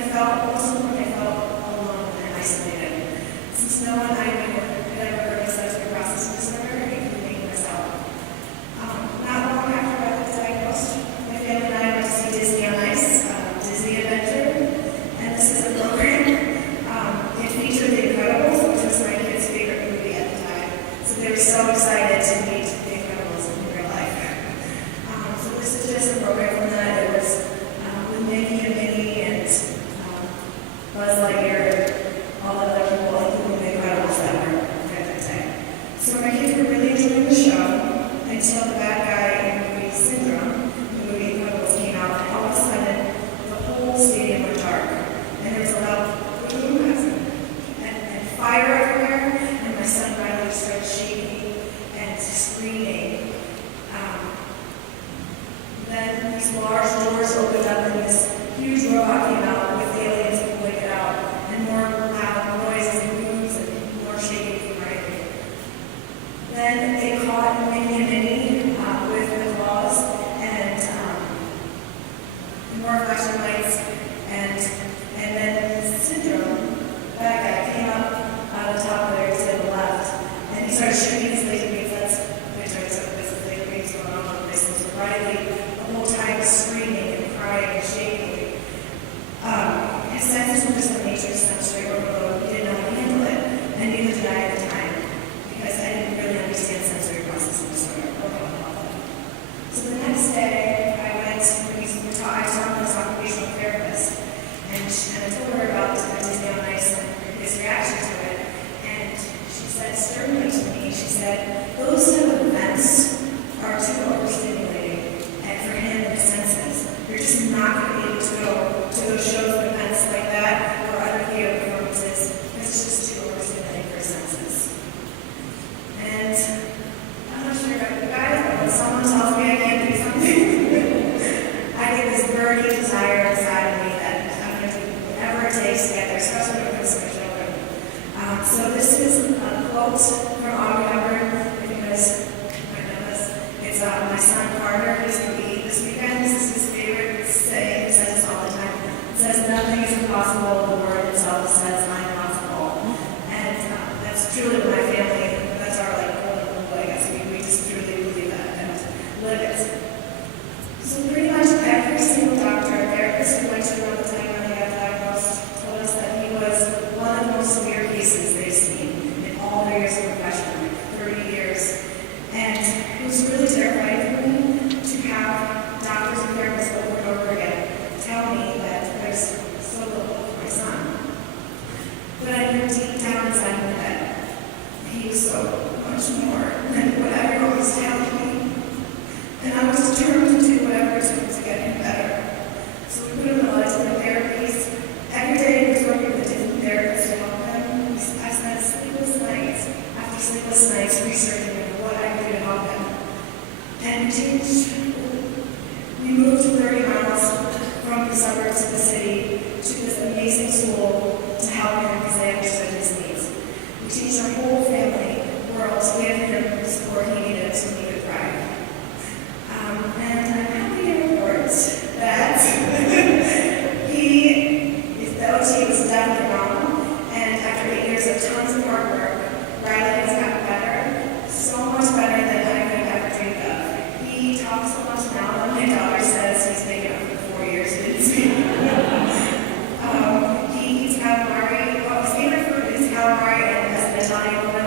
I felt, most of the time I felt alone and isolated, since no one I knew had ever heard of sensory processing disorder, including myself. Not long after I was diagnosed, my family and I went to see Disney on Ice, Disney Adventure, and this is a program. It featured The Incredibles, which was my kid's favorite movie at the time, so they were so excited to meet The Incredibles in real life. So this is just a program from that. It was with Mickey and Minnie and Buzz Lightyear, all the other people, including The Incredibles that were at that time. So my kids were really enjoying the show until the bad guy in the movie Syndrome, the movie Incredibles, came out, and all of a sudden the whole stadium went dark, and there was a loud boom and fire everywhere, and my son Riley started shaking and screaming. Then these large doors opened up, and this huge robot came out with aliens pulling it out, and more loud noises and booms and more shaking from Riley. Then they caught Mickey and Minnie with the claws and more flashing lights, and then Syndrome, that guy, came up out of the top there to the left, and he started shooting his laser beams. That's a picture of this laser beams going on the place. So Riley, the whole time, screaming and crying and shaking. His senses were just a major sensory overload. He didn't know how to handle it, and neither did I at the time, because I didn't really understand sensory processing disorder or how to help it. So the next day, I talked to this occupational therapist, and I told her about Disney on Ice and his reaction to it, and she said sternly to me, she said, those type of events are too overstimulating, and for him and his senses, you're just not going to be able to go to those shows and events like that or other theater performances, because it's just too overstimulating for his senses. And I'm not sure about you guys, but when someone tells me I can't do something, I get this burning desire inside of me that I'm going to do whatever it takes to get there, especially when it comes to my children. So this is a quote from Aubrey Hubbard, because you might know this. It's my son Carter, who's going to be this weekend. This is his favorite saying. He says this all the time. It says, nothing is impossible. The word itself says, I'm possible. And that's truly what my family, that's our golden rule, I guess. We just truly believe that and live it. So pretty much every single doctor or therapist we went to around the time when I got diagnosed told us that he was one of the most severe cases they've seen in all their years of profession, like 30 years. And it was really terrifying for me to have doctors and therapists over and over again tell me that there's so little hope for my son. But I knew deep down inside my head he was so much more than what everyone was telling me. And I was determined to do whatever it took to get him better. So we put him in a lot of different therapies. Every day he was working with a different therapist to help him. I spent sleepless nights after sleepless nights researching what I could do to help him. And we moved 30 miles from the suburbs to the city to this amazing school to help him because they understood his needs. We changed our whole family world to give him the support he needed so he could thrive. And I'm happy to report that the OT was definitely wrong, and after 8 years of tons of hard work, Riley has gotten better, so much better than I could have ever dreamed of. He talks so much now that my daughter says he's been up for 4 years and didn't speak. He eats calamari. His favorite food is calamari and as an Italian woman,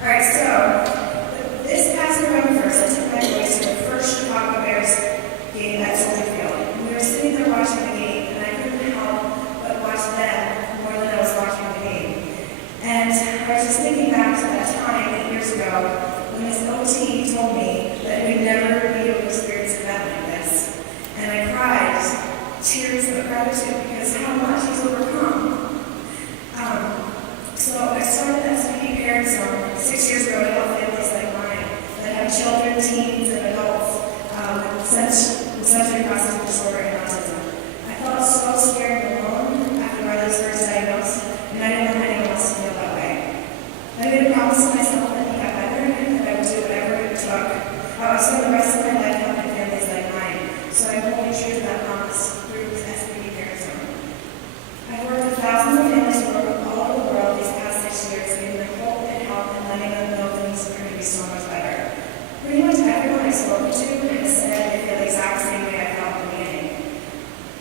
All right, so this past November 1st, I took my boys to the first Chicago Bears game at Soldier Field. And we were sitting there watching the game, and I couldn't help but watch them more than I was watching the game. And I was just thinking back to that time 8 years ago when this OT told me that we'd never be able to experience an event like this. And I cried tears of gratitude because how much he's overcome. So I started that speaking parents zone 6 years ago to help families like mine that have children, teens, and adults with sensory processing disorder and autism. I felt so scared and alone after my was first diagnosed, and I didn't want anyone else to feel that way. I made a promise to myself that he got better and that I would do whatever it took. I would spend the rest of my life helping families like mine, so I'm holding true to that promise through this SPD parent zone. I've worked with thousands of families from all over the world these past 6 years, giving them hope and help and letting them know things are going to be so much better. Pretty much everyone I've spoken to has said they feel the exact same way I felt in the beginning.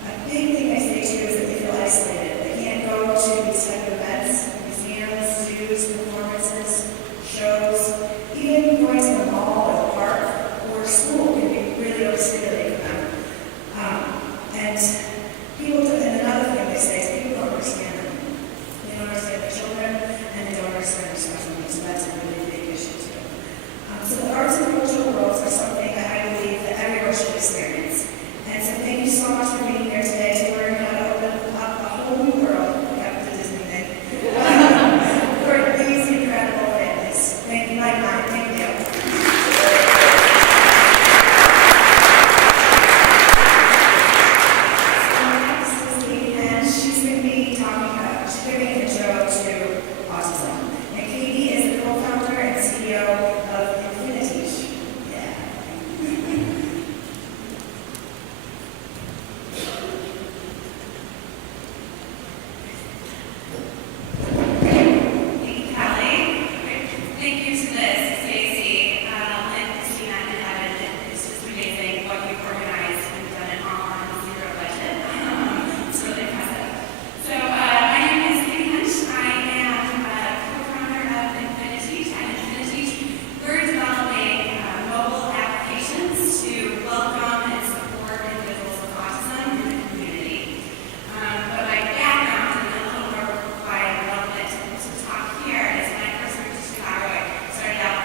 A big thing they say too is that they feel isolated. They can't go to these type of events, museums, zoos, performances, shows, even going to the mall or the park or school can be really overstimulating for them. And another thing they say is people don't understand them. They don't understand their children, and they don't understand their special needs, so that's a really big issue too. So the arts and cultural worlds are something that I believe that everyone should experience. And so thank you so much for being here today to learn how to open up a whole new world, yeah, the Disney thing, for these incredible families. Thank you, like mine. Thank you. She's going to be giving an intro to autism. And Katie is the co-founder and CEO of Infinity. Yeah. Thank you, Kelly. Thank you to Liz, Stacey, and Christina and Evan. It's just amazing what you've organized and done it all on a zero budget. It's really impressive. So my name is Katie Hunch. I am co-founder of Infinity. At Infinity, we're developing mobile applications to welcome and support individuals with autism in the community. But my background, and a little more why I love it to talk here, is when I first moved to Chicago, I started out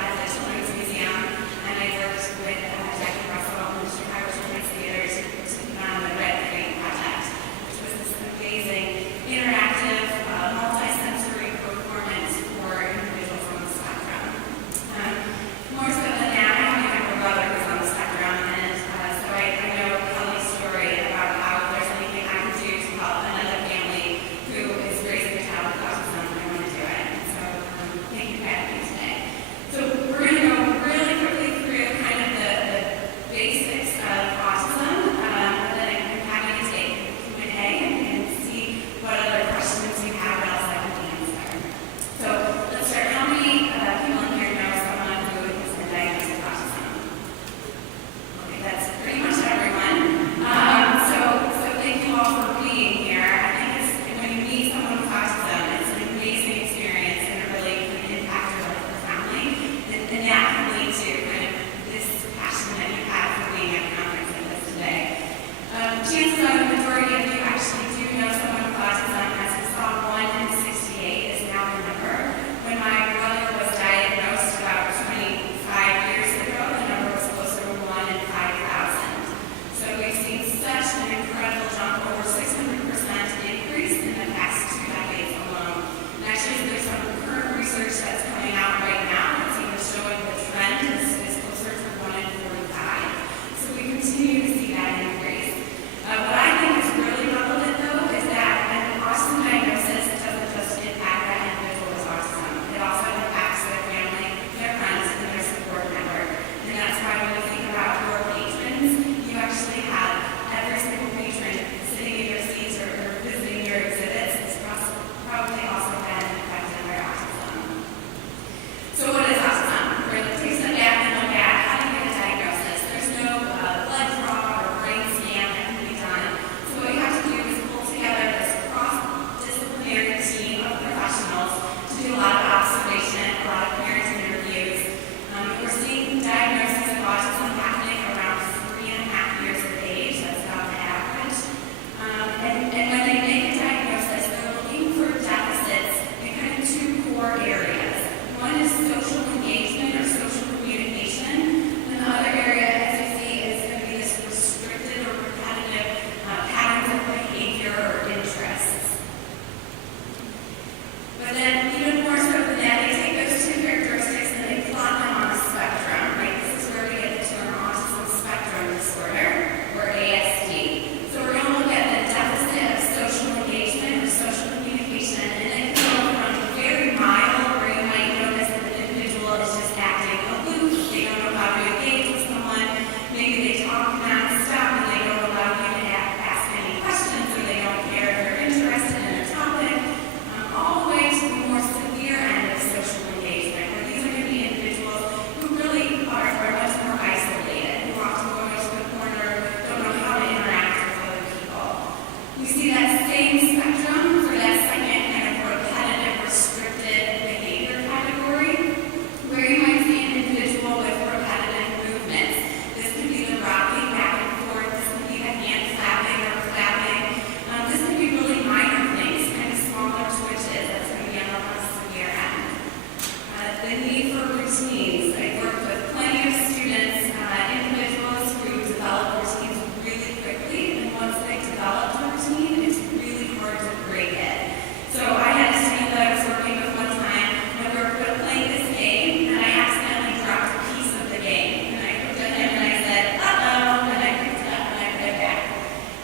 the need for routines. I worked with plenty of students, individuals who develop routines really quickly, and once they develop a routine, it's really hard to break it. So I had a student that I was working with one time, and we were playing this game, and I accidentally dropped a piece of the game. And I looked at him and I said, uh-oh, and I picked it up and I put it back.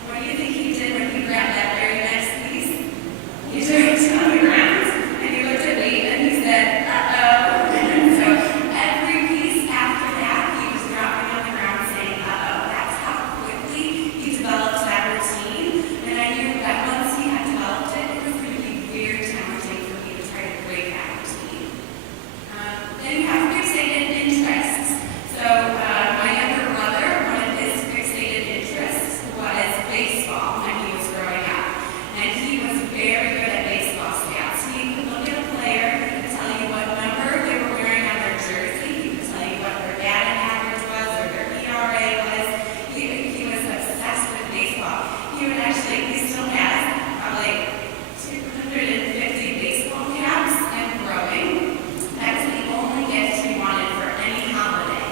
What do you think he did when he grabbed that very next piece? He threw it on the ground, and he looked at me and he said, uh-oh. And so every piece after that, he was dropping on the ground saying, uh-oh. That's how quickly he developed that routine. And I knew that once he had developed it, it was going to be very challenging for me to try to break that routine. Then you have fixated interests. So my younger brother, one of his fixated interests was baseball when he was growing up. And he was very good at baseball stats. He could look at a player, he could tell you what number they were wearing on their jersey, he could tell you what their batting average was or their ERA was. He was obsessed with baseball. He would actually, he still has probably 250 baseball caps and growing. That's the only gift he wanted for any holiday.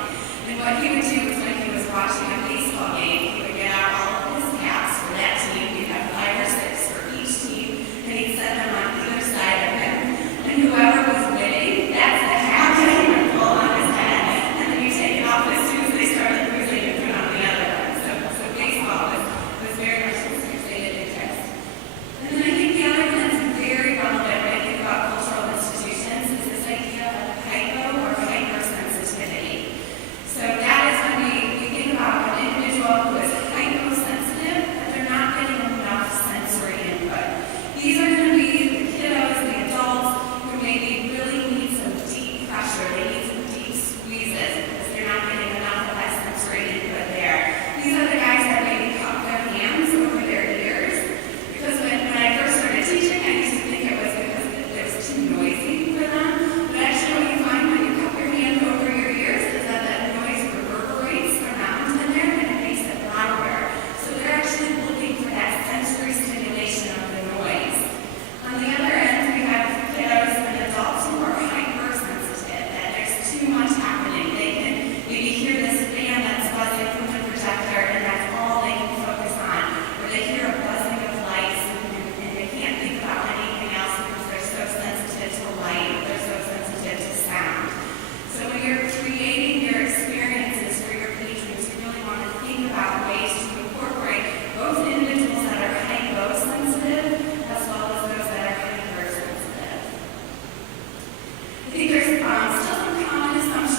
And what he would do was when he was watching a baseball game, he would get out all of his caps for that team. He'd have 5 or 6 for each team, and he'd set them on either side of him. And whoever was winning, that's the cap that he would pull on his head. And then you take it off as soon as they started losing and put on the other one. So baseball was very much his fixated interest. And then I think the other one that's very relevant when I think about cultural institutions is this idea of hypo or hypersensitivity. So that is when we think about an individual who is hyposensitive, but they're not getting enough sensory input. These are going to be the kiddos, the adults, who maybe really need some deep pressure. They need some deep squeezes because they're not getting enough of that sensory input there. These are the guys that maybe cup their hands over their ears. Because when I first started teaching, I used to think it was because it was too noisy for them. But actually what you find when you cup your hand over your ears is that noise reverberates around in there and it makes it louder. So they're actually looking for that sensory stimulation of the noise. On the other end, we have kiddos and adults who are hypersensitive, that there's too much happening. They can maybe hear this fan that's buzzing from the projector and that's all they can focus on. Or they hear a buzzing of lights and they can't think about anything else because they're so sensitive to light, they're so sensitive to sound. So when you're creating your experiences for your patrons, you really want to think about ways to incorporate both individuals that are hyposensitive as well as those that are hypersensitive. I think there's still some common assumptions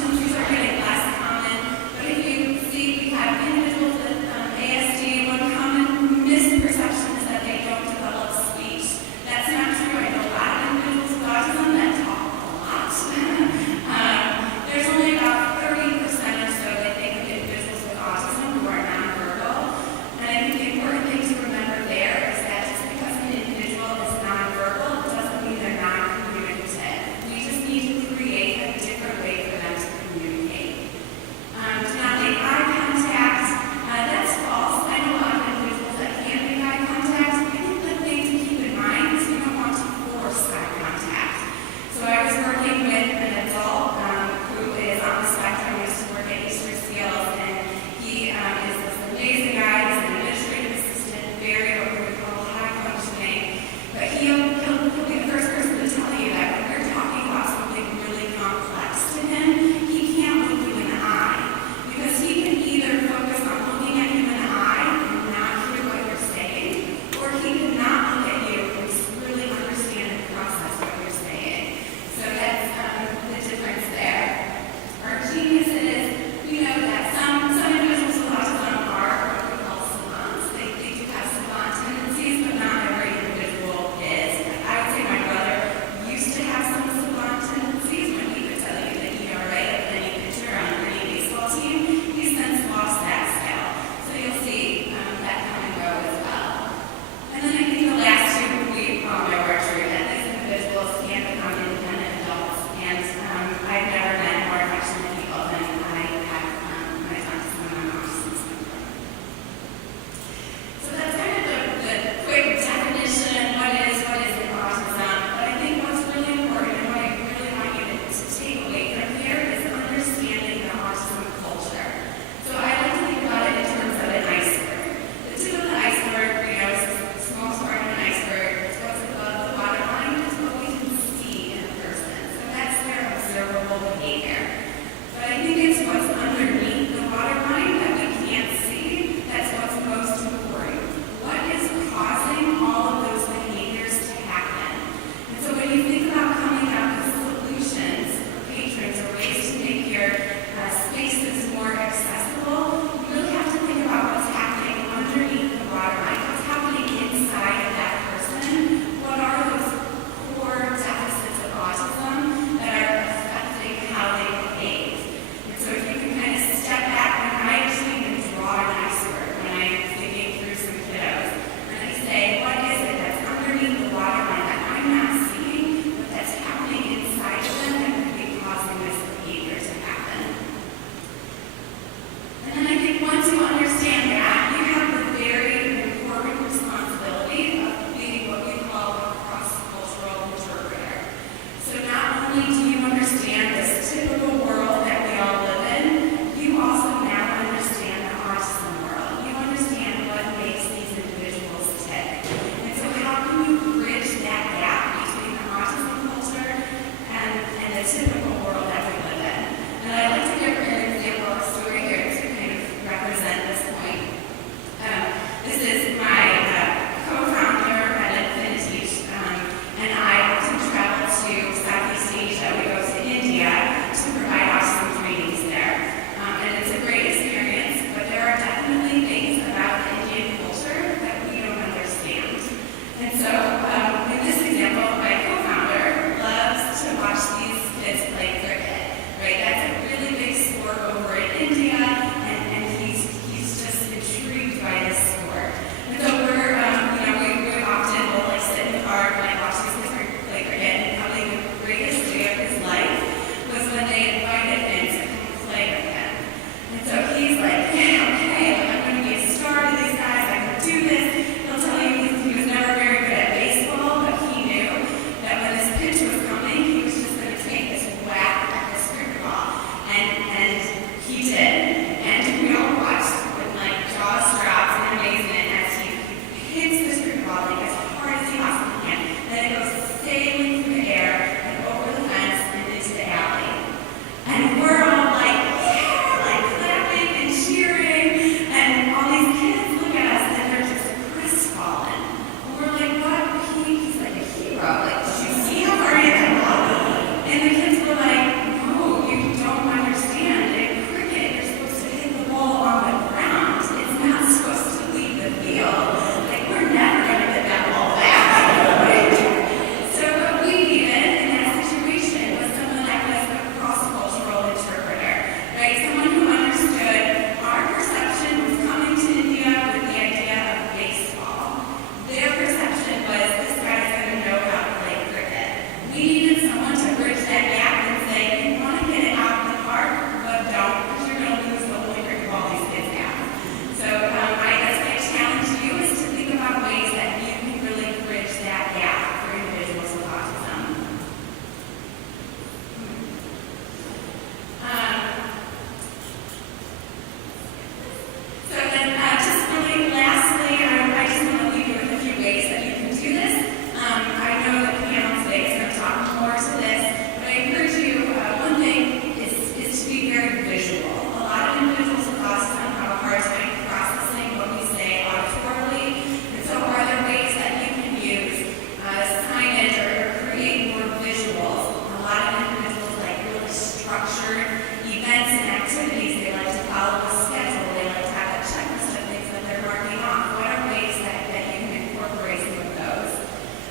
structured events and activities. They like to follow a schedule. They like to have a checklist of things that they're marking off. What are ways that you can incorporate some of those?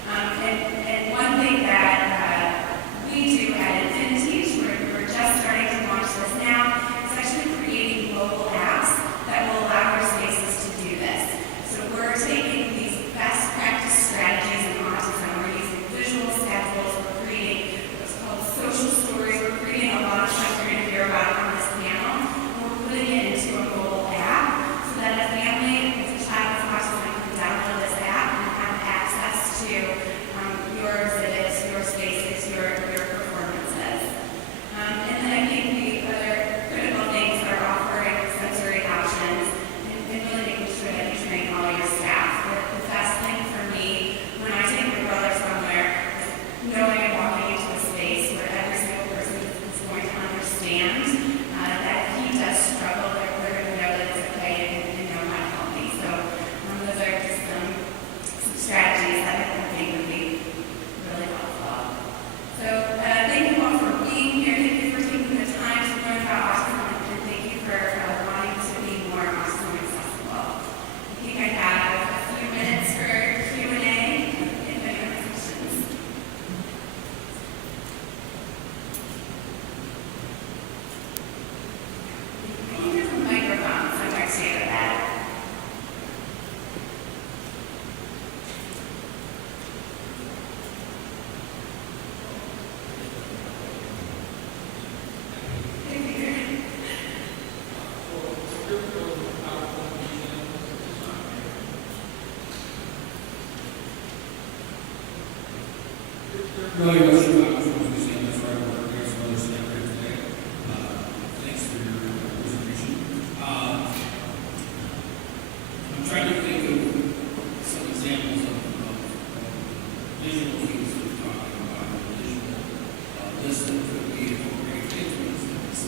And one thing that we do at Infinity, we're just starting to launch this now, is actually creating mobile apps that will allow our spaces to do this. So we're taking these best practice strategies in autism. We're using visual schedules. We're creating what's called social stories. We're creating a lot of stuff you're going to hear about on this panel. And we're putting it into a mobile app so that a family with a child with autism can download this app and have access to your exhibits, your spaces, your performances. And then I think the other critical things are offering sensory options and really making sure that you train all your staff. The best thing for me when I take my brother somewhere is knowing I'm walking into a space where every single person is going to understand that he does struggle. They're going to know that it's okay and know how to help me. So those are just some strategies that I think would be really helpful. So thank you all for being here. Thank you for taking the time to learn about autism, and thank you for wanting to be more autism accessible. I think I have a few minutes for Q&A if anyone has questions. I think there's a microphone somewhere too. That. Really much about the museum. That's where I work. There's another stand here today. Thanks for your presentation. I'm trying to think of some examples of visual cues that we're talking about. Visual list that could be incorporated into this.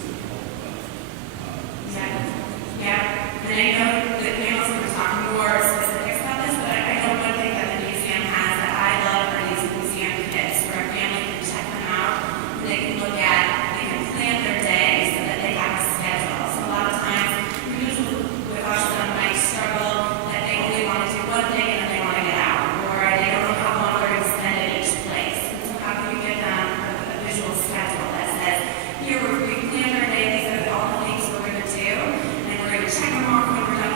Yeah. And I know the panel's going to talk more specifics about this, but I know one thing that the museum has that I love are these museum kits where a family can check them out. They can look at, they can plan their day so that they have a schedule. So a lot of times, usually with autism might struggle that they only want to do one thing and then they want to get out, or they don't know how long they're going to spend at each place. And so how can you give them a visual schedule that says, here we plan our day, these are all the things we're going to do, and we're going to check them off when we're done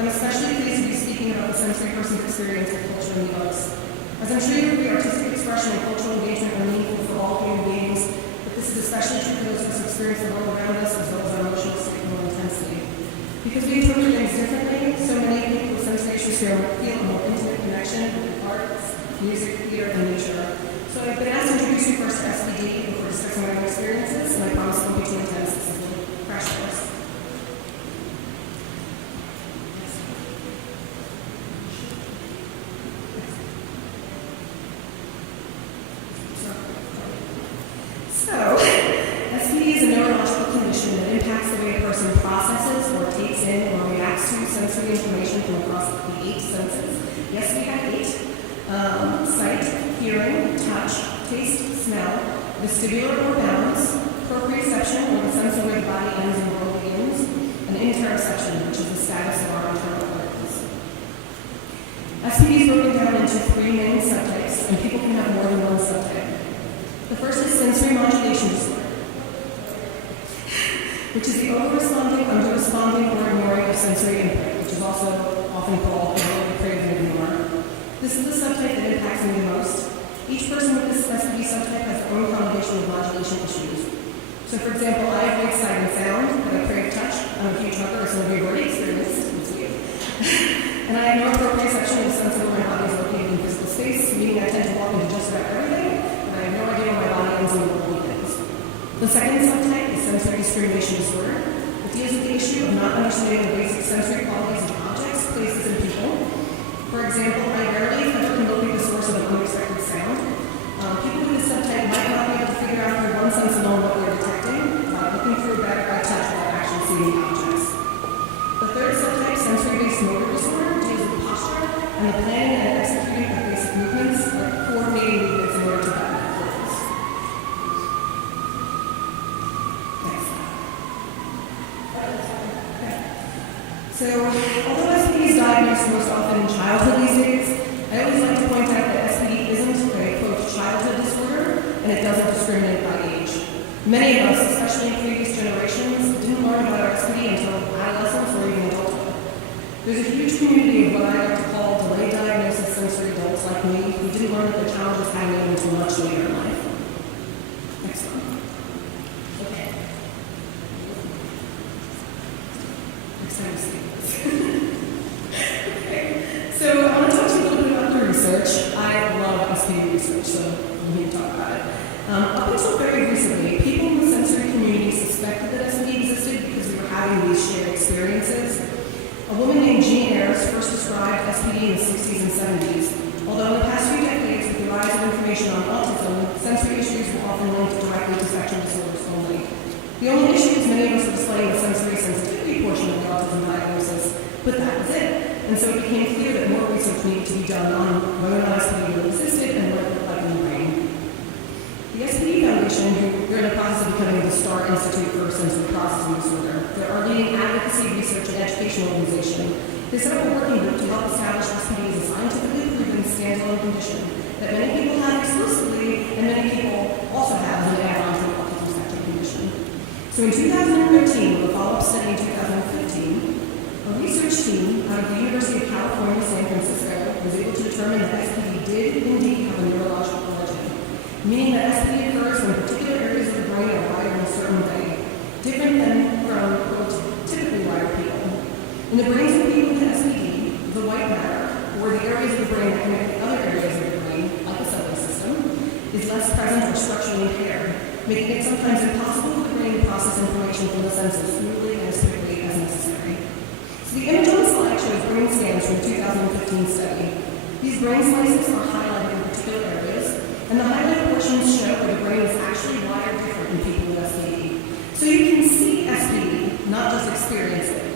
and I'm especially pleased to be speaking about the sensory person's experience with culture in the arts. As I'm sure you agree, artistic expression and cultural engagement are meaningful for all human beings, but this is especially true for those of us who experience the world around us as well as our emotional state more intensely. Because we interpret things differently, so many people with sensory issues feel a more intimate connection with arts, music, theater, and nature. So I've been asked to introduce you first to SPD before discussing my own experiences, and I promise it won't be too intense. This is a crash course. So, SPD is a neurological condition that impacts the way a person processes or takes in or reacts to sensory information from across the 8 senses. Yes, we have 8. Sight, hearing, touch, taste, smell, vestibular or balance, proprioception or the sense of where the body ends and the world begins, and interoception, which is the status of our internal organs. SPD is broken down into 3 main subtypes, and people can have more than one subtype. The first is sensory modulation disorder, which is the over-responding, under-responding, or ignoring of sensory input, which is also often called overly crave and ignore. This is the subtype that impacts me the most. Each person with this SPD subtype has their own combination of modulation issues. So, for example, I avoid sight and sound, but I crave touch. I'm a huge hugger, as some of you have already experienced. It's weird. And I ignore proprioception in the sense of where my body is located in physical space, meaning I tend to walk into just about everything, and I have no idea where my body ends and where it begins. The second subtype is sensory discrimination disorder. It deals with the issue of not understanding the basic sensory qualities of objects, places, and people. For example, I rarely, if ever, can locate the source of an unexpected sound. People with this subtype might not be able to figure out through one sense alone what they're detecting, looking through a bag by touch without actually seeing the objects. The third subtype, sensory-based motor disorder, deals with posture and the planning and executing of basic movements, like coordinating movements in order to button up clothes. Next slide. Okay. So, although SPD is diagnosed most often in childhood these days, I always like to point out that SPD isn't a, quote, childhood disorder, and it doesn't discriminate by age. Many of us, especially in previous generations, didn't learn about our SPD until adolescence or even adulthood. There's a huge community of what I like to call delayed diagnosis sensory adults like me who didn't learn that the challenges hadn't even until much later in life. Next one. Okay. Next time you see this. Okay. So I want to talk to you a little bit about the research. I love SPD research, so let me talk about it. Up until very recently, people in the sensory community suspected that SPD existed because we were having these shared experiences. A woman named Jean Ayres first described SPD in the 60s and 70s, although in the past few decades, with the rise of information on autism, sensory issues were often linked directly to spectrum disorders only. The only issue is many of us are displaying the sensory sensitivity portion of the autism diagnosis, but that was it. And so it became clear that more research needed to be done on whether or not SPD really existed and what it looked like in the brain. The SPD Foundation, who we're in the process of becoming the STAR Institute for Sensory Processing Disorder, they're our leading advocacy, research, and education organization. They set up a working group to help establish SPD as a scientifically proven standalone condition that many people have exclusively and many people also have when they add on to the autism spectrum condition. So in 2013, with a follow-up study in 2015, a research team out of the University of California, San Francisco, was able to determine that SPD did indeed have a neurological origin, meaning that SPD occurs when particular areas of the brain are wired in a certain way, different than from, quote, typically wired people. In the brains of people with SPD, the white matter, or the areas of the brain that connect the other areas of the brain, like the subway system, is less present or structurally impaired, making it sometimes impossible for the brain to process information from the senses smoothly and as quickly as necessary. So the image on the slide shows brain scans from the 2015 study. These brain slices are highlighted in particular areas, and the highlighted portions show where the brain is actually wired different in people with SPD. So you can see SPD, not just experience it.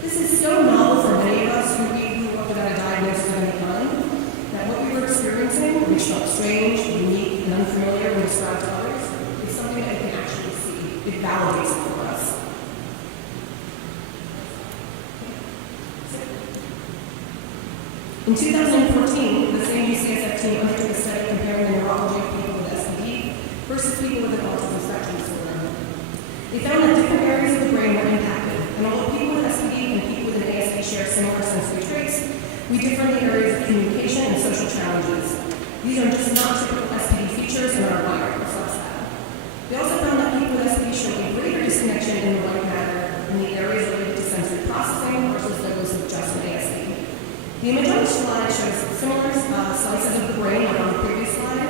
This is so novel for many of us who grew up without a diagnosis of any kind, that what we were experiencing, which felt strange, unique, and unfamiliar when described to others, is something that we can actually see. It validates it for us. In 2014, the same UCSF team undertook a study comparing the neurology of people with SPD versus people with an autism spectrum disorder. They found that different areas of the brain were impacted, and although people with SPD and people with an ASD share similar sensory We differ in the areas of communication and social challenges. These are just not typical SPD features, and our environment reflects that. We also found that people with SPD show a greater disconnection in the white matter in the areas related to sensory processing versus those with just an ASD. The image on the slide shows similar slices of the brain like on the previous slide,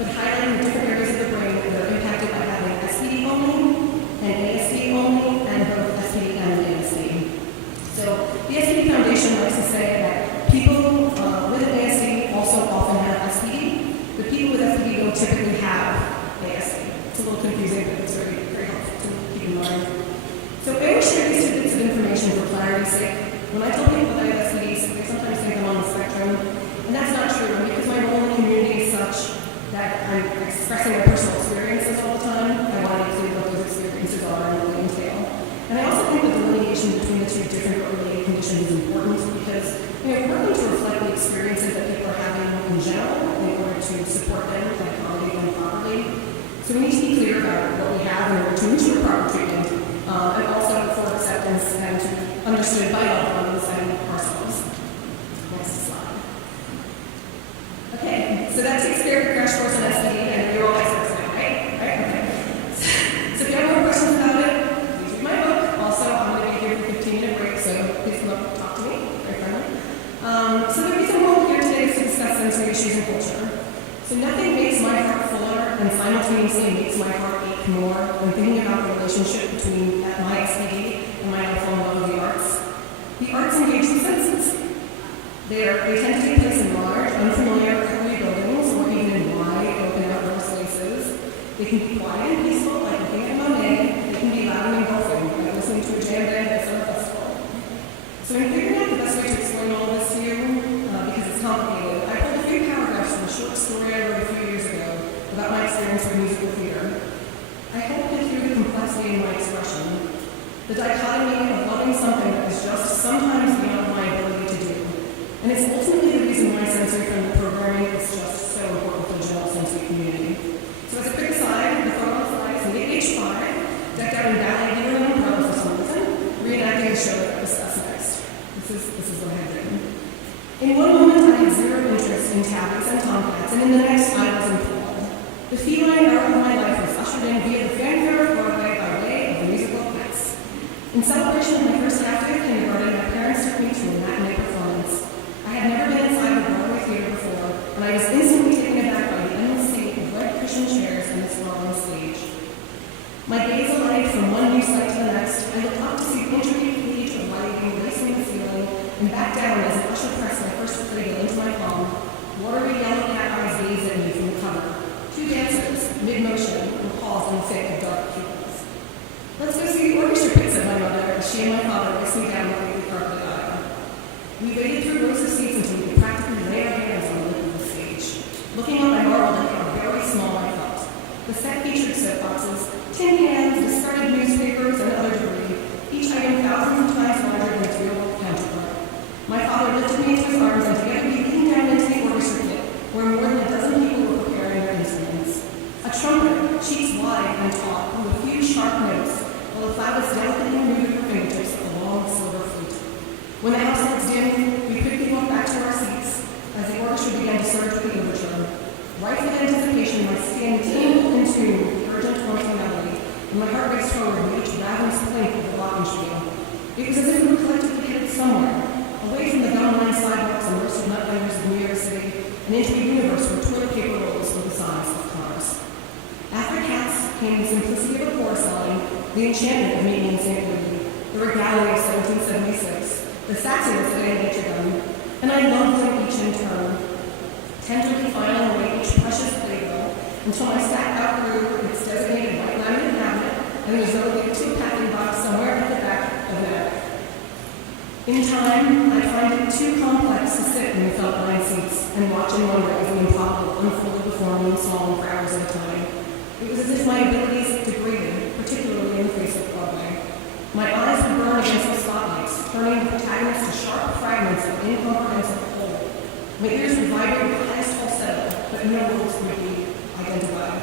but highlighting the different areas of the brain that are impacted by having SPD only, and ASD only, and both SPD and ASD. So the SPD Foundation likes to say that people with an ASD also often have SPD, but people with SPD don't typically have ASD. It's a little confusing, but it's very, very helpful to keep in mind. So I always share these two bits of information for clarity's sake. When I tell people that I have SPDs, they sometimes think I'm on the spectrum, and that's not true. And because my role in the community is such that I'm expressing my personal experiences all the time, I want to include what those experiences are and what they entail. And I also think that the delineation between the two different but related conditions is important because we're working to reflect the experiences that people are having in general in order to support them and accommodate them properly. So we need to be clear about what we have in order to ensure proper treatment, and also for acceptance and to be understood by loved ones and ourselves. Next slide. Okay, so that takes care of the crash course on SPD, and you're all experts now, right? Okay. So if you have more questions about it, please read my book. Also, I'm going to be here for a 15-minute break, so please come up and talk to me. Very friendly. So the reason we're all here today is to discuss sensory issues and culture. So nothing makes my heart fuller and simultaneously makes my heart ache more than thinking about the relationship between my SPD and my lifelong love of the arts. The arts engage the senses. They tend to take place in large, unfamiliar, echoey buildings or even in wide, open outdoor spaces. They can be quiet and peaceful, like looking at Monet. They can be loud and engulfing, like listening to a jam band at a summer festival. So in figuring out the best way to explain all this to you, because it's complicated, I pulled a few paragraphs from a short story I wrote a few years ago about my experience with musical theater. I hope you'll hear the complexity in my expression, the dichotomy of loving something that is just sometimes beyond my ability to do. And it's ultimately the reason why sensory-friendly programming is just so important for the general sensory community. So as a quick aside, the photo on the slide is me at age 5, decked out in ballet gear and umbrella for some reason, reenacting a show that I discuss next. This is what I had written. In one moment, I had zero interest in tabbies and tomcats, and in the next, I was enthralled. The feline era of my life was ushered in via the fanfare of Broadway by way of the musical Cats. In celebration of my first half day of kindergarten, my parents took me to a matinee performance. I had never been inside a Broadway theater before, and I was instantly taken aback by the endless sea of red cushioned chairs and the swirling stage. My gaze alighted from one new sight to the next. I looked up to see the intricate cage of lighting racing the ceiling, and back down as an usher pressed my first cradle into my palm. Watery yellow cat eyes gazed at me from the cover. Two dancers, mid-motion, were paused in the thick of dark pupils. "Let's go see the orchestra pit," said my mother, as she and my father whisked me down the quickly carpeted aisle. We waited through rows of seats until we could practically lay our hands on the lip of the stage. Looking up, I marveled at how very small I felt. The set featured soapboxes, tin cans, discarded newspapers, and other debris, each item thousands of times larger than its real-world counterpart. My father lifted me into his arms, and together we leaned down into the orchestra pit, where more than a dozen people were preparing their instruments. A trumpet, cheeks wide and taut, blew a few sharp notes, while the flautist delicately moved her fingertips of a long silver flute. When the house lights dimmed, we quickly walked back to our seats as the orchestra began to surge with the overture. Right with anticipation, my skin tingled in tune with the urgent haunting melody, and my heart raced forward with each ravenous clink of the glockenspiel. It was as if we were collectively headed somewhere, away from the gum-lined sidewalks and roasted nut vendors of New York City, and into a universe where toilet paper rolls were the size of cars. After Cats came the simplicity of a chorus line, the enchantment of meeting in St. Louis, the regalia of 1776, the sassiness of Anne Gun, and I loved them each in turn, tenderly filing away each precious playbill until my stack outgrew its designated white laminate cabinet and was relegated to a packing box somewhere at the back of the attic. In time, I find it too complex to sit in the felt-lined seats and watch and wonder as the improbable unfolded before me in song for hours at a time. It was as if my abilities degraded, particularly in the face of Broadway. My eyes would burn against the spotlights, turning the protagonist to sharp fragments of incomprehensible whole. My ears would vibrate with the highest falsetto, but no words would be identified.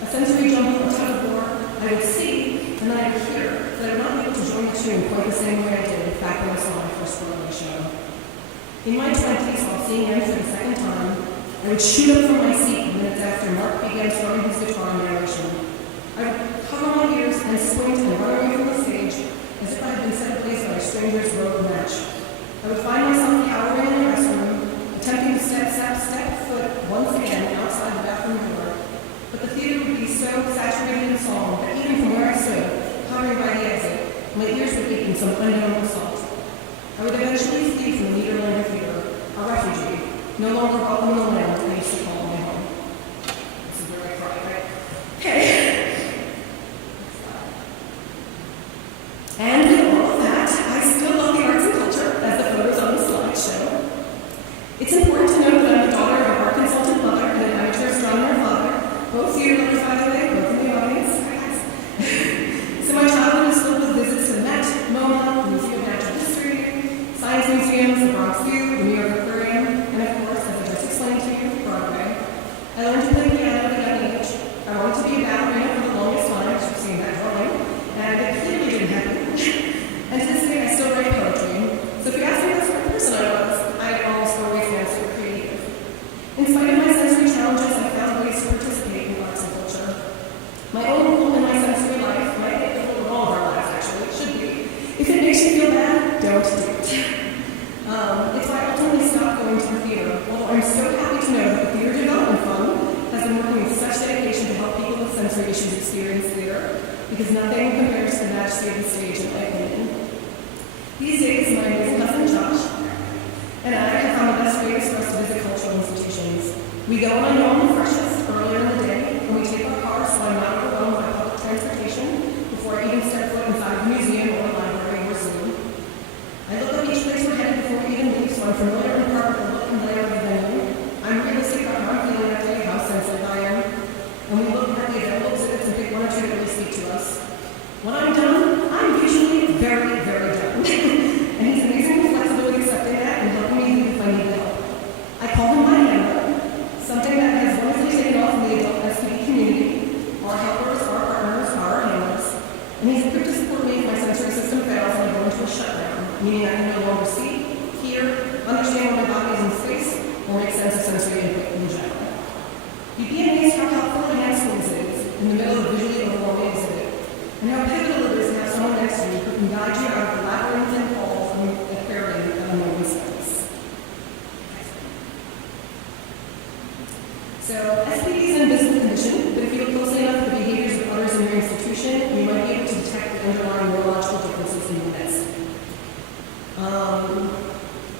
A sensory jumble, a tug of war, I would see, and then I would hear, but I would not be able to join the tune quite the same way I did back when I saw my first Broadway show. In my 20s, while seeing him for the second time, I would shoot up from my seat minutes after Mark began strumming his guitar narration. I would cover my ears and squint and run away from the stage as if I had been set ablaze by a stranger's road match. I would find myself cowering in the restroom, attempting to step foot once again outside the bathroom door. But the theater would be so saturated in song that even from where I stood, hovering by the exit, my ears would ache in some unknown assault. I would eventually flee from the Niederlander Theater, a refugee, no longer welcome in the land I used to call my home. This is where I cry, right? Okay. And with all of that, I still love the arts and culture, as the photos on the slide show. It's important to note that I'm the daughter of an art consultant mother and an amateur astronomer father, both theater lovers, by the way, both in the audience. So my childhood is filled with visits to the Met, MoMA, the Museum of Natural History, Science Museums, the Bronx Zoo, the New York Aquarium, and of course, as I just explained to you, Broadway. I learned to play piano at a young age. I wanted to be a ballerina for the longest time, as you've seen that drawing, and it clearly didn't happen. And to this day, I still write poetry. So if you ask me what sort of person I was, I almost always answer creative. In spite of my sensory challenges, I found ways to participate in arts and culture. My own role in my sensory life might be the whole of all of our lives, actually. It should be. If it makes you feel bad, don't do it. It's why I ultimately stopped going to the theater, although I'm so happy to know that the Theater Development Fund has been working with such dedication to help people with sensory issues experience theater, because nothing compares to the majesty of the stage, in my opinion. These days, my amazing husband Josh and I have found the best ways for us to visit cultural institutions. We go when I know I'm the freshest, earlier in the day, and we take our cars so I'm not overwhelmed by public transportation before I even step foot inside a museum or a library or zoo. I look up each place we're headed before we even leave, so I'm familiar in part with the look and layout of the venue. I'm realistic about how I'm feeling that day, how sensitive I am, and we look at the available exhibits and pick one or two that really speak to us. When I'm done, I'm usually very, very done. And he's amazingly flexible with accepting that and helping me leave if I need help. I call him my handler, something that has wonderfully taken off in the adult SPD community. Our helpers, our partners, are our handlers. And he's quick to support me if my sensory system fails and I go into a shutdown, meaning I can no longer see, hear, understand where my body is in space, or make sense of sensory input in general. You'd be amazed how helpful and hands-free this is in the middle of a visually overwhelming exhibit, and how pivotal it is to have someone next to you who can guide you out of the labyrinth and halls and aquarium of unknown space. So, SPD is an invisible condition, but if you look closely enough at the behaviors of others in your institution, you might be able to detect the underlying neurological differences in your midst.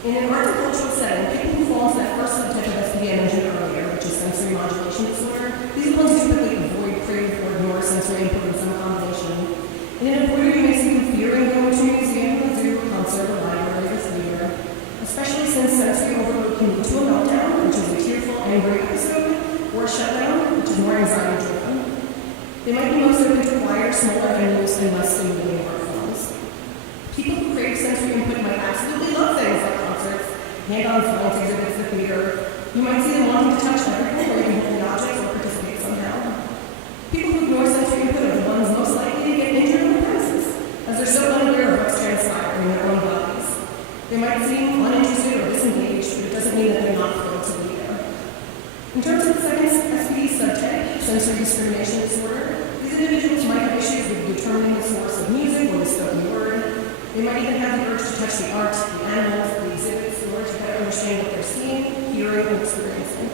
In an art and cultural setting, people who fall into that first subtype of SPD I mentioned earlier, which is sensory modulation disorder, these are the ones who typically avoid, crave, or ignore sensory input in some combination. In an avoider, you may see them fearing going to a museum, a zoo, a concert, a library, or theater, especially since sensory overload can lead to a meltdown, which is a tearful, angry episode, or a shutdown, which is more anxiety-driven. They might be most open to quieter, smaller venues and less stimulating art forms. People who crave sensory input might absolutely love things like concerts, hand-on science exhibits, the theater. You might see them wanting to touch everything or even hold the objects or participate somehow. People who ignore sensory input are the ones most likely to get injured on the premises, as they're so unaware of what's transpiring in their own bodies. They might seem uninterested or disengaged, but it doesn't mean that they're not thrilled to be there. In terms of the second SPD subtype, sensory discrimination disorder, these individuals might have issues with determining the source of music or the spoken word. They might even have the urge to touch the art, the animals, the exhibits, in order to better understand what they're seeing, hearing, and experiencing.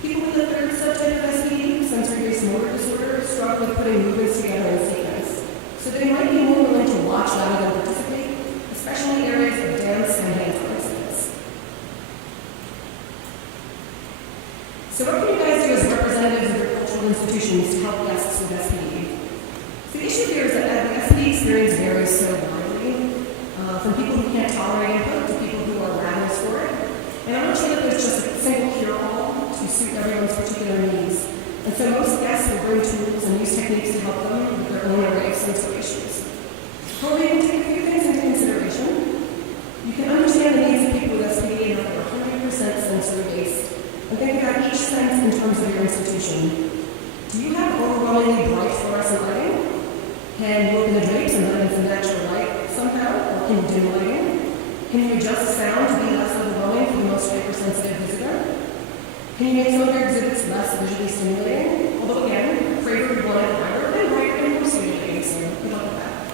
People with the third subtype of SPD, sensory-based motor disorder, struggle with putting movements together in sequence. So they might be more willing to watch rather than participate, especially in areas of dance and hands-on exhibits. So what can you guys do as representatives of your cultural institutions to help guests with SPD? The issue here is that the SPD experience varies so widely, from people who can't tolerate input to people who are ravenous for it. And I'm not sure that there's just a single cure-all to suit everyone's particular needs. And so most guests will bring tools and use techniques to help them with their own array of sensory issues. However, you can take a few things into consideration. You can understand the needs of people with SPD and that they're 100% sensory-based, and think about each sense in terms of your institution. Do you have overwhelmingly bright fluorescent lighting? Can you open the drapes and let in some natural light somehow, or can you dim lighting? Can you adjust sound to be less overwhelming for the most hypersensitive visitor? Can you make some of your exhibits less visually stimulating? Although again, Craver would want it louder and brighter and more stimulating, so good luck with that.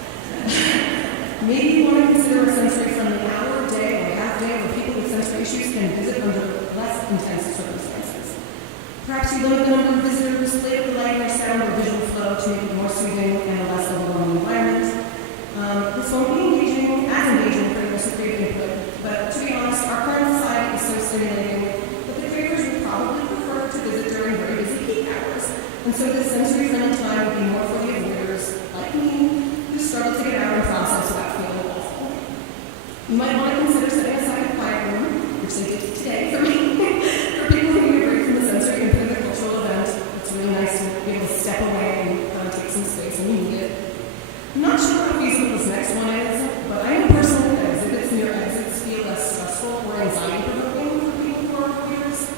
Maybe you want to consider a sensory-friendly hour, day, or half day where people with sensory issues can visit under less intense circumstances. Perhaps you limit the number of visitors, play with the light or sound or visual flow to make it more soothing and a less overwhelming environment. This won't be as engaging for the most creative input, but to be honest, our current society is so stimulating that the cravers would probably prefer to visit during very busy peak hours. And so this sensory-friendly time would be more for the avoiders, like me, who struggle to get out and process without feeling awful. You might want to consider setting aside a quiet room, which they did today for me, for people who need a break from the sensory input of the cultural event. It's really nice to be able to step away and kind of take some space when you need it. I'm not sure how feasible this next one is, but I know personally that exhibits near exits feel less stressful or anxiety-provoking for people who are avoiders.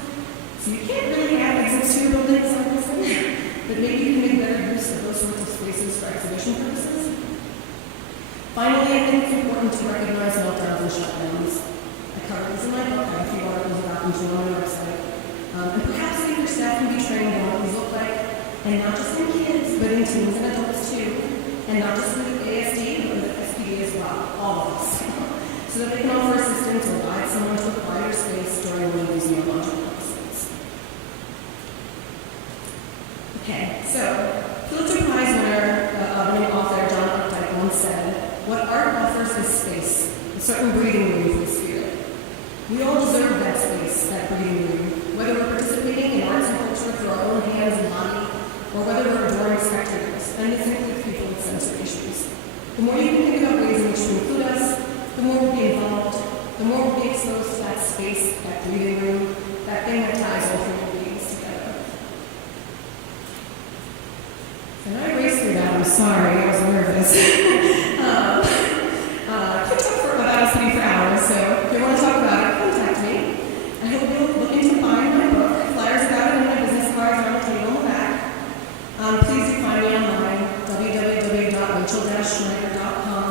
So you can't really add exits to your buildings, I'm guessing, but maybe you can make better use of those sorts of spaces for exhibition purposes. Finally, I think it's important to recognize meltdowns and shutdowns. I covered this in my book. I have a few articles about them too on my website. And perhaps if your staff can be trained on what these look like, and not just in kids, but in teens and adults too, and not just in the ASD, but in the SPD as well, all of us, so that they can offer assistance or guide someone to a quieter space during one of these neurological episodes. Okay, so Pulitzer Prize winner and author John Updike once said, "What art offers is space, a certain breathing room for the spirit." We all deserve that space, that breathing room, whether we're participating in arts and culture through our own hands and body, or whether we're adoring spectators, and this includes people with sensory issues. The more you can think about ways in which to include us, the more we'll be involved, the more we'll be exposed to that space, that breathing room, that thing that ties all human beings together. And I raced through that, I'm sorry, I was nervous. I could talk about a city for hours, so if you want to talk about it, contact me. I hope you'll look into buying my book, flyers about it, and my business cards on the table in the back. Please do find me online, www.rachel-schneider.com.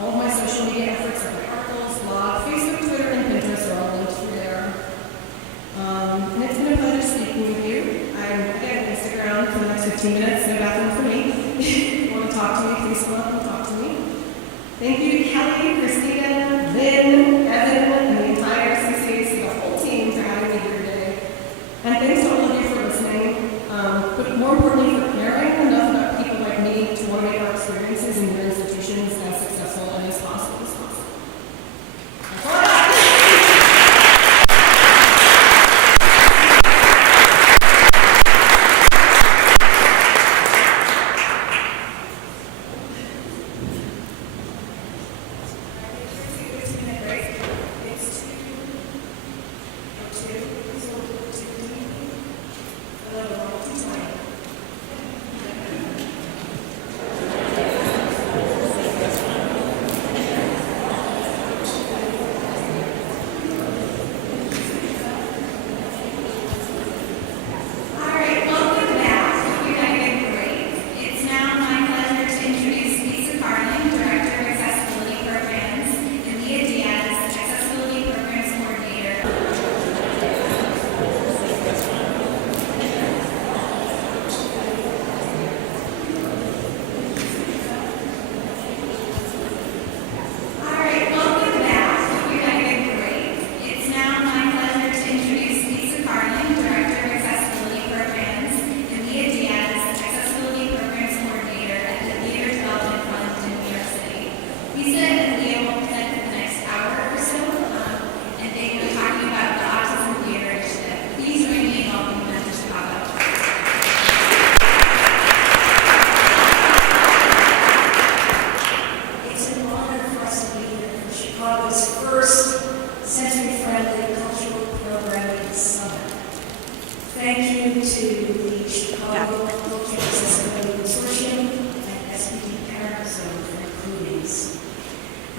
All of my social media efforts, like my articles, blog, Facebook, Twitter, and Pinterest are all linked through there. And it's been a pleasure speaking with you. I'm again going to stick around for the next 15 minutes, no bathroom for me. If you want to talk to me, please come up and talk to me. Thank you to Kelly, Christina, Vin, Evan, and the entire CCAC, the whole team, for having me here today. And thanks to all of you for listening, but more importantly, for caring enough about people like me to want to make our experiences in your institutions as successful and as possible as possible. That's all I got.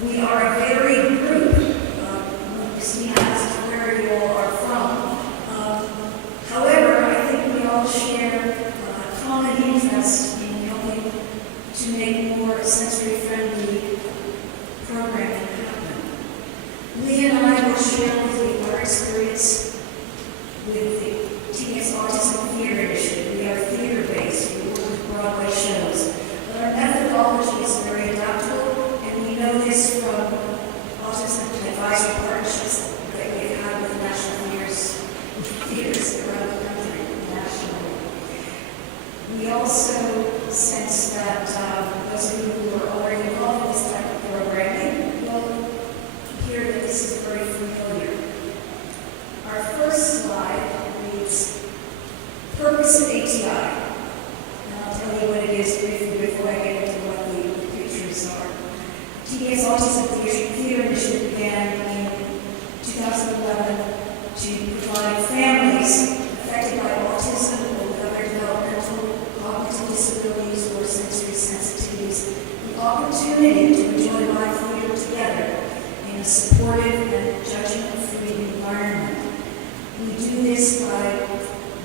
We are a varied group. Christina asked where you all are from. However, I think we all share a common interest in helping to make more sensory-friendly programming happen. share with you our experience with the Diaz Autism Theatre Initiative. We are theater-based. We work with Broadway shows. But our methodology is very adaptable, and we know this from autism advisory partnerships that we've had with national theaters around the country, nationally. We also sense that those of you who are already involved in this type of programming will hear that this is very familiar. Our first slide reads, Purpose of ATI. And I'll tell you what it is briefly before I get into what the pictures are. Diaz Autism Theatre Initiative began in 2011 to provide families affected by autism or with other developmental cognitive disabilities or sensory sensitivities the opportunity to enjoy live theater together in a supportive and judgment-free environment. We do this by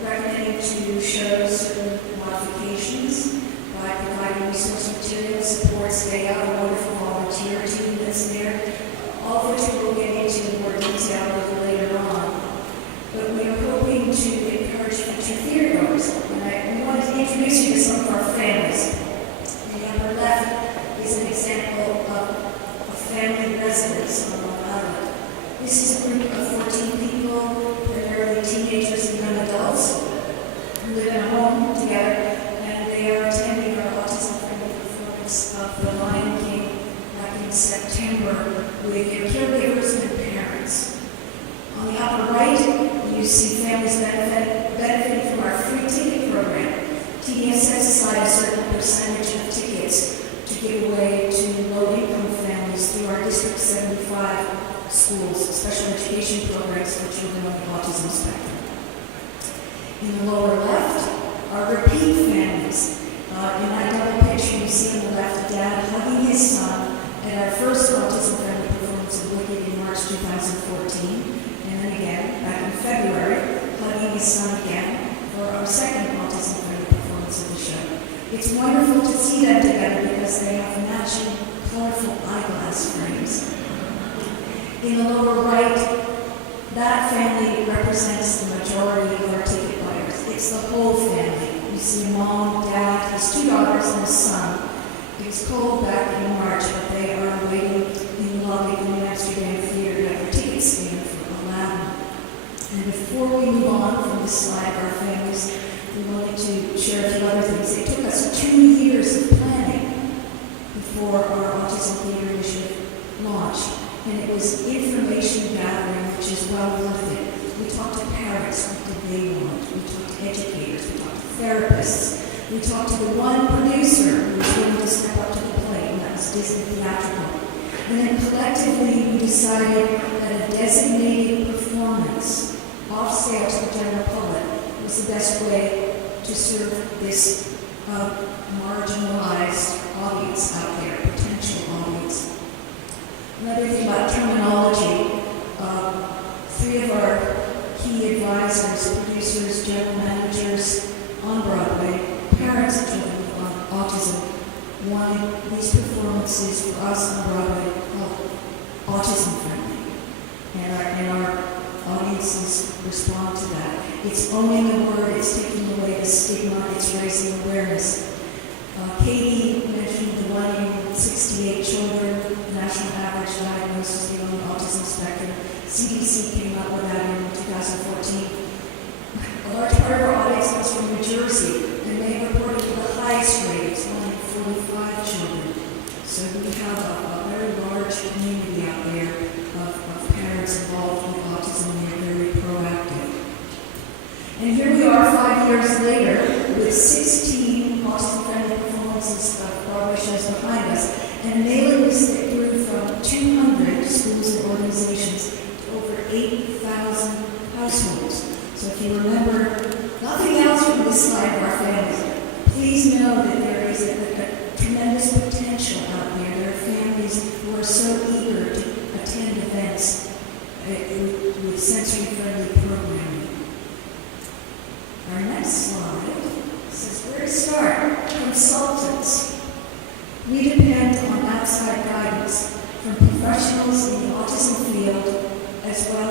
recommending to show certain modifications, by providing resource materials, supports. They have a wonderful volunteer team that's there, all of which we'll get into in more detail a little later on. But we are hoping to encourage future theatergoers. And we wanted to introduce you to some of our families. In the upper left is an example of a family residence on Long Island. This is a group of 14 people, primarily teenagers and young adults, who live in a home together, and they are attending our autism-friendly performance of The Lion King back in September with their caregivers and parents. On the upper right, you see families benefiting from our free ticket program. TDS sets aside a certain percentage of tickets to give away to low-income families through our District 75 schools, special education programs for children on the autism spectrum. In the lower left are repeat families. In that double picture, you see on the left a dad hugging his son at our first autism-friendly performance of Wicked in March 2014. And then again, back in February, hugging his son again for our second autism-friendly performance of the show. It's wonderful to see them together because they have matching colorful eyeglass frames. In the lower right, that family represents the majority of our ticket buyers. It's the whole family. You see mom, dad, his two daughters, and his son. It was cold back in March, but they are waiting in the lobby of the New Amsterdam Theater to have their tickets scanned for Aladdin. And before we move on from this slide, our families, we wanted to share a few other things. It took us 2 years of planning before our Autism Theatre Initiative launched. And it was information gathering, which is well worth it. We talked to parents, what did they want? We talked to educators, we talked to therapists. We talked to the one producer who was willing to step up to the plate, and that was Disney Theatrical. And then collectively, we decided that a designated performance off sale to the general public was the best way to serve this marginalized audience out there, potential audience. Another thing about terminology, 3 of our key advisors, producers, general managers on Broadway, parents of children with autism, wanted these performances for us on Broadway called autism friendly. And our audiences respond to that. It's owning the word, it's taking away the stigma, it's raising awareness. Katie mentioned the 1 in 68 children, the national average diagnosis on the autism spectrum. CDC came up with that in 2014. A large part of our audience comes from New Jersey, and they reported the highest rate, it's 1 in 45 children. So we have a very large community out there of parents involved with autism, and they're very proactive. And here we are 5 years later with 16 autism-friendly performances of Broadway shows behind us, and a mailing list that grew from 200 schools and organizations to over 8,000 households. So if you remember nothing else from this slide of our families, please know that there is a tremendous potential out there. There are families who are so eager to attend events with sensory-friendly programming. Our next slide says where to start. Consultants. We depend on outside guidance from professionals in the autism field as well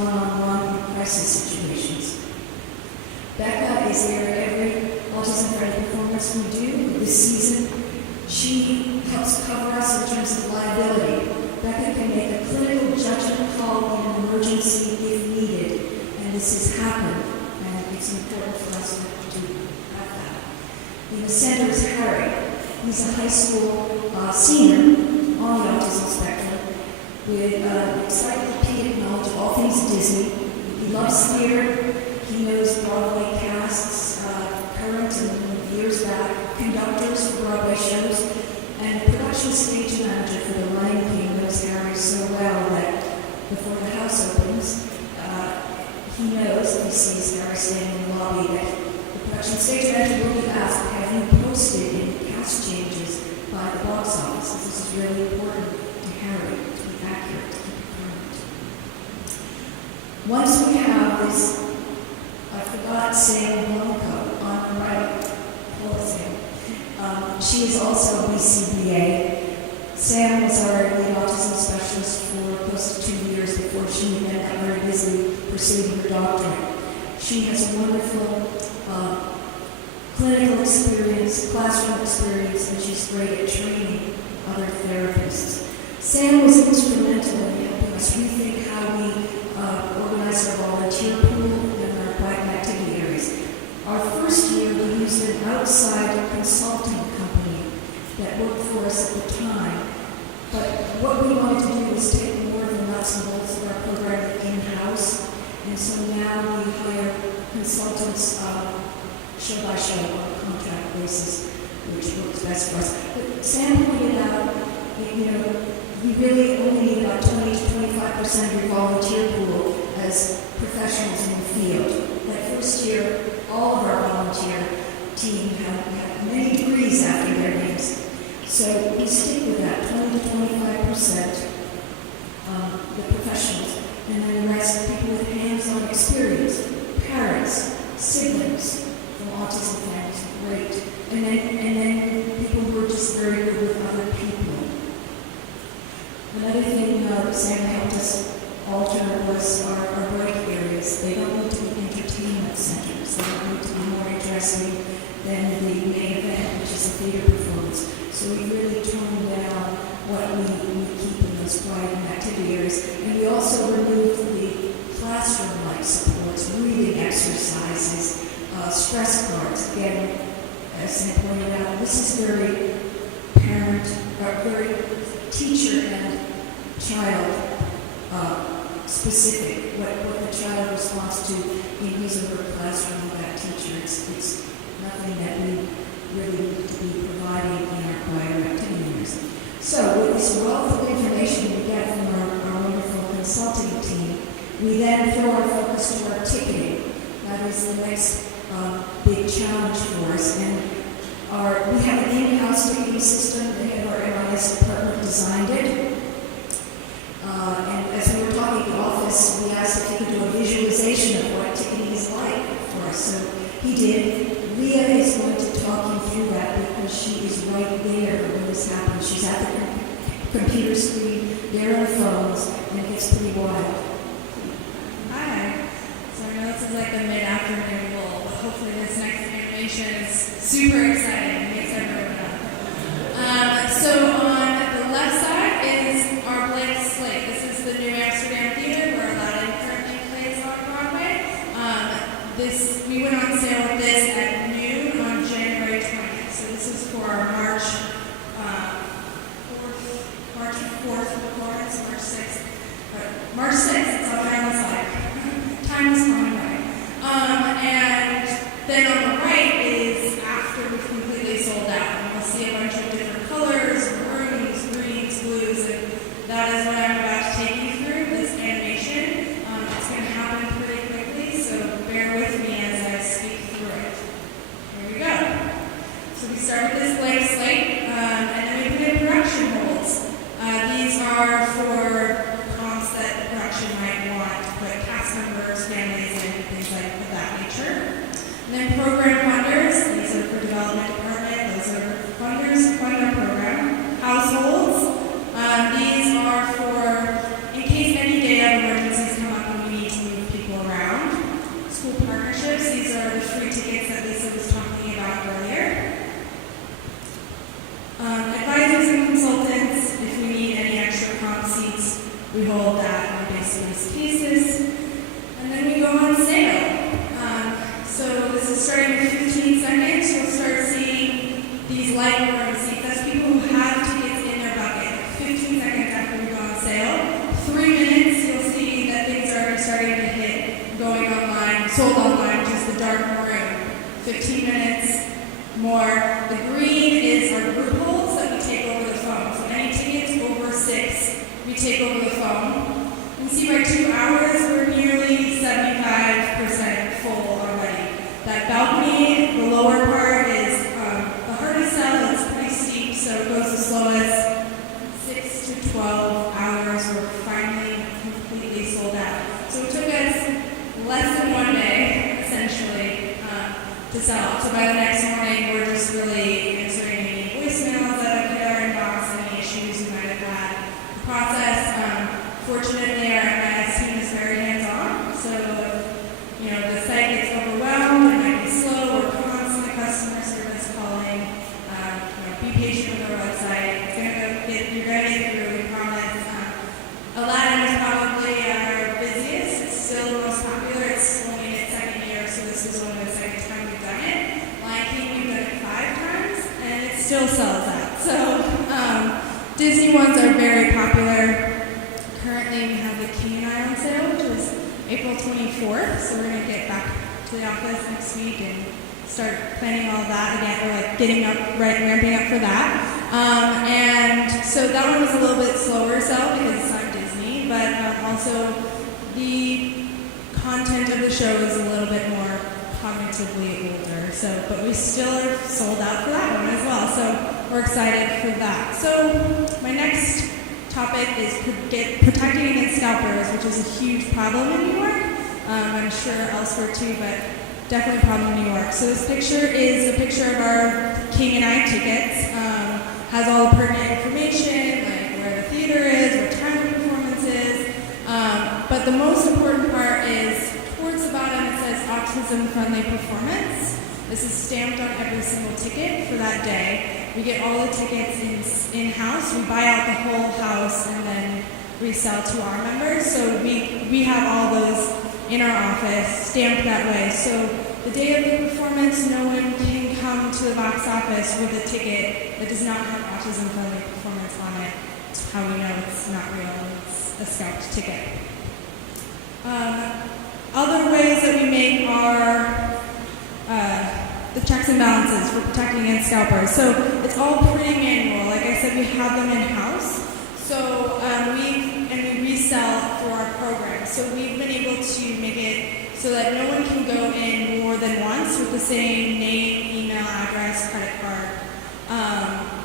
one-on-one crisis situations. Becca is there at every autism-friendly performance we do this season. She helps cover us in terms of liability. Becca can make a clinical judgment call in an emergency if needed, and this has happened, and it's important for us to have that. In the center is Harry. He's a high school senior on the Autism Spectrum with encyclopedic knowledge of all things Disney. He loves theater. He knows Broadway casts, current and years back, conductors for Broadway shows, and production stage manager for The Lion King knows Harry so well that before the house opens, he knows, if he sees Harry standing in the lobby, that the production stage manager will be asked, have you posted any cast changes by the box office? This is really important to Harry, to be accurate, to keep it current. Once we have this, I forgot Sam Blanco on the right. She is also a BCBA. Sam was our lead autism specialist for close to 2 years before she then got very busy pursuing her doctorate. She has wonderful clinical experience, classroom experience, and she's great at training other therapists. Sam was instrumental in helping us rethink how we organize our volunteer pool and our quiet activity areas. Our first year, we used an outside consulting company that worked for us at the time. But what we wanted to do was take more of the nuts and bolts of our program in-house. And so now we hire consultants show by show on a contract basis, which works best for us. But Sam pointed out, we really only need about 20 to 25% of your volunteer pool as professionals in the field. That first year, all of our volunteer team have many degrees after their names. So we stick with that, 20 to 25%, the professionals, and then the rest people with hands-on experience, parents, siblings from autism families, great. And then people who are just very good with other people. Another thing Sam helped us alter was our break areas. They don't need to be entertainment centers. They don't need to be more interesting than the main event, which is a theater performance. So we really toned down what we keep in those quiet and activity areas. And we also removed the classroom-like supports, reading exercises, stress cards. Again, as Sam pointed out, this is very very teacher and child specific, what the child responds to in his or her classroom with that teacher. It's nothing that we really need to be providing in our prior activities. So with this wealth of information we get from our wonderful consulting team, we then throw our focus to our ticketing. That is the next big challenge for us. And we have an in-house ticketing system. The head of our MIS department designed it. And as we were talking in the office, we asked if he could do a visualization of what ticketing is like for us. So he did. Leah is going to talk you through that because she is right there when this happens. She's at the computer screen, there on the phones, and it gets pretty wild. Hi. So I know this is like the mid-afternoon lull, but hopefully this next animation is super exciting. Makes everyone up. So on the left side is our blank slate. This is the New Amsterdam Theater where Aladdin currently plays on Broadway. We went on sale with this at noon on January 20th. So this is for our March 4th performance, March 6th. March 6th, it's up there on the slide. Time is flying by. And then on the right is after we've completely sold out. And we'll see a bunch of different colors, maroons, greens, blues, and that is what I'm about to take you through, this animation. It's going to happen pretty quickly, so bear with me as I speak through it. Here we go. So we start with this blank slate, and then we put in production holds. These are for prompts that production might want to put cast members, families, and things like of that nature. And then program funders, these are for development department, those are funders who fund our program. Households, these are for in case any data emergencies come up and we need We hold that on base cases, and then we go on sale. So this is starting with 15 seconds. You'll start seeing these light orange seats. That's people who have tickets in their bucket. 15 seconds after we go on sale. 3 minutes, you'll see that things are already starting to hit, going online, sold online, which is the dark maroon. 15 minutes more. The green is our group holds that we take over the phone. So any tickets over 6, we take over the phone. You can see by 2 hours, we're nearly 75% full already. That balcony, the lower part is the hardest sell. It's pretty steep, so it goes the slowest. 6 to 12 hours, we're finally completely sold out. So it took us less than 1 day, essentially, to sell. So by the next morning, we're just really answering any voicemails that have hit our inbox, any issues we might have had. The process, fortunately, our MS team is very hands-on. So, the site gets overwhelmed, it might be slow, we're constant customer service calling. Be patient with our website. You're going to get through, we promise. Aladdin is probably our busiest. It's still the most popular. It's only in its second year, so this is only the second time we've done it. Lion King, we've done it 5 times, and it still sells out. So Disney ones are very popular. Currently, we have the King and I on sale, which is April 24th. So we're going to get back to the office next week and start planning all that again. We're like getting up, ramping up for that. And so that one was a little bit slower sell because it's not Disney, but also the content of the show is a little bit more cognitively older. So, but we still are sold out for that one as well. So we're excited for that. So my next topic is protecting against scalpers, which is a huge problem in New York. I'm sure elsewhere too, but definitely a problem in New York. So this picture is a picture of our King and I tickets. Has all the pertinent information, like where the theater is, what time the performance is. But the most important part is towards the bottom it says autism-friendly performance. This is stamped on every single ticket for that day. We get all the tickets in-house. We buy out the whole house and then resell to our members. So we have all those in our office stamped that way. So the day of the performance, no one can come to the box office with a ticket that does not have autism-friendly performance on it. That's how we know it's not real. It's a scalped ticket. Other ways that we make are the checks and balances for protecting against scalpers. So it's all pretty manual. Like I said, we have them in-house. So we resell for our program. So we've been able to make it so that no one can go in more than once with the same name, email, address, credit card.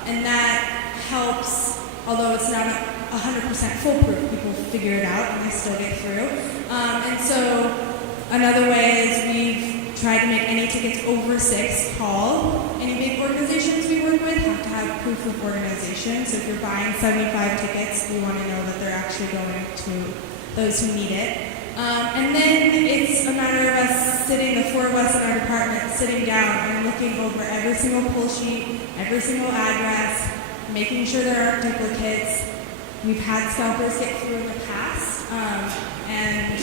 And that helps, although it's not 100% foolproof. People figure it out and they still get through. And so another way is we've tried to make any tickets over 6 call. Any big organizations we work with have to have proof of organization. So if you're buying 75 tickets, we want to know that they're actually going to those who need it. And then it's a matter of us the 4 of us in our department, sitting down and looking over every single pull sheet, every single address, making sure there aren't duplicates. We've had scalpers get through in the past, and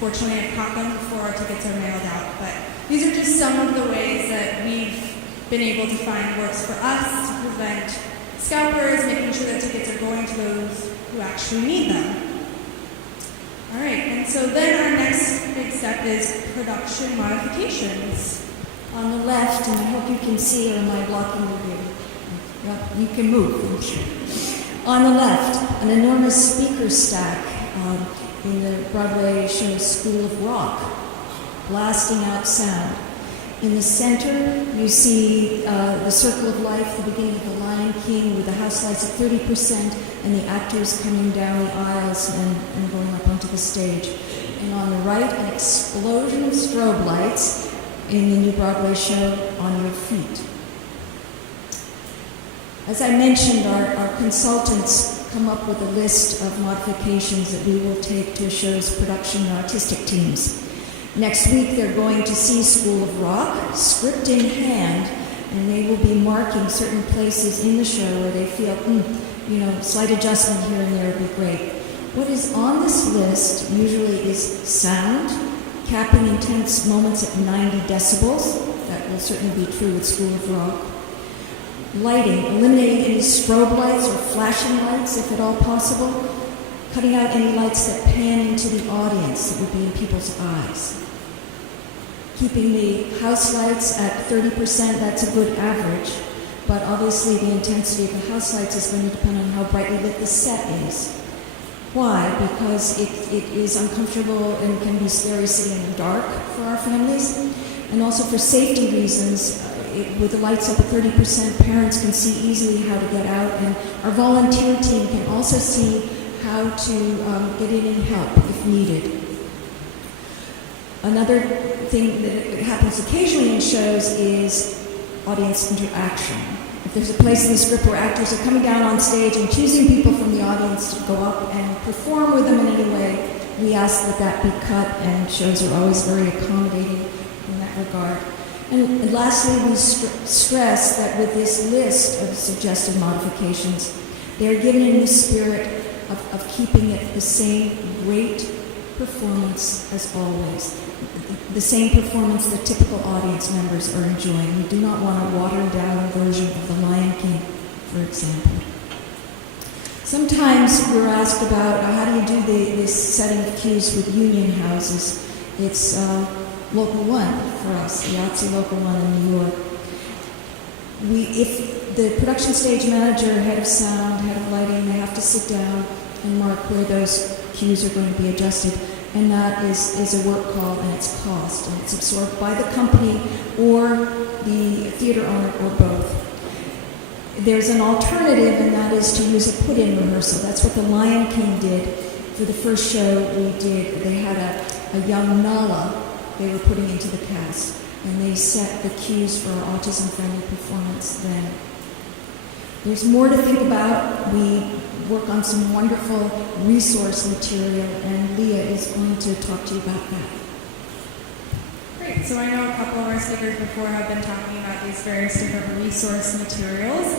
fortunately I've caught them before our tickets are mailed out. But these are just some of the ways that we've been able to find works for us to prevent scalpers, making sure that tickets are going to those who actually need them. All right, and so then our next big step is production modifications. On the left, and I hope you can see, or am I blocking the view? Yep, you can move, I'm sure. On the left, an enormous speaker stack in the Broadway show School of Rock, blasting out sound. In the center, you see the Circle of Life, the beginning of The Lion King, with the house lights at 30% and the actors coming down the aisles and going up onto the stage. And on the right, an explosion of strobe lights in the new Broadway show On Your Feet. As I mentioned, our consultants come up with a list of modifications that we will take to a show's production and artistic teams. Next week, they're going to see School of Rock, script in hand, and they will be marking certain places in the show where they feel, slight adjustment here and there would be great. What is on this list usually is sound, capping intense moments at 90 decibels. That will certainly be true at School of Rock. Lighting, eliminating any strobe lights or flashing lights if at all possible. Cutting out any lights that pan into the audience that would be in people's eyes. Keeping the house lights at 30%, that's a good average. But obviously the intensity of the house lights is going to depend on how brightly lit the set is. Why? Because it is uncomfortable and can be scary sitting in the dark for our families. And also for safety reasons, with the lights up at 30%, parents can see easily how to get out, and our volunteer team can also see how to get in and help if needed. Another thing that happens occasionally in shows is audience interaction. If there's a place in the script where actors are coming down on stage and choosing people from the audience to go up and perform with them in any way, we ask that that be cut, and shows are always very accommodating in that regard. And lastly, we stress that with this list of suggested modifications, they are given in the spirit of keeping it the same great performance as always. The same performance that typical audience members are enjoying. We do not want a watered-down version of The Lion King, for example. Sometimes we're asked about how do you do this setting of cues with union houses. It's Local 1 for us, the Yahtzee Local 1 in New York. If the production stage manager, head of sound, head of lighting, they have to sit down and mark where those cues are going to be adjusted. And that is a work call, and it's cost, and it's absorbed by the company or the theater owner or both. There's an alternative, and that is to use a put-in rehearsal. That's what The Lion King did for the first show we did. They had a young Nala they were putting into the cast, and they set the cues for our autism-friendly performance then. There's more to think about. We work on some wonderful resource material, and Leah is going to talk to you about that. Great. So I know a couple of our speakers before have been talking about these various different resource materials.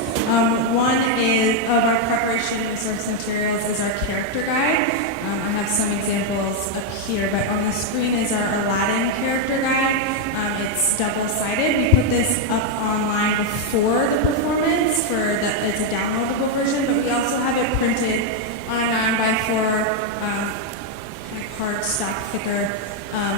One of our preparation resource materials is our character guide. I have some examples up here, but on the screen is our Aladdin character guide. It's double-sided. We put this up online before the performance it's a downloadable version, but we also have it printed on a 9x4 kind of cardstock thicker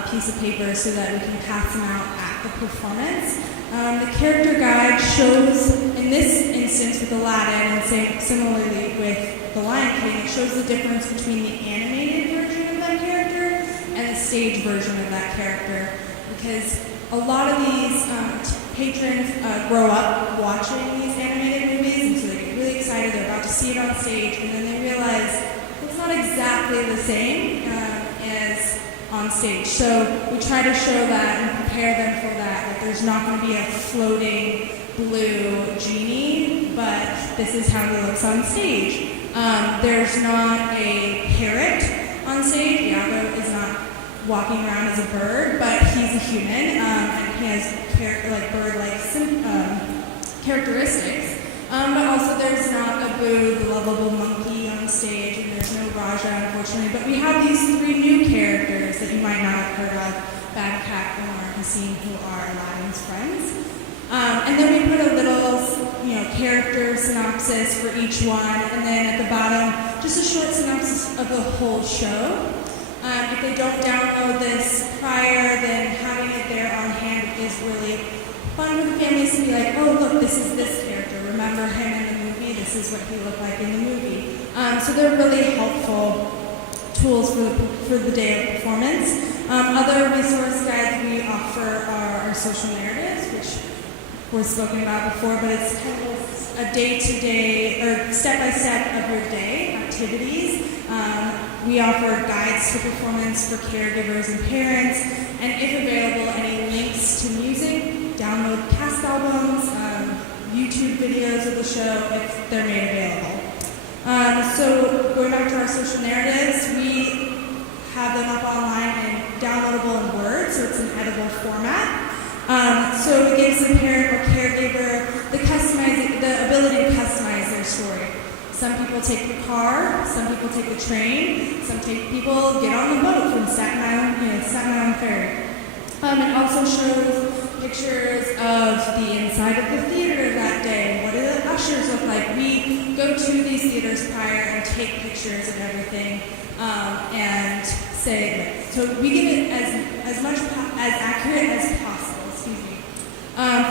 piece of paper so that we can pass them out at the performance. The character guide shows, in this instance with Aladdin, and similarly with The Lion King, it shows the difference between the animated version of that character and the stage version of that character. Because a lot of these patrons grow up watching these animated movies, and so they get really excited, they're about to see it on stage, and then they realize it's not exactly the same as on stage. So we try to show that and prepare them for that. Like, there's not going to be a floating blue genie, but this is how he looks on stage. There's not a parrot on stage. Iago is not walking around as a bird, but he's a human, and he has bird-like characteristics. But also there's not a Boo, the lovable monkey on stage, and there's no Raja, unfortunately. But we have these three new characters that you might not have heard of, Bad Cat, Omar, and Hassim, who are Aladdin's friends. And then we put a little, character synopsis for each one, and then at the bottom, just a short synopsis of the whole show. If they don't download this prior, then having it there on hand is really fun for the families to be like, oh, look, this is this character. Remember him in the movie? This is what he looked like in the movie. So they're really helpful tools for the day of performance. Other resource guides we offer are our social narratives, which we've spoken about before, but it's kind of a day-to-day or step-by-step of your day activities. We offer guides to performance for caregivers and parents, and if available, any links to music, download cast albums, YouTube videos of the show if they're made available. So going back to our social narratives, we have them up online and downloadable in Word, so it's an editable format. So it gives the parent or caregiver the ability to customize their story. Some people take the car, some people take the train, some people get on the boat from Staten Island Ferry. It also shows pictures of the inside of the theater that day. What do the ushers look like? We go to these theaters prior and take pictures of everything and say, so we get it as much as accurate as possible.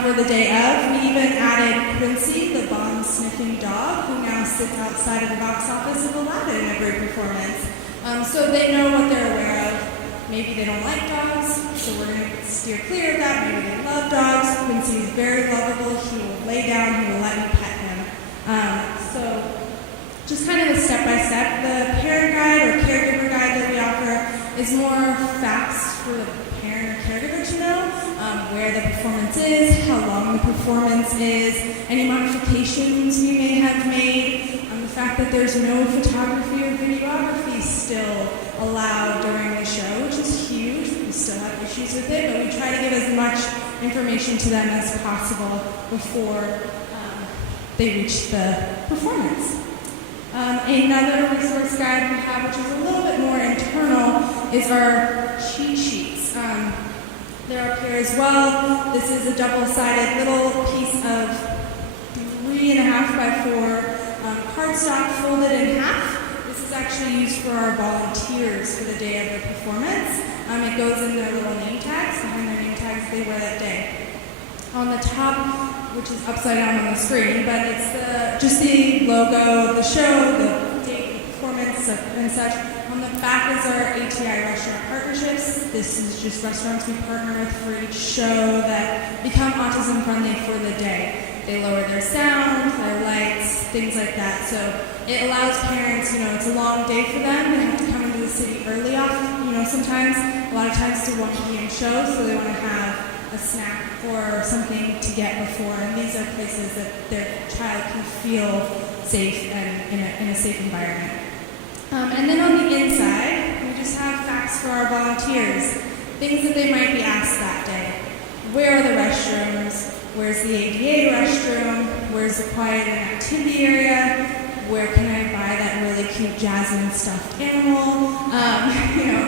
For the day of, we even added Quincy, the bomb-sniffing dog, who now sits outside of the box office of Aladdin every performance. So they know what they're aware of. Maybe they don't like dogs, so we're going to steer clear of that. Maybe they love dogs. Quincy is very lovable. He will lay down. He will let you pet him. So just kind of a step-by-step. The parent guide or caregiver guide that we offer is more facts for the parent or caregiver to know, where the performance is, how long the performance is, any modifications we may have made, the fact that there's no photography or videography still allowed during the show, which is huge. We still have issues with it, but we try to give as much information to them as possible before they reach the performance. Another resource guide we have, which is a little bit more internal, is our cheat sheets. They're up here as well. This is a double-sided little piece of 3.5 by 4 cardstock folded in half. This is actually used for our volunteers for the day of the performance. It goes in their little name tags. Behind their name tags they wear that day. On the top, which is upside down on the screen, but it's just the logo of the show, the date, the performance, and such. On the back is our ATI restaurant partnerships. This is just restaurants we partner with for each show that become autism friendly for the day. They lower their sound, their lights, things like that. So it allows parents, it's a long day for them. They have to come into the city early off, sometimes, a lot of times to 1 p.m. shows, so they want to have a snack or something to get before. And these are places that their child can feel safe and in a safe environment. And then on the inside, we just have facts for our volunteers, things that they might be asked that day. Where are the restrooms? Where's the ADA restroom? Where's the quiet and activity area? Where can I buy that really cute Jasmine stuffed animal?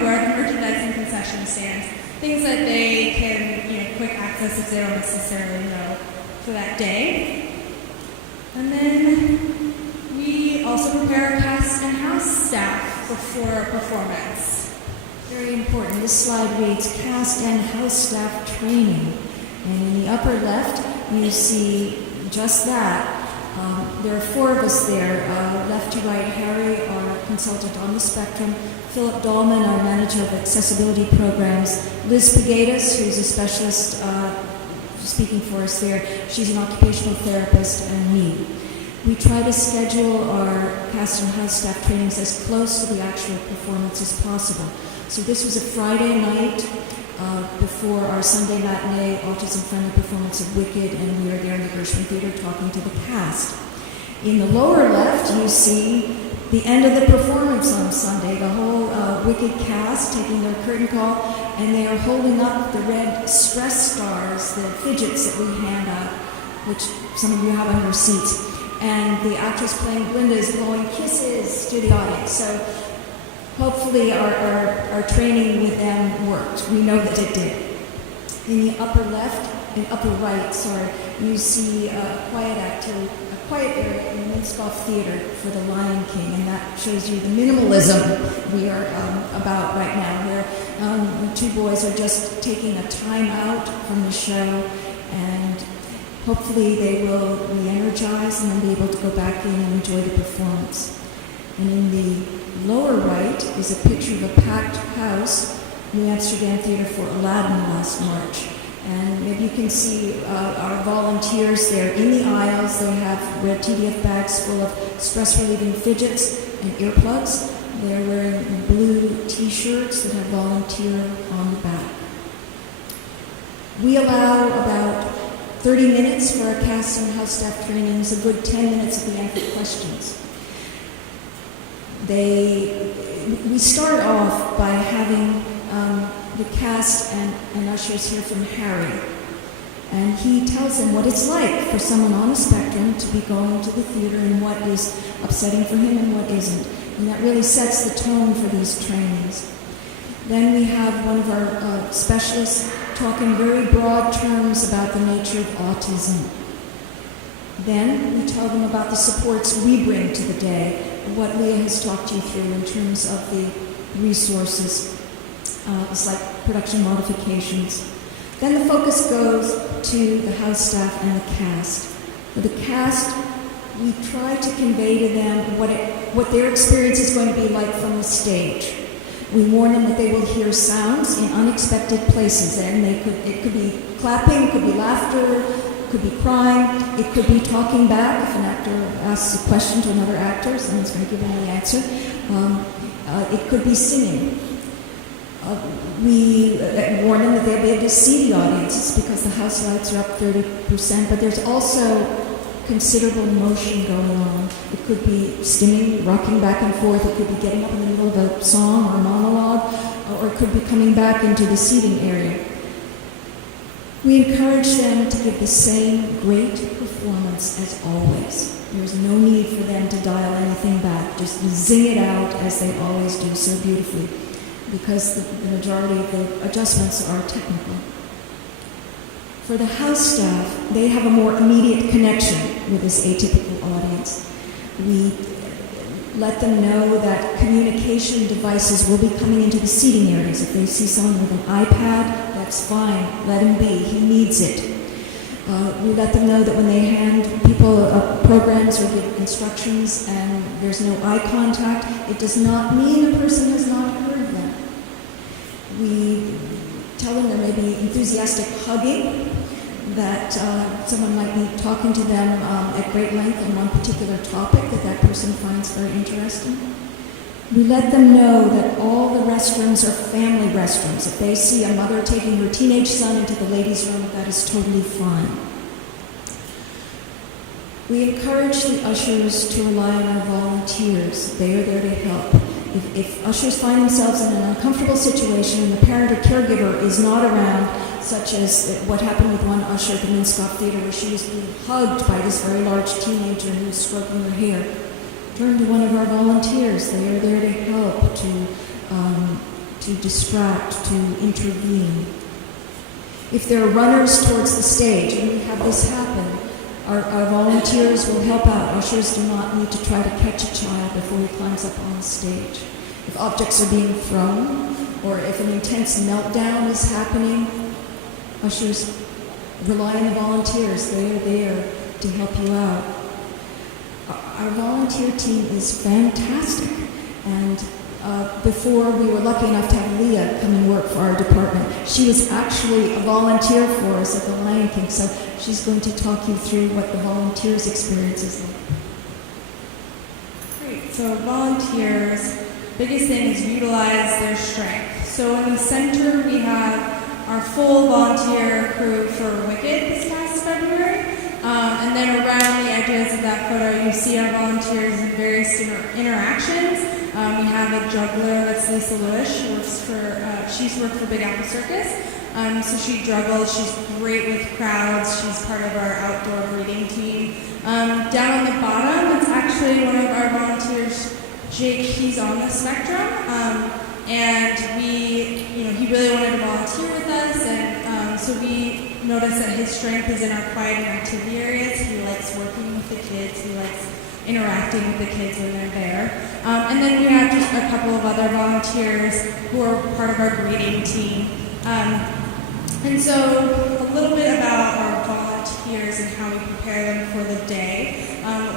Where are the merchandising concession stands? Things that they can, quick access if they don't necessarily know for that day. And then we also prepare our cast and house staff before a performance. Very important. This slide reads cast and house staff training. And in the upper left, you see just that. There are 4 of us there. Left to right, Harry, our consultant on the spectrum, Philip Dahlman, our manager of accessibility programs, Liz Pegatus, who's a specialist speaking for us there. She's an occupational therapist, and me. We try to schedule our cast and house staff trainings as close to the actual performance as possible. So this was a Friday night before our Sunday matinee autism-friendly performance of Wicked, and we were there in the Gershwin Theater talking to the cast. In the lower left, you see the end of the performance on Sunday, the whole Wicked cast taking their curtain call, and they are holding up the red stress stars, the fidgets that we hand out, which some of you have on your seats. And the actress playing Glinda is blowing kisses to the audience. So hopefully our training with them worked. We know that it did. In the upper right, you see a quiet area in the Minskoff Theater for the Lion King, and that shows you the minimalism we are about right now, where the 2 boys are just taking a time out from the show, and hopefully they will re-energize and then be able to go back in and enjoy the performance. And in the lower right is a picture of a packed house, New Amsterdam Theater for Aladdin last March. And maybe you can see our volunteers there in the aisles. They have red TDF bags full of stress-relieving fidgets and earplugs. They're wearing blue t-shirts that have volunteer on the back. We allow about 30 minutes for our cast and house staff trainings, a good 10 minutes at the end for questions. We start off by having the cast and ushers hear from Harry. And he tells them what it's like for someone on the spectrum to be going to the theater and what is upsetting for him and what isn't. And that really sets the tone for these trainings. Then we have one of our specialists talking very broad terms about the nature of autism. Then we tell them about the supports we bring to the day, what Leah has talked you through in terms of the resources. It's like production modifications. Then the focus goes to the house staff and the cast. For the cast, we try to convey to them what their experience is going to be like from the stage. We warn them that they will hear sounds in unexpected places, and it could be clapping, it could be laughter, it could be crying, it could be talking back if an actor asks a question to another actor, someone's going to give them the answer. It could be singing. We warn them that they'll be able to see the audience. It's because the house lights are up 30%, but there's also considerable motion going on. It could be skimming, rocking back and forth. It could be getting up in the middle of a song or a monologue, or it could be coming back into the seating area. We encourage them to give the same great performance as always. There's no need for them to dial anything back. Just zing it out as they always do so beautifully, because the majority of the adjustments are technical. For the house staff, they have a more immediate connection with this atypical audience. We let them know that communication devices will be coming into the seating areas. If they see someone with an iPad, that's fine, let him be, he needs it. We let them know that when they hand people programs or give instructions and there's no eye contact, it does not mean a person has not heard them. We tell them there may be enthusiastic hugging, that someone might be talking to them at great length on one particular topic that person finds very interesting. We let them know that all the restrooms are family restrooms. If they see a mother taking her teenage son into the ladies' room, that is totally fine. We encourage the ushers to rely on our volunteers. They are there to help. If ushers find themselves in an uncomfortable situation and the parent or caregiver is not around, such as what happened with one usher at the Minskoff Theater where she was being hugged by this very large teenager who was stroking her hair, turn to one of our volunteers. They are there to help, to distract, to intervene. If there are runners towards the stage, and we have this happen, our volunteers will help out. Ushers do not need to try to catch a child before he climbs up on the stage. If objects are being thrown, or if an intense meltdown is happening, ushers rely on the volunteers. They are there to help you out. Our volunteer team is fantastic. And before we were lucky enough to have Leah come and work for our department, she was actually a volunteer for us at the Lion King. So she's going to talk you through what the volunteers' experience is like. Great. So volunteers, biggest thing is utilize their strength. So in the center we have our full volunteer crew for Wicked this past February. And then around the edges of that photo, you see our volunteers in various interactions. We have a juggler, that's Lisa Lewis. She's worked for Big Apple Circus. So she juggles, she's great with crowds. She's part of our outdoor reading team. Down on the bottom, it's actually one of our volunteers, Jake. He's on the spectrum. And he really wanted to volunteer with us, and so we noticed that his strength is in our quiet and activity areas. He likes working with the kids, he likes interacting with the kids when they're there. And then we have just a couple of other volunteers who are part of our greeting team. And so a little bit about our volunteers and how we prepare them for the day.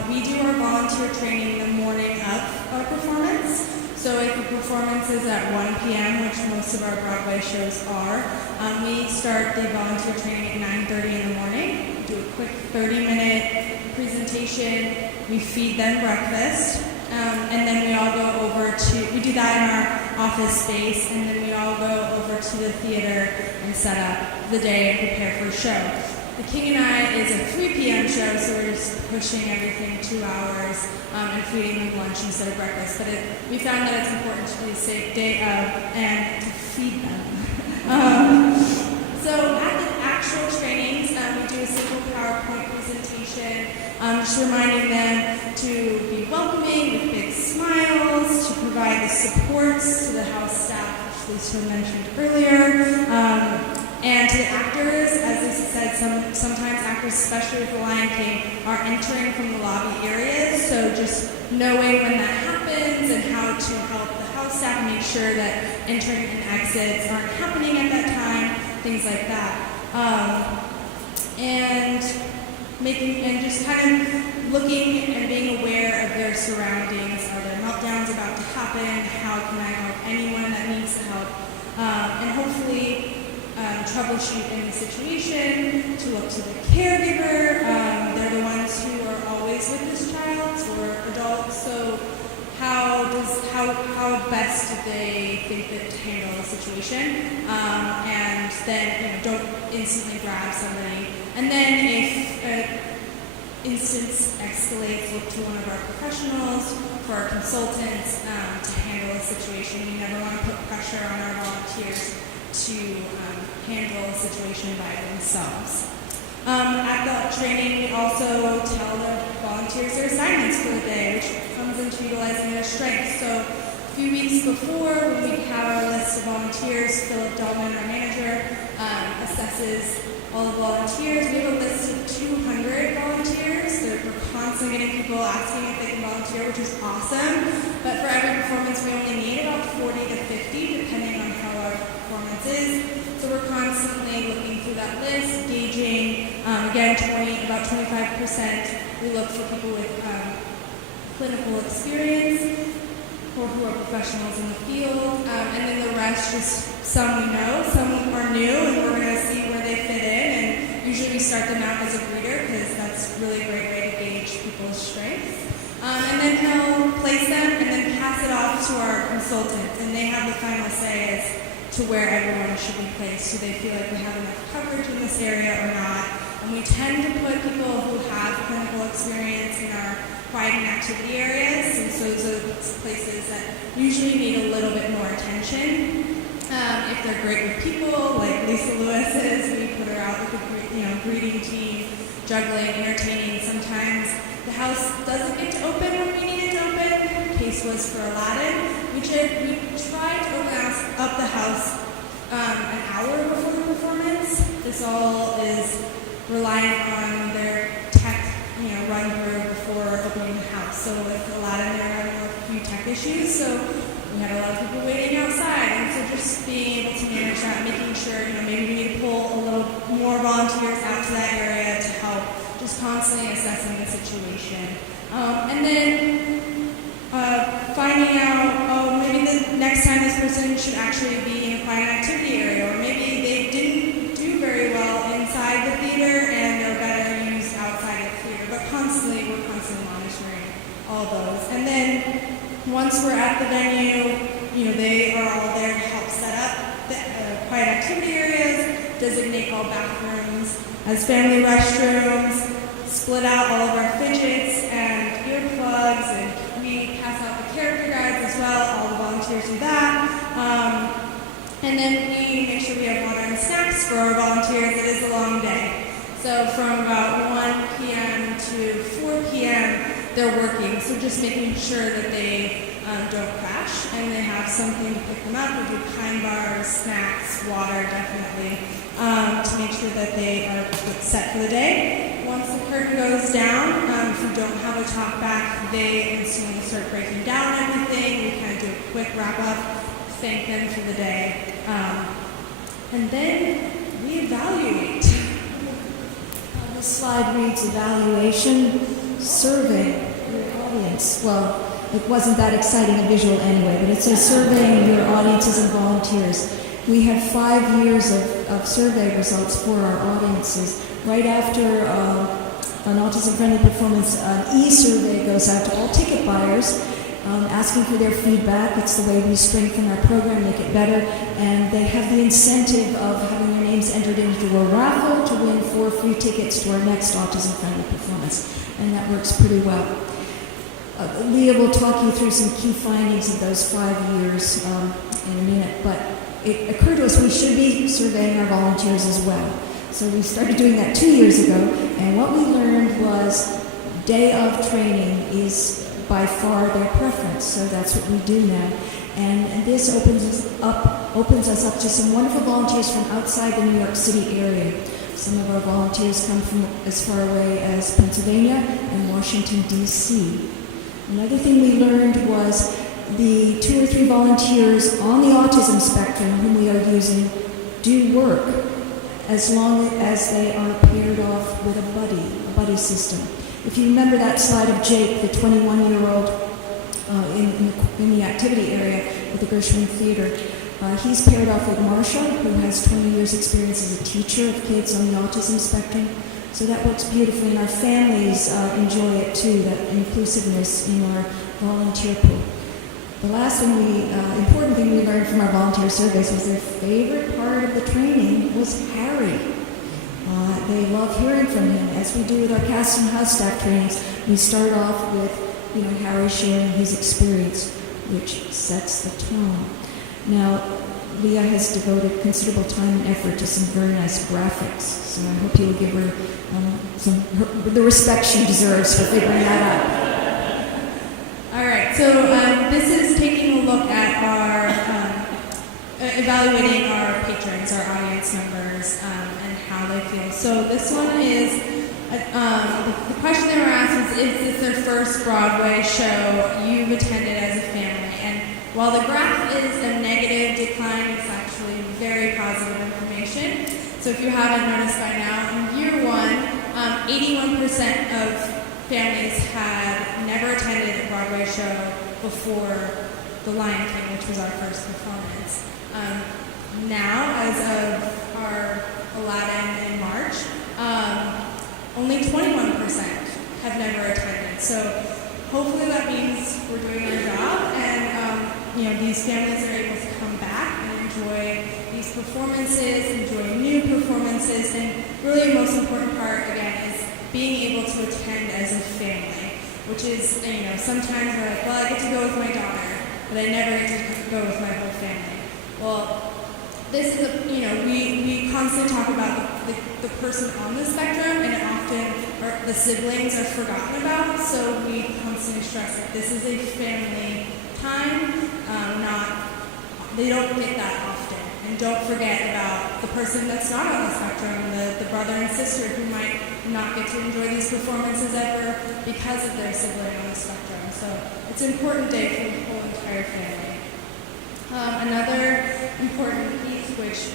We do our volunteer training the morning of our performance. So if the performance is at 1 p.m., which most of our Broadway shows are, we start the volunteer training at 9:30 in the morning. We do a quick 30-minute presentation. We feed them breakfast. And then we all go over we do that in our office space, and then we all go over to the theater and set up the day and prepare for a show. The King and I is a 3 p.m. show, so we're just pushing everything 2 hours and feeding them lunch instead of breakfast. But we found that it's important to do the safe day of and to feed them. So at the actual trainings, Just reminding them to be welcoming with big smiles, to provide the supports to the house staff, which Lisa mentioned earlier, and to the actors. As Lisa said, sometimes actors, especially with The Lion King, are entering from the lobby areas, so just knowing when that happens and how to help the house staff make sure that entering and exits aren't happening at that time, things like that. And just kind of looking and being aware of their surroundings. Are there meltdowns about to happen? How can I help anyone that needs help? And hopefully troubleshoot any situation, to look to the caregiver. They're the ones who are always with this child or adult, so how best do they think that to handle the situation? And then don't instantly grab somebody. And then if an instance escalates, look to one of our professionals, for our consultants, to handle the situation. We never want to put pressure on our volunteers to handle a situation by themselves. At the training, we also tell the volunteers their assignments for the day, which comes into utilizing their strengths. So a few weeks before, when we have our list of volunteers, Philip Dolman, our manager, assesses all the volunteers. We have a list of 200 volunteers. We're constantly getting people asking if they can volunteer, which is awesome. But for every performance, we only need about 40 to 50, depending on how our performance is. So we're constantly looking through that list, gauging, again, about 25%. We look for people with clinical experience, or who are professionals in the field, and then the rest, just some we know, some are new, and we're going to see where they fit in. And usually we start them out as a greeter, because that's really a great way to gauge people's strengths. And then he'll place them and then pass it off to our consultant, and they have the final say as to where everyone should be placed. Do they feel like we have enough coverage in this area or not? And we tend to put people who have clinical experience in our quiet and activity areas, and so those are places that usually need a little bit more attention. If they're great with people, like Lisa Lewis is, we put her out with a greeting team, juggling, entertaining. Sometimes the house doesn't get to open when we need it to open. The case was for Aladdin. We tried to open up the house an hour before the performance. This all is reliant on their tech, run through before opening the house. So with Aladdin, there were a few tech issues, so we had a lot of people waiting outside. And so just being able to manage that, making sure, maybe we need to pull a little more volunteers out to that area to help, just constantly assessing the situation. And then finding out, maybe the next time this person should actually be in a quiet activity area, or maybe they didn't do very well inside the theater and they're better used outside of the theater. But we're constantly monitoring all those. And then once we're at the venue, they are all there to help set up the quiet activity areas, designate all bathrooms as family restrooms, split out all of our fidgets and earplugs, and we pass out the character guides as well. All the volunteers do that. And then we make sure we have water and snacks for our volunteers. It is a long day. So from about 1 p.m. to 4 p.m., they're working. So just making sure that they don't crash and they have something to pick them up. We do kind bars, snacks, water, definitely, to make sure that they are set for the day. Once the curtain goes down, if we don't have a talk back, they instantly start breaking down everything. We kind of do a quick wrap up, thank them for the day, and then we evaluate. This slide reads evaluation, survey your audience. Well, it wasn't that exciting a visual anyway, but it says surveying your audiences and volunteers. We have 5 years of survey results for our audiences. Right after an autism-friendly performance, an e-survey goes out to all ticket buyers, asking for their feedback. It's the way we strengthen our program, make it better, and they have the incentive of having their names entered into a raffle to win 4 free tickets to our next autism-friendly performance, and that works pretty well. Leah will talk you through some key findings of those 5 years in a minute, but it occurred to us we should be surveying our volunteers as well. So we started doing that 2 years ago, and what we learned was day of training is by far their preference, so that's what we do now. And this opens us up to some wonderful volunteers from outside the New York City area. Some of our volunteers come from as far away as Pennsylvania and Washington, D.C. Another thing we learned was the 2 or 3 volunteers on the autism spectrum whom we are using do work as long as they are paired off with a buddy system. If you remember that slide of Jake, the 21-year-old in the activity area at the Gershwin Theater, he's paired off with Marsha, who has 20 years experience as a teacher of kids on the autism spectrum. So that works beautifully, and our families enjoy it too, that inclusiveness in our volunteer pool. The last important thing we learned from our volunteer surveys was their favorite part of the training was Harry. They love hearing from him, as we do with our cast and house staff trainings. We start off with, Harry sharing his experience, which sets the tone. Now, Leah has devoted considerable time and effort to some very nice graphics, so I hope you'll give her the respect she deserves for figuring that out. All right, so this is taking a look at our, evaluating our patrons, our audience members, and how they feel. So this one is, the question they were asked is this their first Broadway show you've attended as a family? And while the graph is a negative decline, it's actually very positive information. So if you haven't noticed by now, in year 1, 81% of families had never attended a Broadway show before The Lion King, which was our first performance. Now, as of our Aladdin in March, only 21% have never attended. So hopefully that means we're doing our job, and these families are able to come back and enjoy these performances, enjoy new performances, and really the most important part, again, is being able to attend as a family, which is, sometimes we're like, well, I get to go with my daughter, but I never get to go with my whole family. Well, this is we constantly talk about the person on the spectrum, and often the siblings are forgotten about, so we constantly stress that this is a family time, they don't get that often. And don't forget about the person that's not on the spectrum, the brother and sister who might not get to enjoy these performances ever because of their sibling on the spectrum. So it's an important day for the whole entire family. Another important piece, which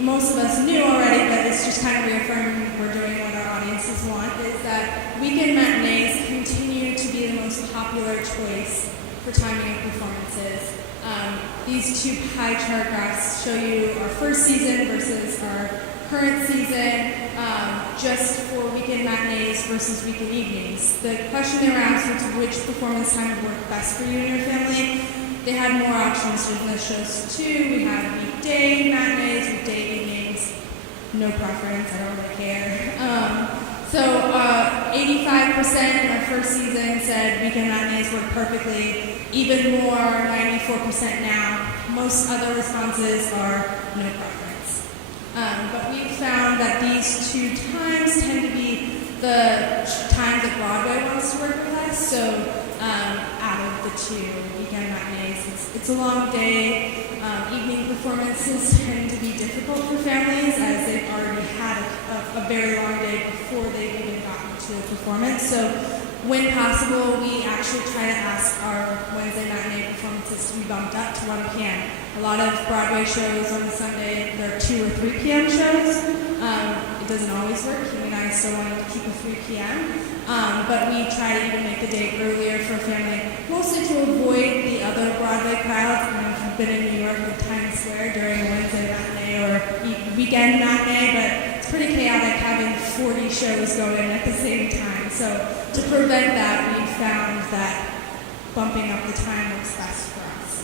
most of us knew already, but it's just kind of reaffirming we're doing what our audiences want, is that weekend matinees continue to be the most popular choice for timing of performances. These 2 pie chart graphs show you our first season versus our current season, just for weekend matinees versus weekend evenings. The question they were asked was which performance time would work best for you and your family. They had more options for the shows too. We had weekday matinees, weekday evenings, no preference, I don't really care. So 85% in our first season said weekend matinees work perfectly, even more, 94% now. Most other responses are no preference. But we found that these 2 times tend to be the times that Broadway wants to work with us. So out of the 2 weekend matinees, it's a long day. Evening performances tend to be difficult for families as they've already had a very long day before they've even gotten to the performance. So when possible, we actually try to ask our Wednesday matinee performances to be bumped up to 1 p.m. A lot of Broadway shows on a Sunday, they're 2 or 3 p.m. shows. It doesn't always work. He and I still wanted to keep a 3 p.m. But we try to even make the day earlier for a family, mostly to avoid the other Broadway crowds. If you've been in New York at Times Square during a Wednesday matinee or weekend matinee, but it's pretty chaotic having 40 shows going at the same time. So to prevent that, we found that bumping up the time works best for us.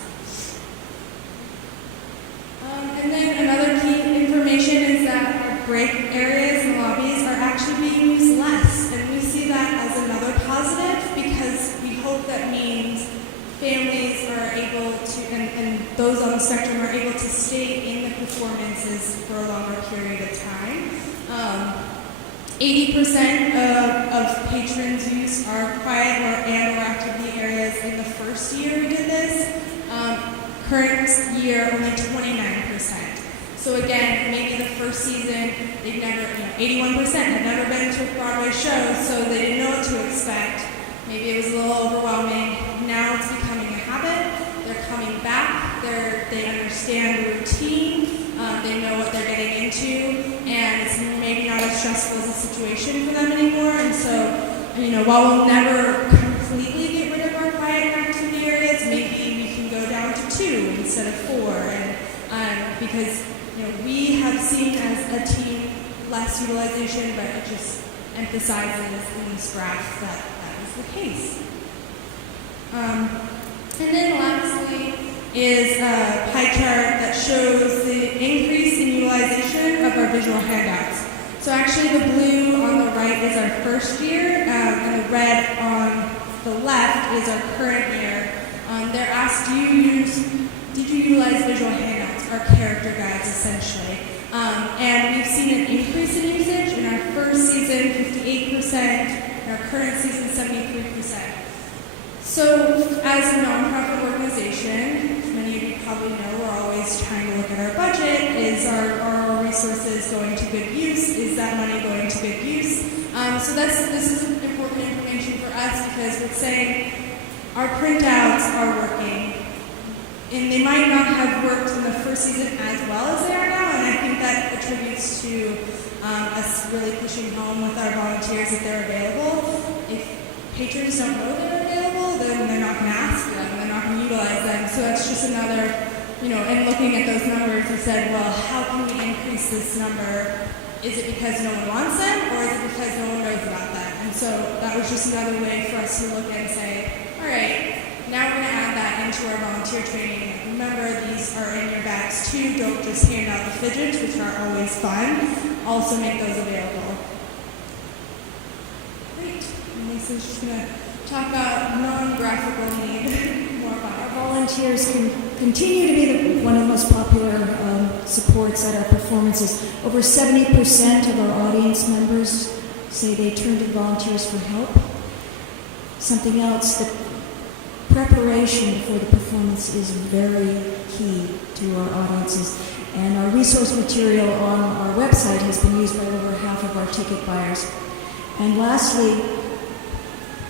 And then another key information is that our break areas and lobbies are actually being used less. And we see that as another positive because we hope that means families are able to, and those on the spectrum are able to stay in the performances for a longer period of time. 80% of patrons use our quiet and/or activity areas in the first year we did this. Current year, only 29%. So again, maybe the first season, they've never, 81% had never been to a Broadway show, so they didn't know what to expect. Maybe it was a little overwhelming. Now it's becoming a habit. They're coming back. They understand the routine. They know what they're getting into, and it's maybe not as stressful as a situation for them anymore. And so, while we'll never completely get rid of our quiet and activity areas, maybe we can go down to 2 instead of 4. And because we have seen as a team less utilization, but it just emphasizes in this graph that is the case. And then lastly is a pie chart that shows the increase in utilization of our visual handouts. So actually the blue on the right is our first year, and the red on the left is our current year. They're asked, did you utilize visual handouts, our character guides essentially? And we've seen an increase in usage. In our first season, 58%, in our current season, 73%. So as a nonprofit organization, many of you probably know we're always trying to look at our budget. Are our resources going to good use? Is that money going to good use? So this is important information for us because we're saying our printouts are working. And they might not have worked in the first season as well as they are now, and I think that attributes to us really pushing home with our volunteers that they're available. If patrons don't know they're available, then they're not going to ask them, they're not going to utilize them. So that's just another, and looking at those numbers, we said, well, how can we increase this number? Is it because no one wants them, or is it because no one knows about them? And so that was just another way for us to look and say, all right, now we're going to add that into our volunteer training. Remember, these are in your bags too. Don't just hand out the fidgets, which are always fun. Also make those available. Great. And Lisa's just going to talk about non-graphical need more about Our volunteers can continue to be one of the most popular supports at our performances. Over 70% of our audience members say they turn to volunteers for help. Something else, that preparation before the performance is very key to our audiences. And our resource material on our website has been used by over half of our ticket buyers. And lastly,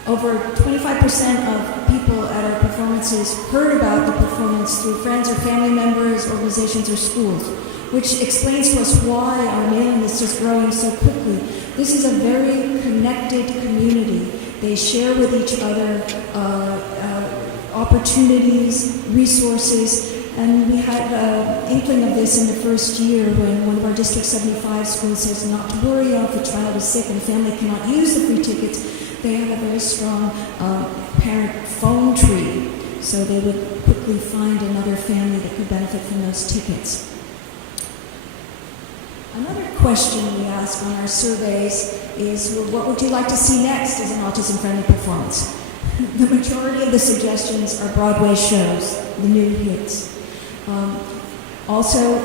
over 25% of people at our performances heard about the performance through friends or family members, organizations, or schools, which explains to us why our mailing list is growing so quickly. This is a very connected community. They share with each other opportunities, resources, and we had an inkling of this in the first year when one of our District 75 schools says not to worry if a child is sick and the family cannot use the free tickets. They have a very strong parent phone tree, so they would quickly find another family that could benefit from those tickets. Another question we ask on our surveys is, well, what would you like to see next as an autism-friendly performance? The majority of the suggestions are Broadway shows, the new hits. Also,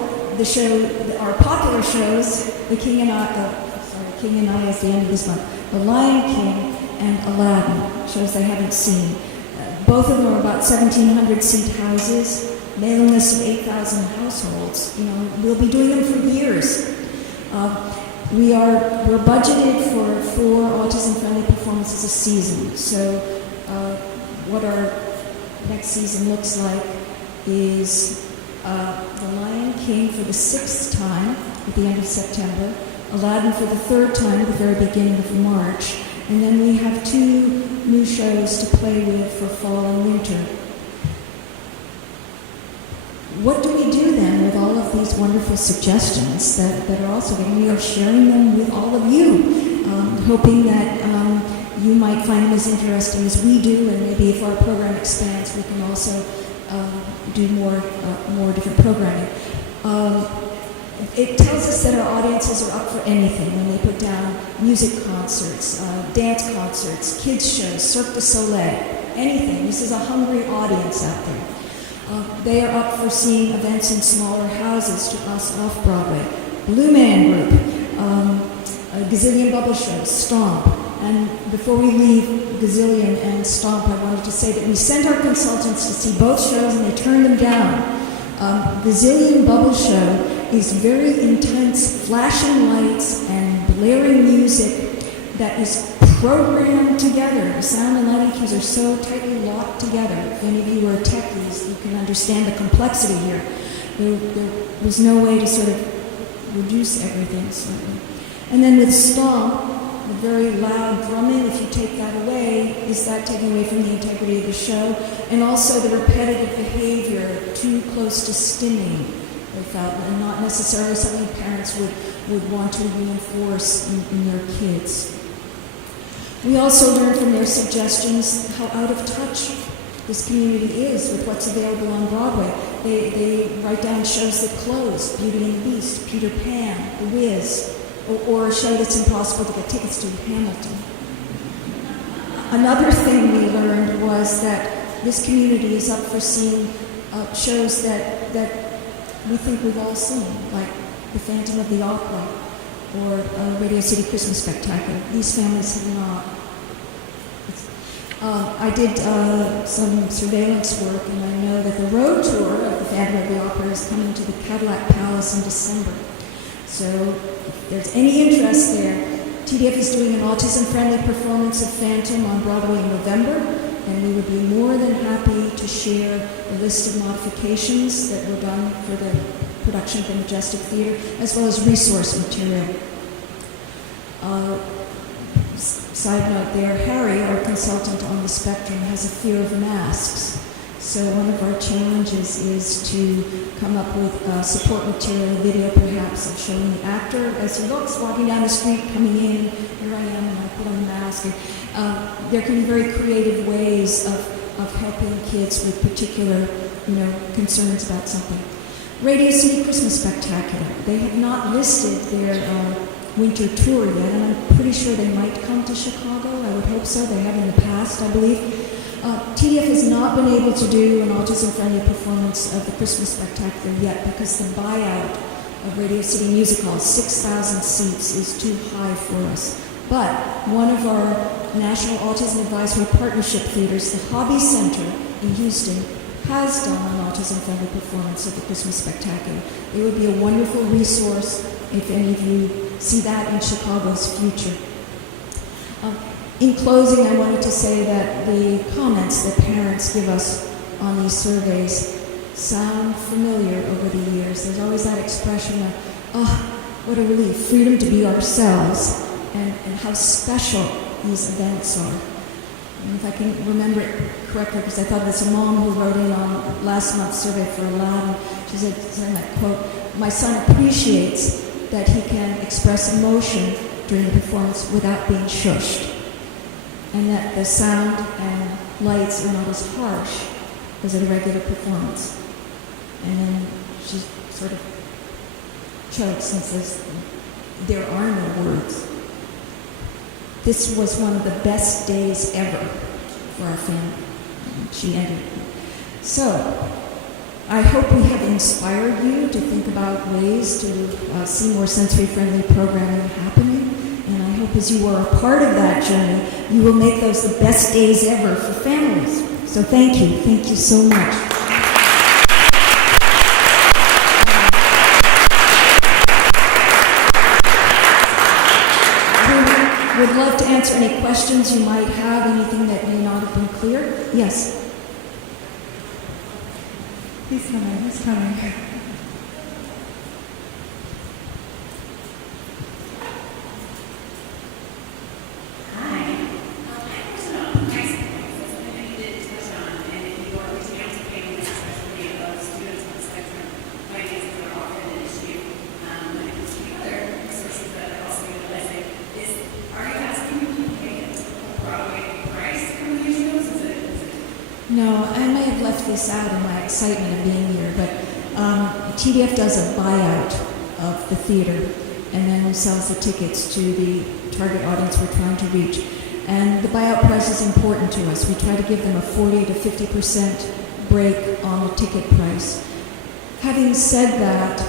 our popular shows, King and I is the end of this month, The Lion King and Aladdin, shows they haven't seen. Both of them are about 1,700 seat houses, mailing lists of 8,000 households. We'll be doing them for years. We're budgeted for 4 autism-friendly performances a season. So what our next season looks like is The Lion King for the 6th time at the end of September, Aladdin for the 3rd time at the very beginning of March, and then we have 2 new shows to play with for fall and winter. What do we do then with all of these wonderful suggestions that are also given? We are sharing them with all of you, hoping that you might find them as interesting as we do, and maybe if our program expands, we can also do more different programming. It tells us that our audiences are up for anything when they put down music concerts, dance concerts, kids shows, Cirque du Soleil, anything. This is a hungry audience out there. They are up for seeing events in smaller houses to us off-Broadway. Blue Man Group, Gazillion Bubble Show, Stomp. And before we leave Gazillion and Stomp, I wanted to say that we sent our consultants to see both shows and they turned them down. Gazillion Bubble Show is very intense, flashing lights and blaring music that is programmed together. The sound and lighting cues are so tightly locked together. If any of you are techies, you can understand the complexity here. There was no way to sort of reduce everything slightly. And then with Stomp, the very loud drumming, if you take that away, is that taking away from the integrity of the show? And also the repetitive behavior, too close to stimming, they felt, and not necessarily something parents would want to reinforce in their kids. We also learned from their suggestions how out of touch this community is with what's available on Broadway. They write down shows that closed, Beauty and the Beast, Peter Pan, The Wiz, or a show that's impossible to get tickets to, Hamilton. Another thing we learned was that this community is up for seeing shows that we think we've all seen, like The Phantom of the Opera or Radio City Christmas Spectacular. These families have not. I did some surveillance work, and I know that the road tour of The Phantom of the Opera is coming to the Cadillac Palace in December. So if there's any interest there, TDF is doing an autism-friendly performance of Phantom on Broadway in November, and we would be more than happy to share the list of modifications that were done for the production of the Majestic Theater, as well as resource material. Side note there, Harry, our consultant on the spectrum, has a fear of masks. So one of our challenges is to come up with support material, video perhaps, of showing the actor as he looks, walking down the street, coming in, here I am, and I put on a mask. And, there can be very creative ways of helping kids with particular, concerns about something. Radio City Christmas Spectacular. They have not listed their winter tour yet, and I'm pretty sure they might come to Chicago. I would hope so. They have in the past, I believe. TDF has not been able to do an autism-friendly performance of the Christmas Spectacular yet because the buyout of Radio City Music Hall, 6,000 seats, is too high for us. But one of our National Autism Advisory Partnership theaters, the Hobby Center in Houston, has done an autism-friendly performance of the Christmas Spectacular. It would be a wonderful resource if any of you see that in Chicago's future. In closing, I wanted to say that the comments that parents give us on these surveys sound familiar over the years. There's always that expression of, oh, what a relief, freedom to be ourselves, and how special these events are. And if I can remember it correctly, because I thought there's a mom who wrote in on last month's survey for Aladdin, she said, and I quote, "My son appreciates that he can express emotion during the performance without being shushed, and that the sound and lights are not as harsh as at a regular performance." And then she sort of chokes and says, "There are no words." This was one of the best days ever for our family. And she ended. So, I hope we have inspired you to think about ways to see more sensory-friendly programming happening. And I hope as you are a part of that journey, you will make those the best days ever for families. So thank you. Thank you so much. We would love to answer any questions you might have, anything that may not have been clear. Yes? He's coming, he's coming. No, I may have left this out in my excitement of being here, but TDF does a buyout of the theater and then sells the tickets to the target audience we're trying to reach. And the buyout price is important to us. We try to give them a 40 to 50% break on the ticket price. Having said that,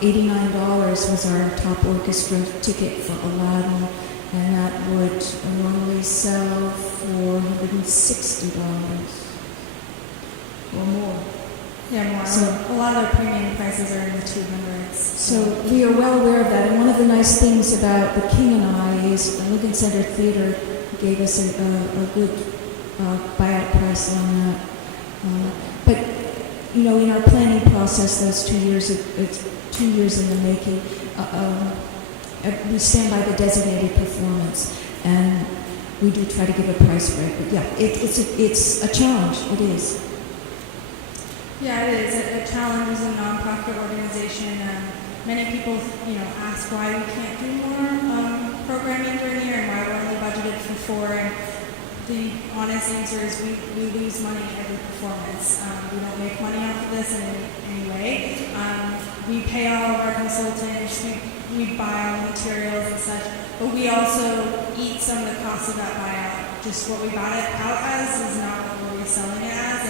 $89 was our top orchestra ticket for Aladdin, and that would normally sell for $160 or more. Yeah, more. So- A lot of the premium prices are in the 200s. So we are well aware of that, and one of the nice things about the King and I is Lincoln Center Theater gave us a good buyout price on that. But you know, in our planning process, those 2 years, it's 2 years in the making. We stand by the designated performance, and we do try to give a price break. But yeah, it's a challenge. It is. Yeah, it is a challenge as a nonprofit organization. Many people, ask why we can't do more programming during the year and why we're only budgeted for 4. And the honest answer is we lose money every performance. We don't make money off of this in any way. We pay all of our consultants. We buy all the materials and such, but we also eat some of the costs of that buyout. Just what we bought it out as is not what we're reselling it as.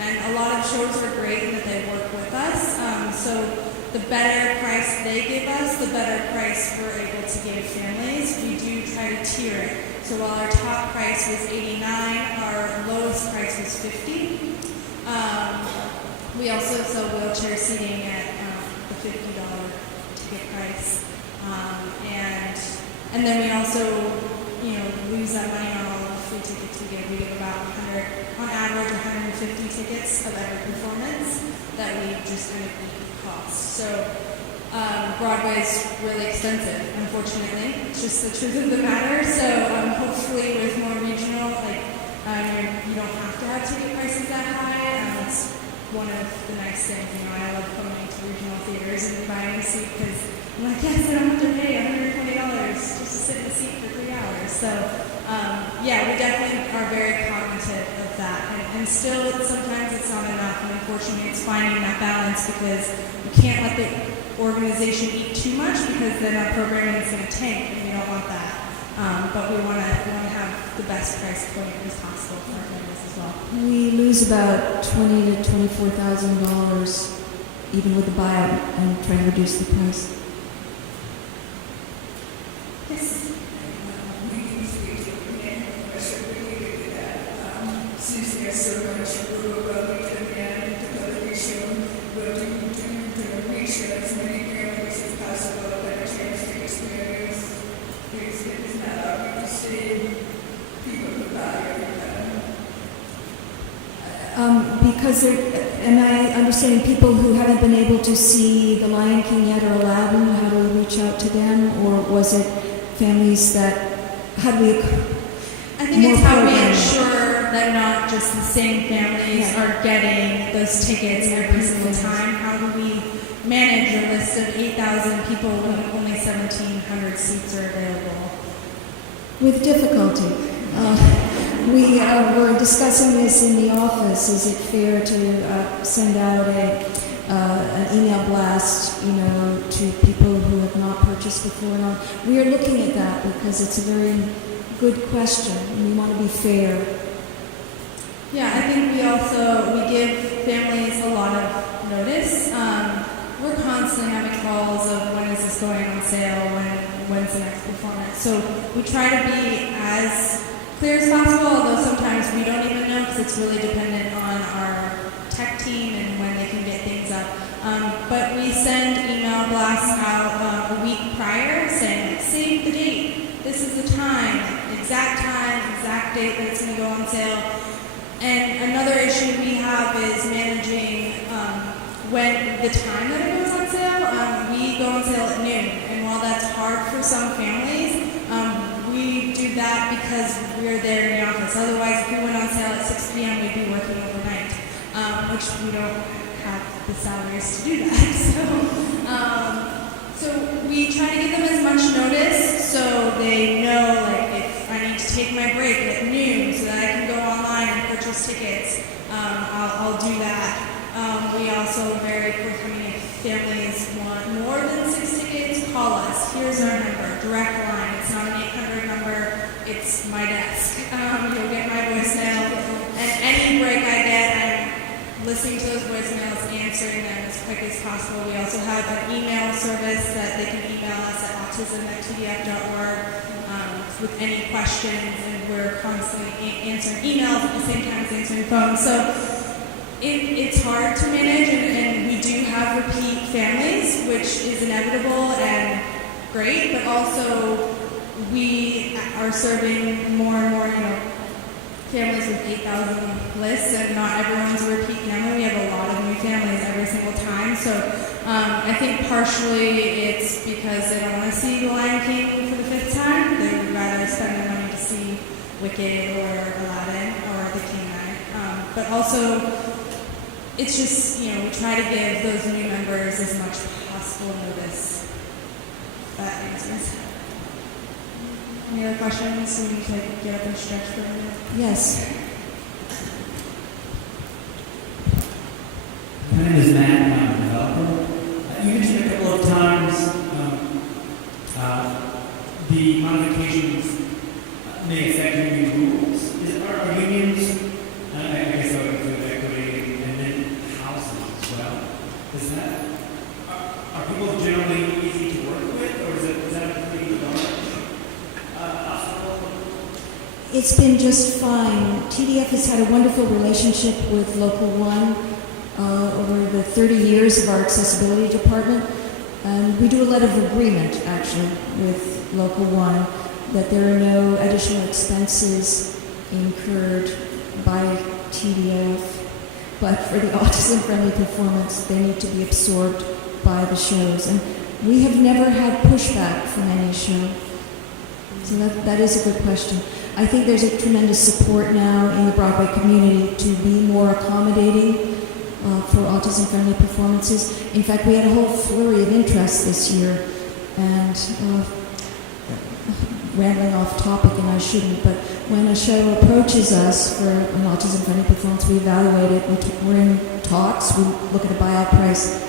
And a lot of shows are great in that they work with us. So the better price they give us, the better price we're able to give families. We do try to tier it. So while our top price was $89, our lowest price was $50. We also sell wheelchair seating at the $50 ticket price. And then we also, lose that money on all of the free tickets we give. We give about on average 150 tickets of every performance that we just kind of eat costs. So Broadway's really expensive, unfortunately. It's just the truth of the matter. So hopefully with more regional, you don't have to have ticket prices that high. It's one of the nice things. I love coming to regional theaters and buying a seat because I'm like, yes, I don't have to pay $120 just to sit in the seat for 3 hours. So we definitely are very cognitive of that. And still, sometimes it's not enough. And unfortunately, it's finding that balance because we can't let the organization eat too much because then our programming is going to tank, and we don't want that. But we want to have the best price point as possible for our families as well. We lose about $20,000 to $24,000 even with the buyout and try to reduce the price. Yes. Since there's so much rural and television, we're doing to reach as many families as possible that a chance to experience things that is not obvious to see people who buy Because am I understanding people who haven't been able to see The Lion King yet or Aladdin, how do we reach out to them? Or was it families how do we... I think it's how we ensure that not just the same families are getting those tickets every single time. How do we manage a list of 8,000 people when only 1,700 seats are available? With difficulty. We were discussing this in the office. Is it fair to send out an email blast, to people who have not purchased before? We are looking at that because it's a very good question, and we want to be fair. Yeah, I think we give families a lot of notice. We're constantly having calls of when is this going on sale, when's the next performance. So we try to be as clear as possible, although sometimes we don't even know because it's really dependent on our tech team and when they can get things up. But we send email blasts out a week prior saying, save the date, this is the time, exact date that it's going to go on sale. And another issue we have is managing when the time that it goes on sale. We go on sale at noon, and while that's hard for some families, we do that because we're there in the office. Otherwise, if we went on sale at 6 p.m., we'd be working overnight, which we don't have the salaries to do that. So we try to give them as much notice so they know, if I need to take my break at noon so that I can go online and purchase tickets, I'll do that. We also very quickly, if families want more than 6 tickets, call us. Here's our number, direct line. It's not an 800 number, it's my desk. You'll get my voicemail. And any break I get, listening to those voicemails, answering them as quick as possible. We also have an email service that they can email us at autism@tdf.org with any questions, and we're constantly answering emails at the same time as answering phones. So it's hard to manage, and we do have repeat families, which is inevitable and great, but also we are serving more and more, families with 8,000 lists, and not everyone's a repeat family. We have a lot of new families every single time. So I think partially it's because they don't want to see The Lion King for the 5th time. They would rather spend their money to see Wicked or Aladdin or The King Knight. But also, it's just, we try to give those new members as much possible notice. That answers. Any other questions? So we need to get up and stretch for a minute. Yes. My name is Matt, and I'm a developer. You mentioned a couple of times the modifications may affect union rules. Are unions, I guess I would include equity, and then housing as well. Are people generally easy to work with, or is that a pretty large obstacle? It's been just fine. TDF has had a wonderful relationship with Local 1 over the 30 years of our accessibility department. And we do a letter of agreement, actually, with Local 1 that there are no additional expenses incurred by TDF, but for the autism-friendly performance, they need to be absorbed by the shows. And we have never had pushback from any show. So that is a good question. I think there's a tremendous support now in the Broadway community to be more accommodating for autism-friendly performances. In fact, we had a whole flurry of interest this year, and rambling off topic, and I shouldn't, but when a show approaches us for an autism-friendly performance, we evaluate it, we're in talks, we look at a buyout price.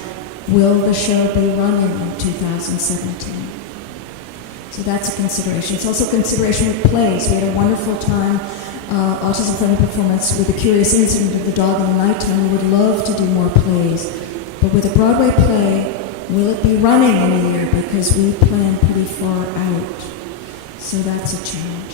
Will the show be running in 2017? So that's a consideration. It's also a consideration with plays. We had a wonderful time, autism-friendly performance with The Curious Incident of the Dog in the Nighttime. We would love to do more plays. But with a Broadway play, will it be running in a year? Because we plan pretty far out. So that's a challenge.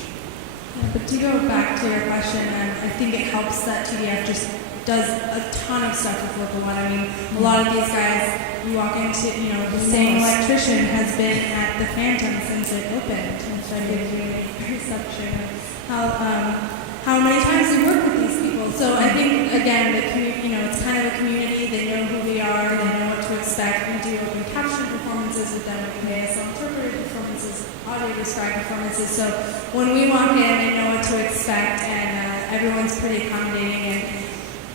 Yeah, but to go back to your question, I think it helps that TDF just does a ton of stuff with Local 1. I mean, a lot of these guys, you walk into, the same electrician has been at the Phantom since it opened, which I gives you a perception of how many times we work with these people. So I think, again, it's kind of a community. They know who we are. They know what to expect. We do open caption performances with them. We do ASL interpreted performances, audio described performances. So when we walk in, they know what to expect, and everyone's pretty accommodating. And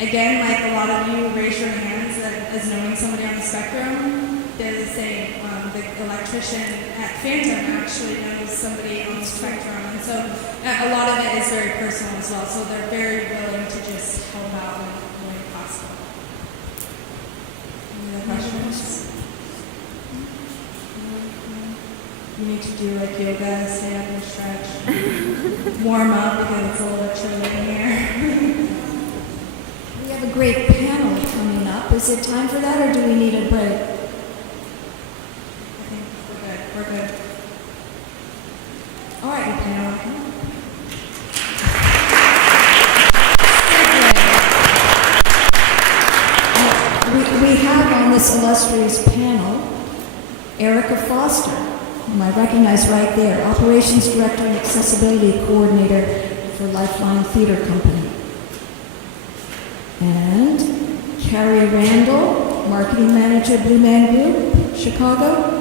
again, like a lot of you raise your hands as knowing somebody on the spectrum, they're the same. The electrician at Phantom actually knows somebody on the spectrum. And so a lot of it is very personal as well. So they're very willing to just help out when possible. Any other questions? You need to do like yoga, stay up and stretch, warm up because it's a little chilly in here. We have a great panel coming up. Is it time for that, or do we need a break? I think we're good. All right, panel. We have on this illustrious panel Erica Foster, whom I recognize right there, Operations Director and Accessibility Coordinator for Lifeline Theater Company. And Carrie Randall, Marketing Manager, Blue Man Group, Chicago.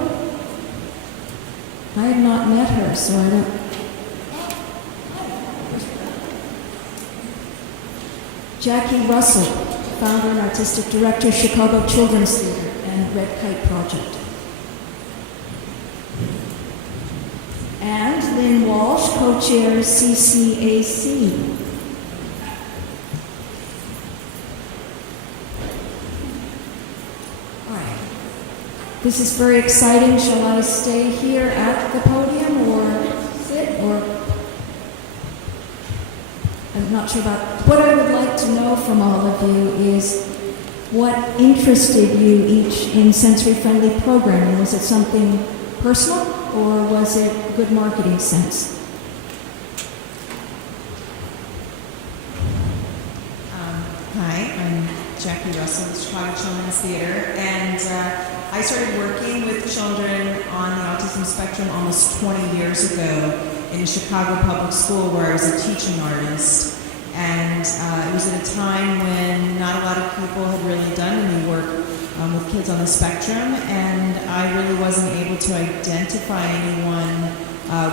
I have not met her, so I don't... Jackie Russell, Founder and Artistic Director, Chicago Children's Theater and Red Kite Project. And Lynn Walsh, Co-Chair, CCAC. This is very exciting. Shall I stay here at the podium or sit? Or I'm not sure about what I would like to know from all of you is what interested you each in sensory-friendly programming? Was it something personal, or was it a good marketing sense? Hi, I'm Jackie Russell with Chicago Children's Theatre, and I started working with children on the Autism Spectrum almost 20 years ago in Chicago Public School, where I was a teaching artist. And it was at a time when not a lot of people had really done any work with kids on the spectrum, and I really wasn't able to identify anyone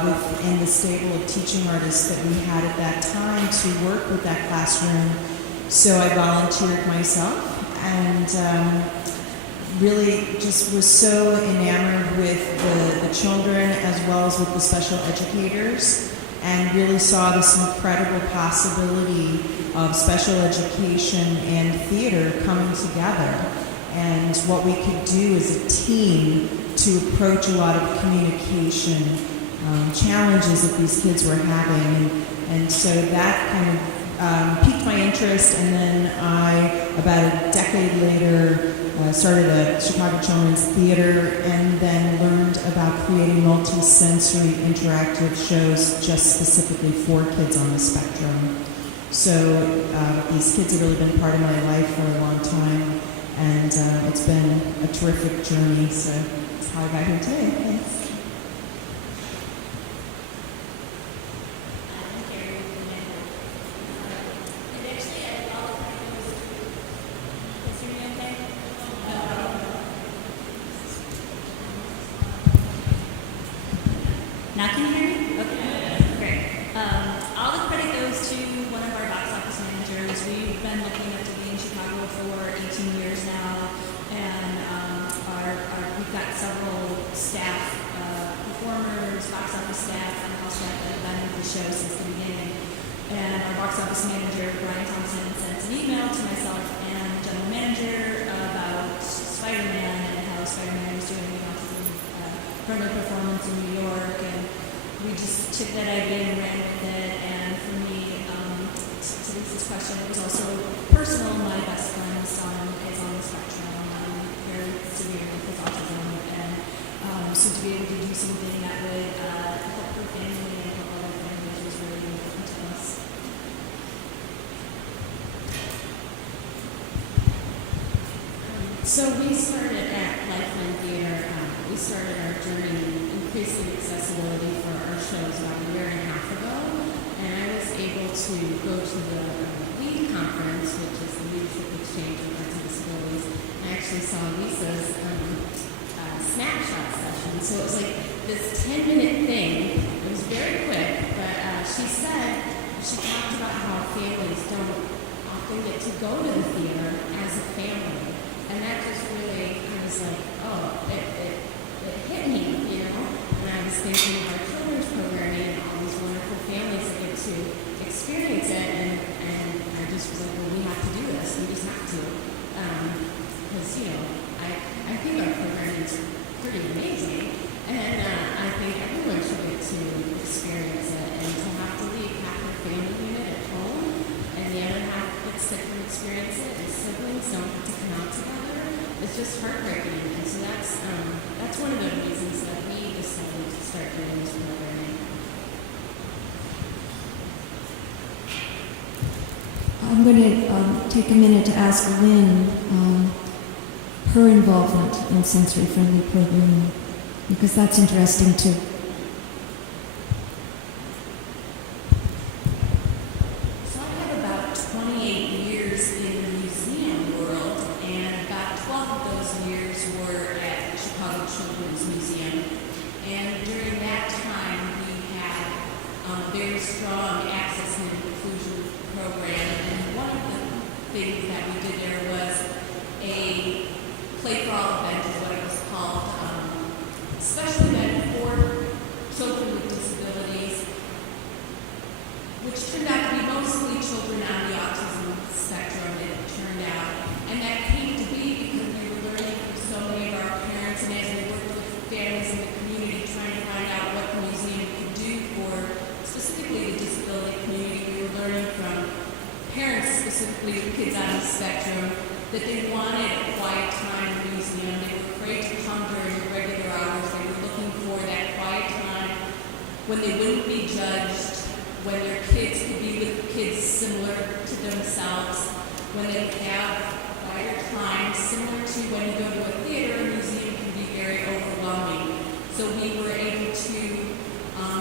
within the stable of teaching artists that we had at that time to work with that classroom. So I volunteered myself, and really just was so enamored with the children as well as with the special educators, and really saw this incredible possibility of special education and theater coming together, and what we could do as a team to approach a lot of communication challenges that these kids were having. And so that kind of piqued my interest, and then I, about a decade later, started a Chicago Children's Theatre, and then learned about creating multi-sensory interactive shows just specifically for kids on the spectrum. So these kids have really been part of my life for a long time, and it's been a terrific journey, so that's how I got here today. Thanks. Now can you hear me? Okay, great. All the credit goes to one of our box office managers. We've been looking at TV in Chicago for 18 years now, and we've got several staff, performers, box office staff, and house staff that have been with the show since the beginning. And our box office manager, Brian Thompson, sent an email to myself and general manager about Spider-Man and how Spider-Man was doing the autism friendly performance in New York, and we just took that idea and ran with it. And for me, to Lisa's question, it was also personal. My best friend's son is on the spectrum, very severe with his autism, and so to be able to do something that would help her family and help other families was really important to us. So we started at Lifeline Theater. We started our journey in increasing accessibility for our shows about a year and a half ago, and I was able to go to the LEAD conference, which is the Leadership Exchange of Arts and Disabilities. I actually saw Lisa's snapshot session, so it was like this 10-minute thing. It was very quick, but she talked about how families don't often get to go to the theater as a family, and that just really, I was like, oh, it hit me, you know, and I was thinking of our children's programming and all these wonderful families that get to experience it, and I just was like, well, we have to do this, we just have to, because, you know, I think our programming is pretty amazing, and I think everyone should get to experience it, and to have to leave half your family unit at home, and the other half gets sick from experience it, and siblings don't get to come out together, it's just heartbreaking, and so that's one of the reasons that we decided to start doing this programming. I'm going to take a minute to ask Lynn her involvement in sensory-friendly programming, because that's interesting too. So I have about 28 years in the museum world, and about 12 of those years were at the Chicago Children's Museum. And during that time, we had a very strong access and inclusion program. And one of the things that we did there was a Play for All event, is what it was called, special event for children with disabilities, which turned out to be mostly children on the autism spectrum, it turned out. And that came to be because we were learning from so many of our parents, and as we worked with families in the community trying to find out what the museum could do for specifically the disability community, we were learning from parents, specifically with kids on the spectrum, that they wanted when they wouldn't be judged, when their kids could be with kids similar to themselves, when they could have quieter time, similar to when you go to a theater or museum can be very overwhelming. So we were able to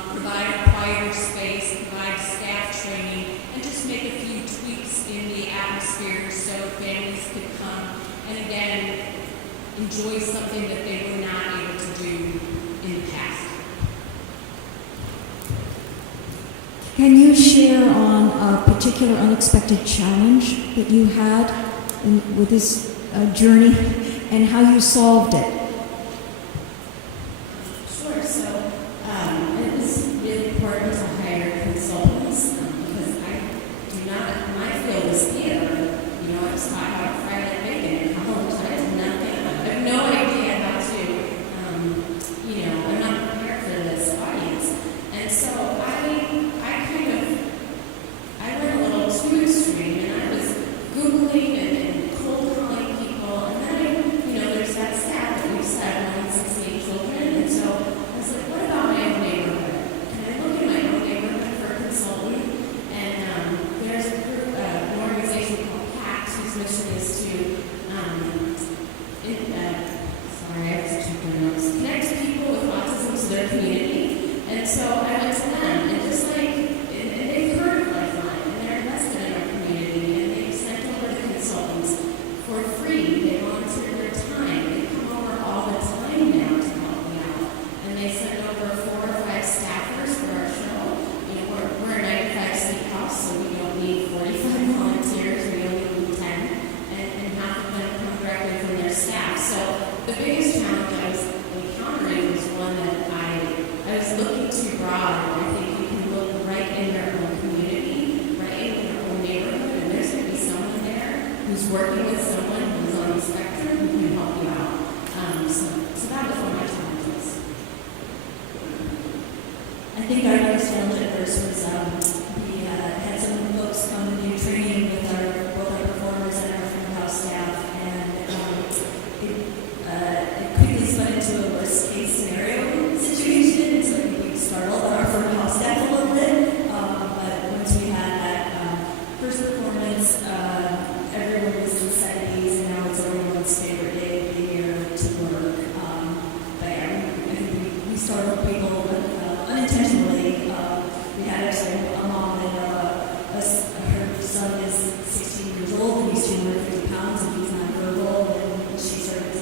provide a quieter space, provide staff training, and just make a few tweaks in the atmosphere so families could come and again enjoy something that they were not able to do in the past. Can you share on a particular unexpected challenge that you had with this journey and how you solved it? Sure. So it was really important to hire consultants because I do not, my field is theater. You know, I was taught how to fry like bacon in college. I have no idea how to, you know, I'm not prepared for this audience. And so I went a little too extreme, and I was Googling and cold calling people, and then you know, there's that stat that we've said 168 children, and so I was like, what about my own neighborhood? And I look at my own neighborhood for a consultant, and there's a group, an organization called CCAC, whose mission is to, sorry, I have to check my notes, connect people with autism to their community, and so I went to them, and just like, and they've heard of Lifeline, and they're invested in our community, and they've sent over the consultants for free. They volunteer their time. They come over all the time now to help me out, and they send over 4 or 5 staffers for our show. You know, we're a 95-seat house, so we don't need 45 volunteers. We only need 10, and half of them come directly from their staff. So the biggest challenge I was encountering was one that I was looking too broad. I think you can look right in your own community, right in your own neighborhood, and there's going to be someone there who's working with someone who's on the spectrum who can help you out. So that was one of my challenges. I think our next challenge at first was we had some folks come and do training with both our performers and our front house staff, and it quickly spun into a worst case scenario situation. So we startled our front house staff a little bit, but once we had that first performance, everyone was in 70s, and now it's everyone's favorite day of the year to work. But yeah, I think we startled people unintentionally. We had actually a mom and her son is 16 years old, and he's 250 pounds, and he's not verbal, and she started to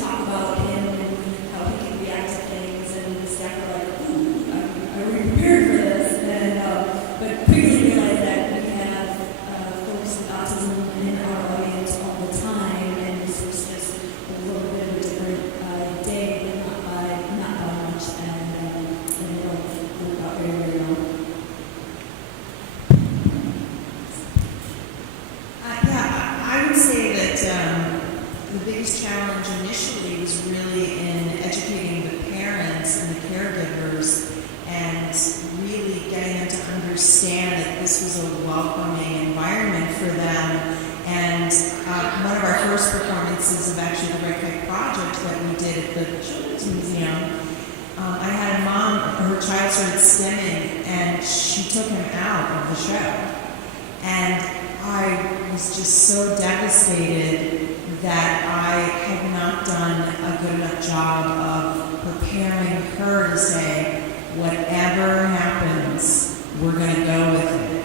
talk about him and how he can react to things, and the staff were like, ooh, are we prepared for this? And but quickly realized that we have folks with autism in our audience all the time, and this was just a little bit of a different day, but not by much, and it worked out very, very well. I would say that the biggest challenge initially was really in educating the parents and the caregivers and really getting them to understand that this was a welcoming environment for them. And one of our first performances of actually the Red Kite Project that we did at the Children's Museum, I had a mom, her child started stimming, and she took him out of the show. And I was just so devastated that I had not done a good enough job of preparing her to say, whatever happens, we're going to go with it.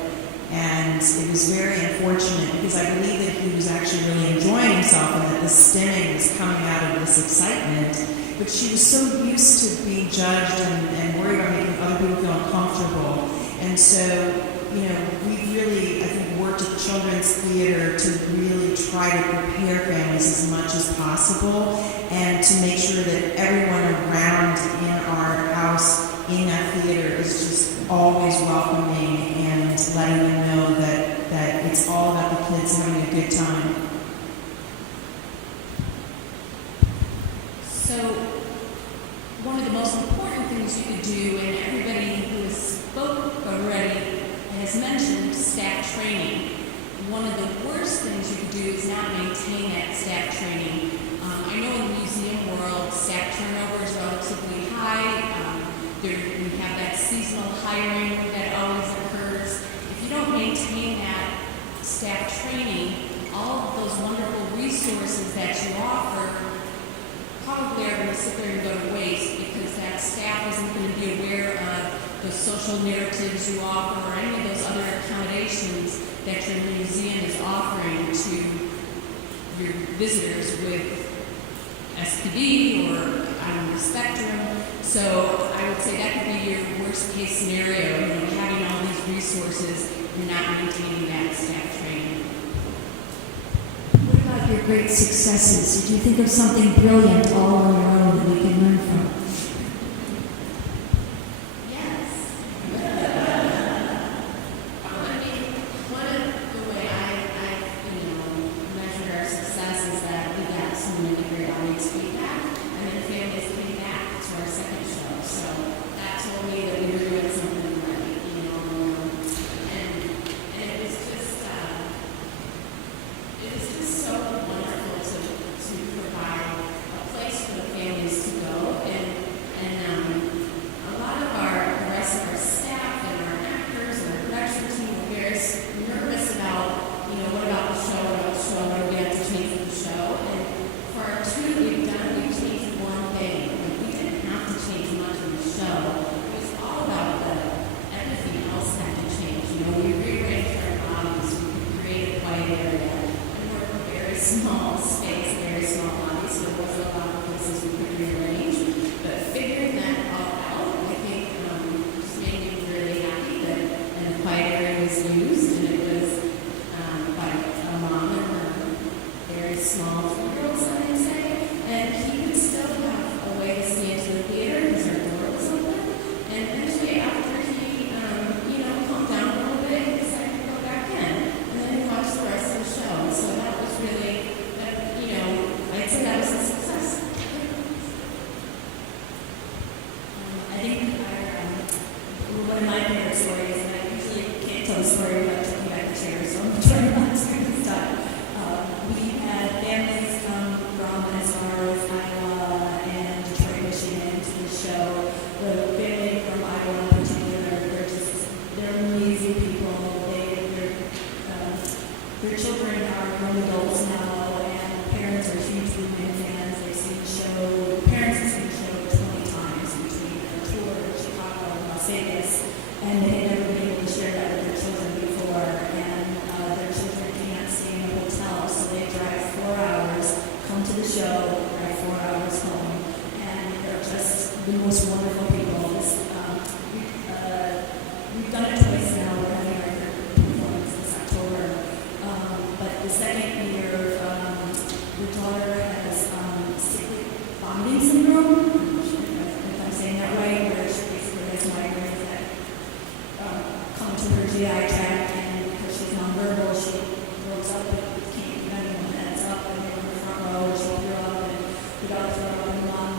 And it was very unfortunate because I believe that he was actually really enjoying himself and that the stimming was coming out of this excitement. But she was so used to being judged and worried about making other people feel uncomfortable. And so, you know, we really, I think, worked at Children's Theatre to really try to prepare families as much as possible and to make sure that everyone around in our house, in that theater, is just always welcoming and letting them know that it's all about the kids having a good time. So one of the most important things you could do, and everybody who has spoke already has mentioned staff training. One of the worst things you could do is not maintain that staff training. I know in the museum world, staff turnover is relatively high. We have that staff training, all of those wonderful resources that you offer probably are going to sit there and go to waste because that staff isn't going to be aware of the social narratives you offer or any of those other accommodations that your museum is offering to your visitors with SPD or Autism Spectrum. So I would say that could be your worst case scenario, having all these resources and not maintaining that staff training. What about your great successes? Did you think of something brilliant all on your own that we can learn from? Yes. I mean, one of the way I measured our success is that we got some really great audience feedback, and then families came back to our second show. So that told me that we were doing something right, and it was just so wonderful to provide a place for the families to go, and a lot of the rest of our staff and our actors and our production team were very nervous about, what about the show, what do we have to change for the show, and for our two we've changed one thing. We didn't have to change much in the show. It was all about everything else had to change. We rearranged our bodies, we created a white area, and we're a very small space, very small bodies, so there wasn't a lot of places we could rearrange. But figuring that all out, I think, just made me really happy that a quiet area was used, and it was by a mom and her very small 2-year-old son, I'd say, and he could still have a way to see into the theater because our door was open. And eventually, after he, calmed down a little bit, he decided to go back in, and then he watched the rest of the show. So that was really, I'd say that was a success. I think one of my favorite stories, and I usually can't tell the story without taking back the chair, so I'm trying not to this time. We had families come from as far as Iowa and Detroit, Michigan to the show. The family from Iowa in particular, they're amazing people. Their children are young adults now, and the parents are huge Blumen fans. They've seen the show, the parents have seen the show 20 times between a tour in Chicago and Las Vegas, and they had never been able to share that with their children before, and their children can't stay in a hotel, so they drive 4 hours, come to the show, drive 4 hours home, and they're just the most wonderful people. We've done it twice now. We're having our third performance this October. But the second year, the daughter has vomiting syndrome. If I'm saying that right, where she basically has migraines that come to her GI tract, and because she's nonverbal, she throws up and can't give anyone a heads up, and they were in the front row, she threw up, and we got to throw up, and mom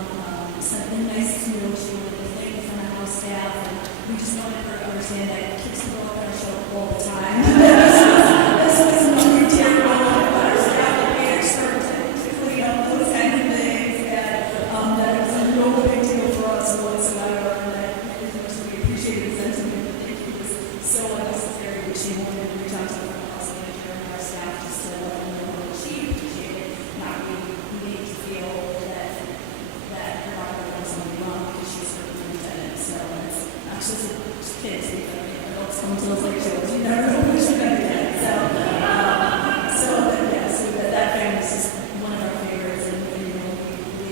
sent the nicest note. She wanted to thank the front of house staff, and we just wanted her to understand that kids can go up on our show all the time. This was another terrible our staff and we expert to clean up those kind of things, and that it was no big deal for us whatsoever, and that we appreciated the sentiment, but thank you was so unnecessary that she wanted to reach out to the house manager and our staff just to let them know that she appreciated not being made to feel that her daughter done something wrong because she's her lieutenant. So it's not just kids, adults come to those like shows, you never know what you're going to get. So that family is just one of our favorites, and we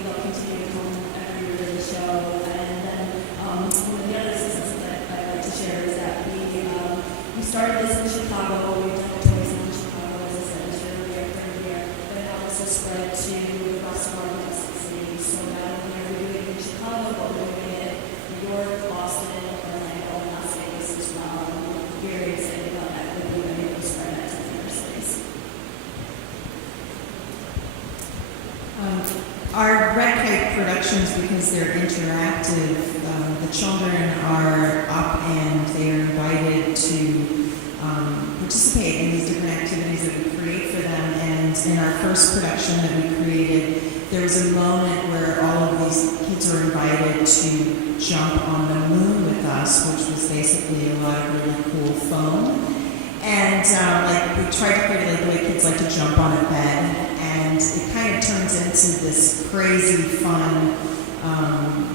will continue to come every year to the show. And then one of the other successes that I'd like to share is that we started this in Chicago. We've done it twice in Chicago, as I said, this year will be our third year, but it also spread to the rest of our domestic cities. So not only are we doing it in Chicago, but we're doing it in New York, Boston, Orlando, and Las Vegas as well. And we're very excited about that. We'll be able to spread that to the other cities. Our Red Kite productions, because they're interactive, the children are up and they're invited to participate in these different activities that we create for them. And in our first production that we created, there was a moment where all of these kids were invited to jump on the moon with us, which was basically a lot of really cool foam. And like we tried to create like the way kids like to jump on a bed, and it kind of turns into this crazy, fun,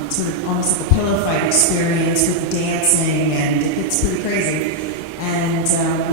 sort of almost like a pillow fight experience with dancing, and it's pretty crazy. And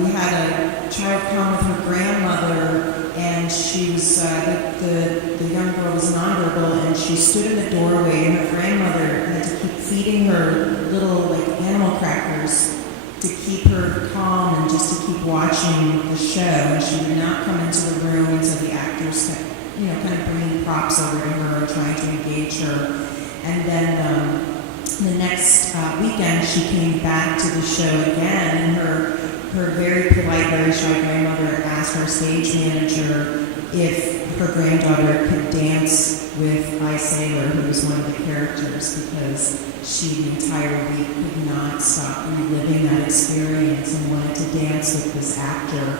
we had a child come with her grandmother, and she was, the young girl was nonverbal, and she stood in the doorway, and her grandmother had to keep feeding her little, like, animal crackers to keep her calm and just to keep watching the show. And she would not come into the room until the actors kept, kind of bringing props over to her, trying to engage her. And then the next weekend, she came back to the show again, and her very polite, very shy grandmother asked our stage manager if her granddaughter could dance with I Sailor, who was one of the characters, because she the entire week could not stop reliving that experience and wanted to dance with this actor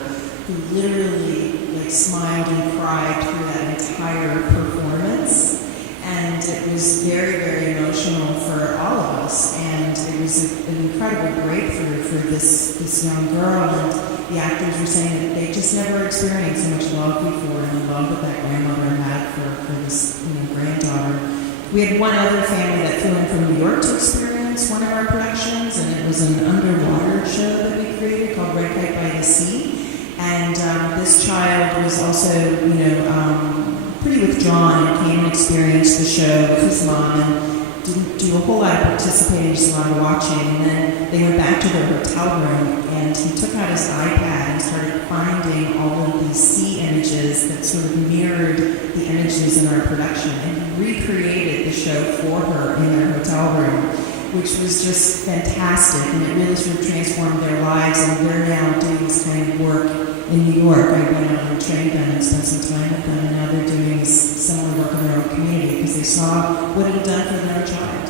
who literally smiled and cried through that entire performance. And it was very, very emotional for all of us, and it was an incredible breakthrough for this young girl. And the actors were saying that they just never experienced so much love before, and the love that grandmother had for this granddaughter. We had one other family that flew in from New York to experience one of our productions, and it was an underwater show that we created called Red Kite by the Sea. And this child was also, pretty withdrawn and came and experienced the show with his mom and didn't do a whole lot of participating, just a lot of watching. And then they went back to their hotel room, and he took out his iPad and started finding all of these sea images that sort of mirrored the images in our production. And he recreated the show for her in their hotel room, which was just fantastic. And it really sort of transformed their lives, and they're now doing this kind of work in New York. I went out and trained them and spent some time with them, and now they're doing similar work in their own community because they saw what it had done for their child.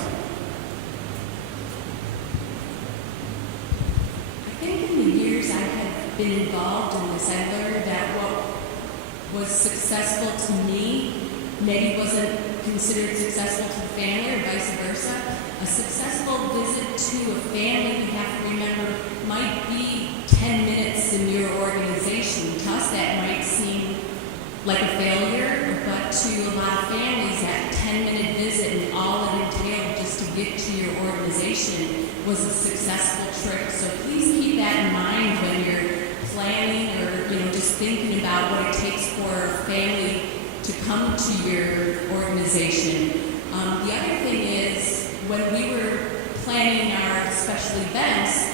I think in the years I have been involved in this, I learned that what was successful to me maybe wasn't considered successful to the family, or vice versa. A successful visit to a family, we have to remember, might be 10 minutes in your organization. To us, that might seem like a failure, but to a lot of families, that 10-minute visit and all it entailed just to get to your organization was a successful trip. So please keep that in mind when you're planning or just thinking about what it takes for a family to come to your organization. The other thing is, when we were planning our special events,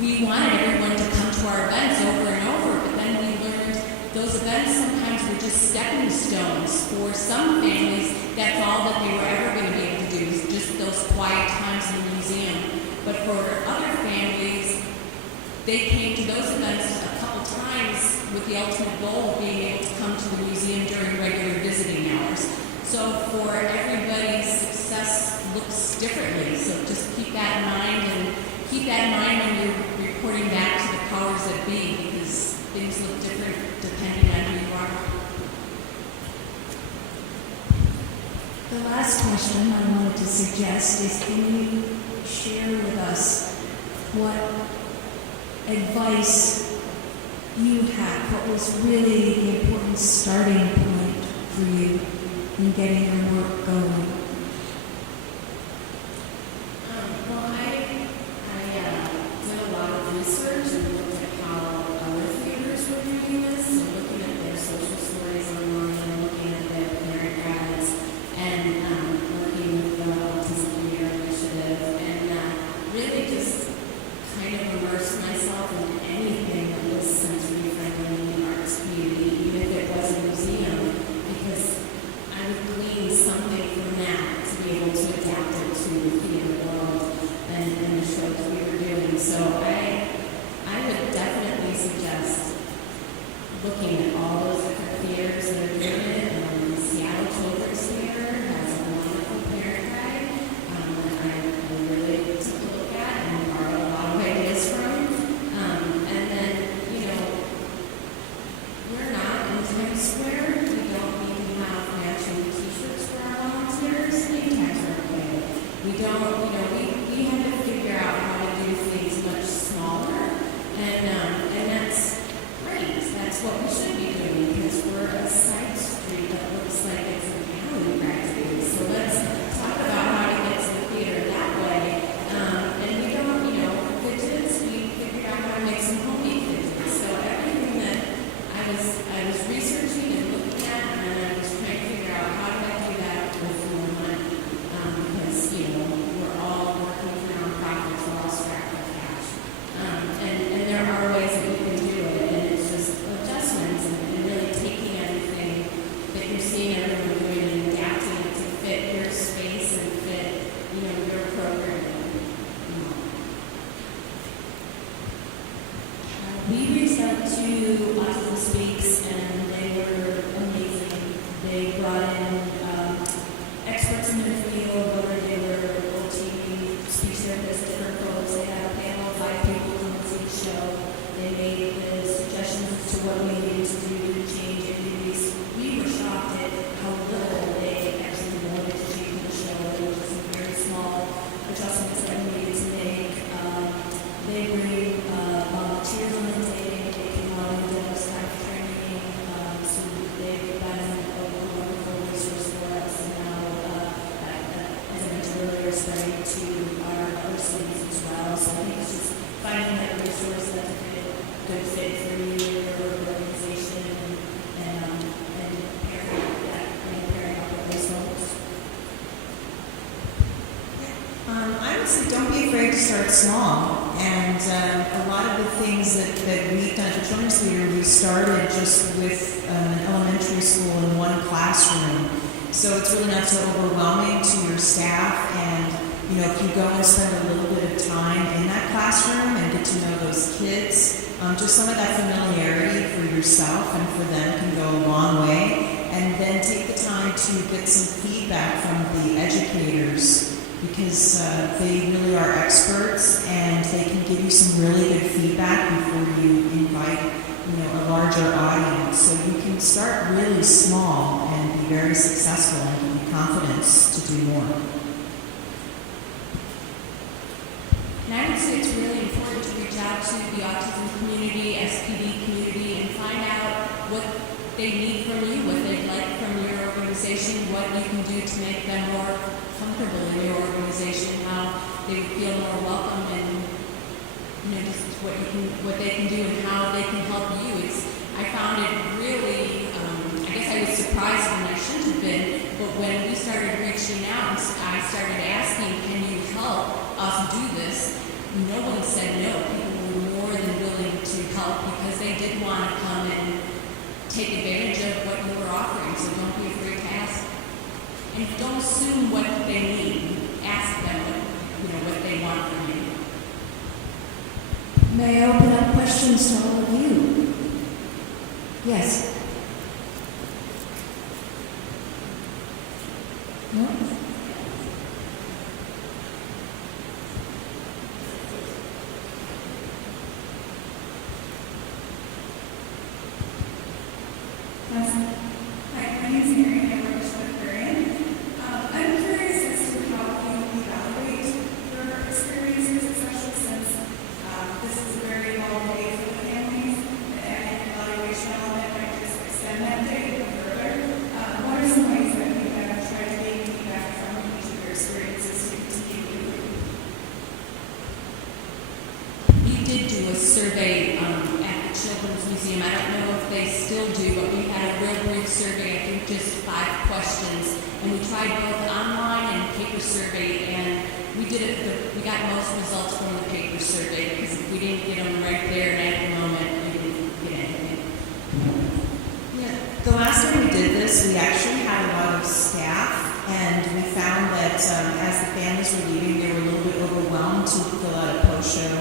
we wanted everyone to come to our events over and over, but then we learned those events sometimes were just stepping stones. For some families, that's all that they were ever going to be able to do, is just those quiet times in the museum. But for other families, they came to those events a couple times with the ultimate goal of being able to come to the museum during regular visiting hours. So for everybody, success looks differently. So just keep that in mind, and keep that in mind when you're reporting back to the powers that be, because things look different depending on who you are. The last question I wanted to suggest is, can you share with us what advice you had? What was really the important starting point for you in getting your work going? Well, I did a lot of research and looked at how other theaters were doing this, so looking at their social stories online, looking at their parent guides, and working with the Autism Theatre Initiative, and really just kind of immerse myself in anything that was sensory friendly in the arts community, even if it was a museum, because I would glean something from that went to Autism Speaks and they were amazing. They brought in experts in their field, whether they were OT, speech therapists, different folks. They had a panel of 5 people come and see the show. They made the suggestions as to what we needed to do to change activities. We were shocked at how little they actually wanted to change the show. It was some very small adjustments that we needed to make. They bring volunteers on the day. They came out and did staff training. So they've been a wonderful resource for us. And now, as I mentioned earlier, spreading to our other cities as well. So I think it's just finding that resource that's a good fit for you, your organization, and pairing up with those folks. I would say don't be afraid to start small. And a lot of the things that we've done at the Children's Theatre, we started just with an elementary school in one classroom. So it's really not so overwhelming to your staff. And, if you go and spend a little bit of time in that classroom and get to know those kids, just some of that familiarity for yourself and for them can go a long way. And then take the time to get some feedback from the educators, because they really are experts and they can give you some really good feedback before you invite a larger audience. So you can start really small and be very successful and give you confidence to do more. And I would say it's really important to reach out to the autism community, SPD community, and find out what they need from you, what they'd like from your organization, what you can do to make them more comfortable in your organization, how they would feel more welcome, and just what they can do and how they can help you. I found it really, I guess I was surprised when I shouldn't have been, but when we started reaching out and I started asking, can you help us do this? No one said no. People were more than willing to help because they did want to come and take advantage of what you were offering. So don't be afraid to ask. And don't assume what they need. Ask them what they want from you. May I open up questions to all of you? Yes. No? Hi, my name is Mary. I work with Librarian. I'm curious as to how you evaluate your experiences, especially since this is a very long day for the families, and evaluation element might just extend that day even further. What are some ways that you have tried to gain feedback from each of your experiences to continue to improve? We did do a survey at the Children's Museum. I don't know if they still do, but we had a real brief survey, I think just 5 questions. And we tried both online and paper survey, and we got most results from the paper survey, because if we didn't get them right there and at the moment, we didn't get anything. Yeah, the last time we did this, we actually had a lot of staff, and we found that as the families were leaving, they were a little bit overwhelmed to fill out a post-show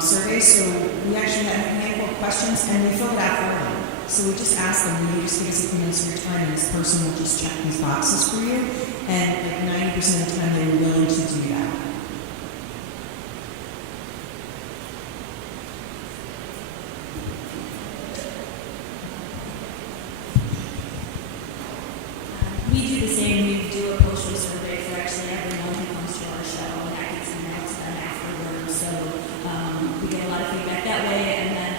survey. So we actually had a handful of questions, and we filled it out for them. So we just asked them, will you just give us a few minutes of your time, and this person will just check these boxes for you. And like 90% of the time, they were willing to do that. We do the same. We do a post-show survey for actually everyone who comes to our show, and that gets sent out to them afterwards. So we get a lot of feedback that way. And then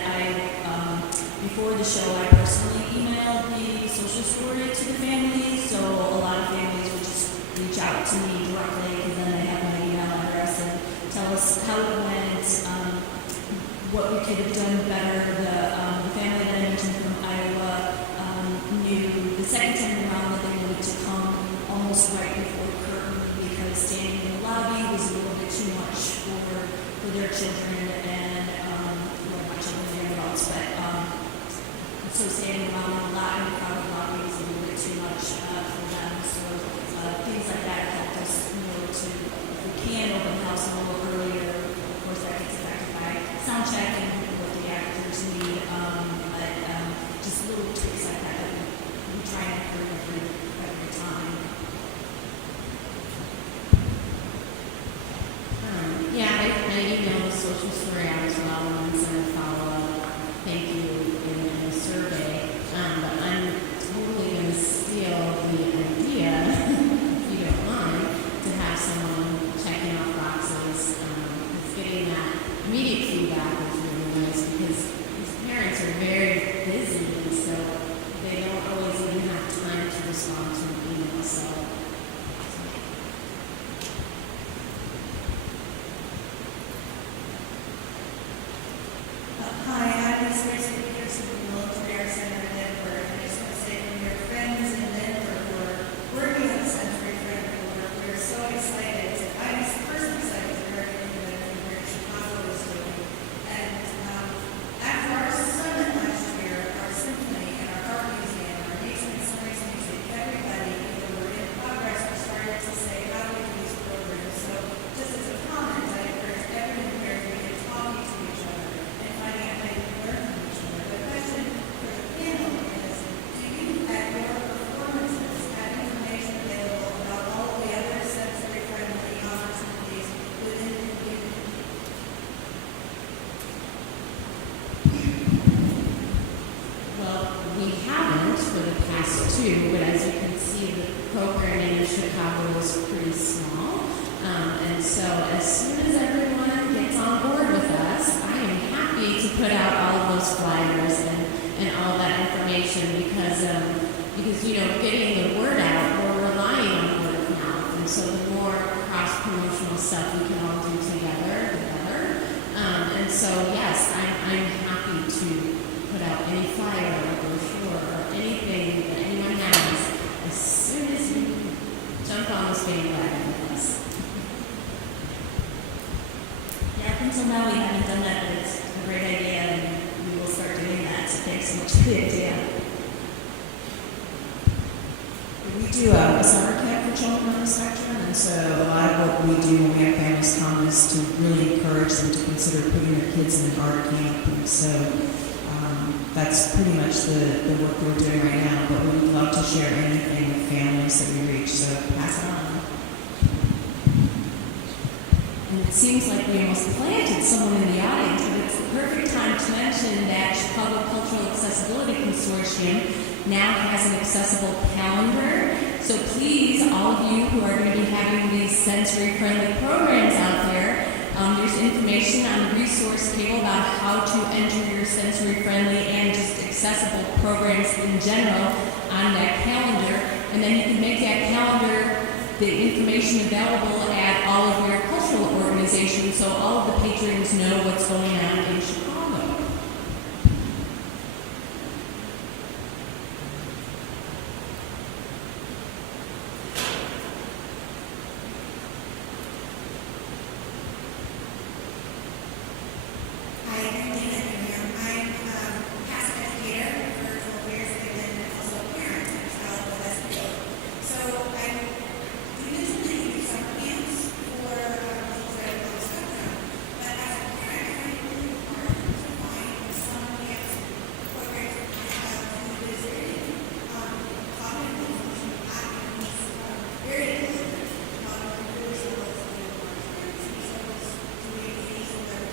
before the show, I personally emailed the social story to the families. So a lot of families would just reach out to me directly, because then they have my email address and tell us how it went, what we could have done better. The family that I mentioned from Iowa knew the second time around that they wanted to come almost right before curtain, because standing in the lobby was a little bit too much for their children, and my children and adults, but so standing around in the crowded lobby was a little bit too much for them. So things like that helped us to, if we can, open the house a little earlier. Of course, that gets affected by sound check and what the actors need. email the social story out as well and send a follow-up thank you in a survey. But I'm totally going to steal the idea, if you don't mind, to have someone checking off boxes. Because getting that immediate feedback is really nice because these parents are very busy, and so they don't always even have time to respond to an email. So Hi, I'm Ms. Rachel Peterson from the Military Arts Center in Denver. And I just want to say from your friends in Denver who are working on the Sensory Friendly work, we're so excited. I'm personally excited to hear everything that Denver and Chicago is doing. And after our summit last year, our symphony and our art museum, our nature and science music, everybody, who were in progress, were starting to say, how do we do these programs? So just as a comment, I encourage everyone here to begin talking to each other and finding out how you can learn from each other. The question for the panel is, do you, at your performances, have information available about all of the other sensory friendly opportunities within the community? well, we haven't for the past two, but as you can see, the programming in Chicago is pretty small. And so as soon as everyone gets on board with us, I am happy to put out all of those flyers and all that information because getting the word out, we're relying on word of mouth. And so the more cross-promotional stuff we can all do together, the better. And so, yes, I'm happy to put out any flyer or brochure or anything that anyone has as soon as you jump on this bandwagon with us. Yeah, up until now we haven't done that, but it's a great idea and we will start doing that. So thanks so much for the idea. We do a summer camp for children on the spectrum, and so a lot of what we do when we have families come is to really encourage them to consider putting their kids in an art camp. And so that's pretty much the work we're doing right now, but we would love to share anything with families that we reach, so pass it on. And it seems like we almost planted someone in the audience, but it's the perfect time to mention that Chicago Cultural Accessibility Consortium now has an accessible calendar. So please, all of you who are going to be having these sensory-friendly programs out there, there's information on the resource table about how to enter your sensory-friendly and just accessible programs in general on that calendar. And then you can make that calendar, the information available at all of your cultural organizations so all of the patrons know what's going on in Chicago. Hi, I'm Leah. I'm past educator for 12 years and then also a parent and a child with SPO. So you mentioned that you do summer camps for children on the spectrum, but as a parent, I find it really hard to find summer camps programs for my child who is very cognitively functional, active, very intelligent, really struggles to do work, he struggles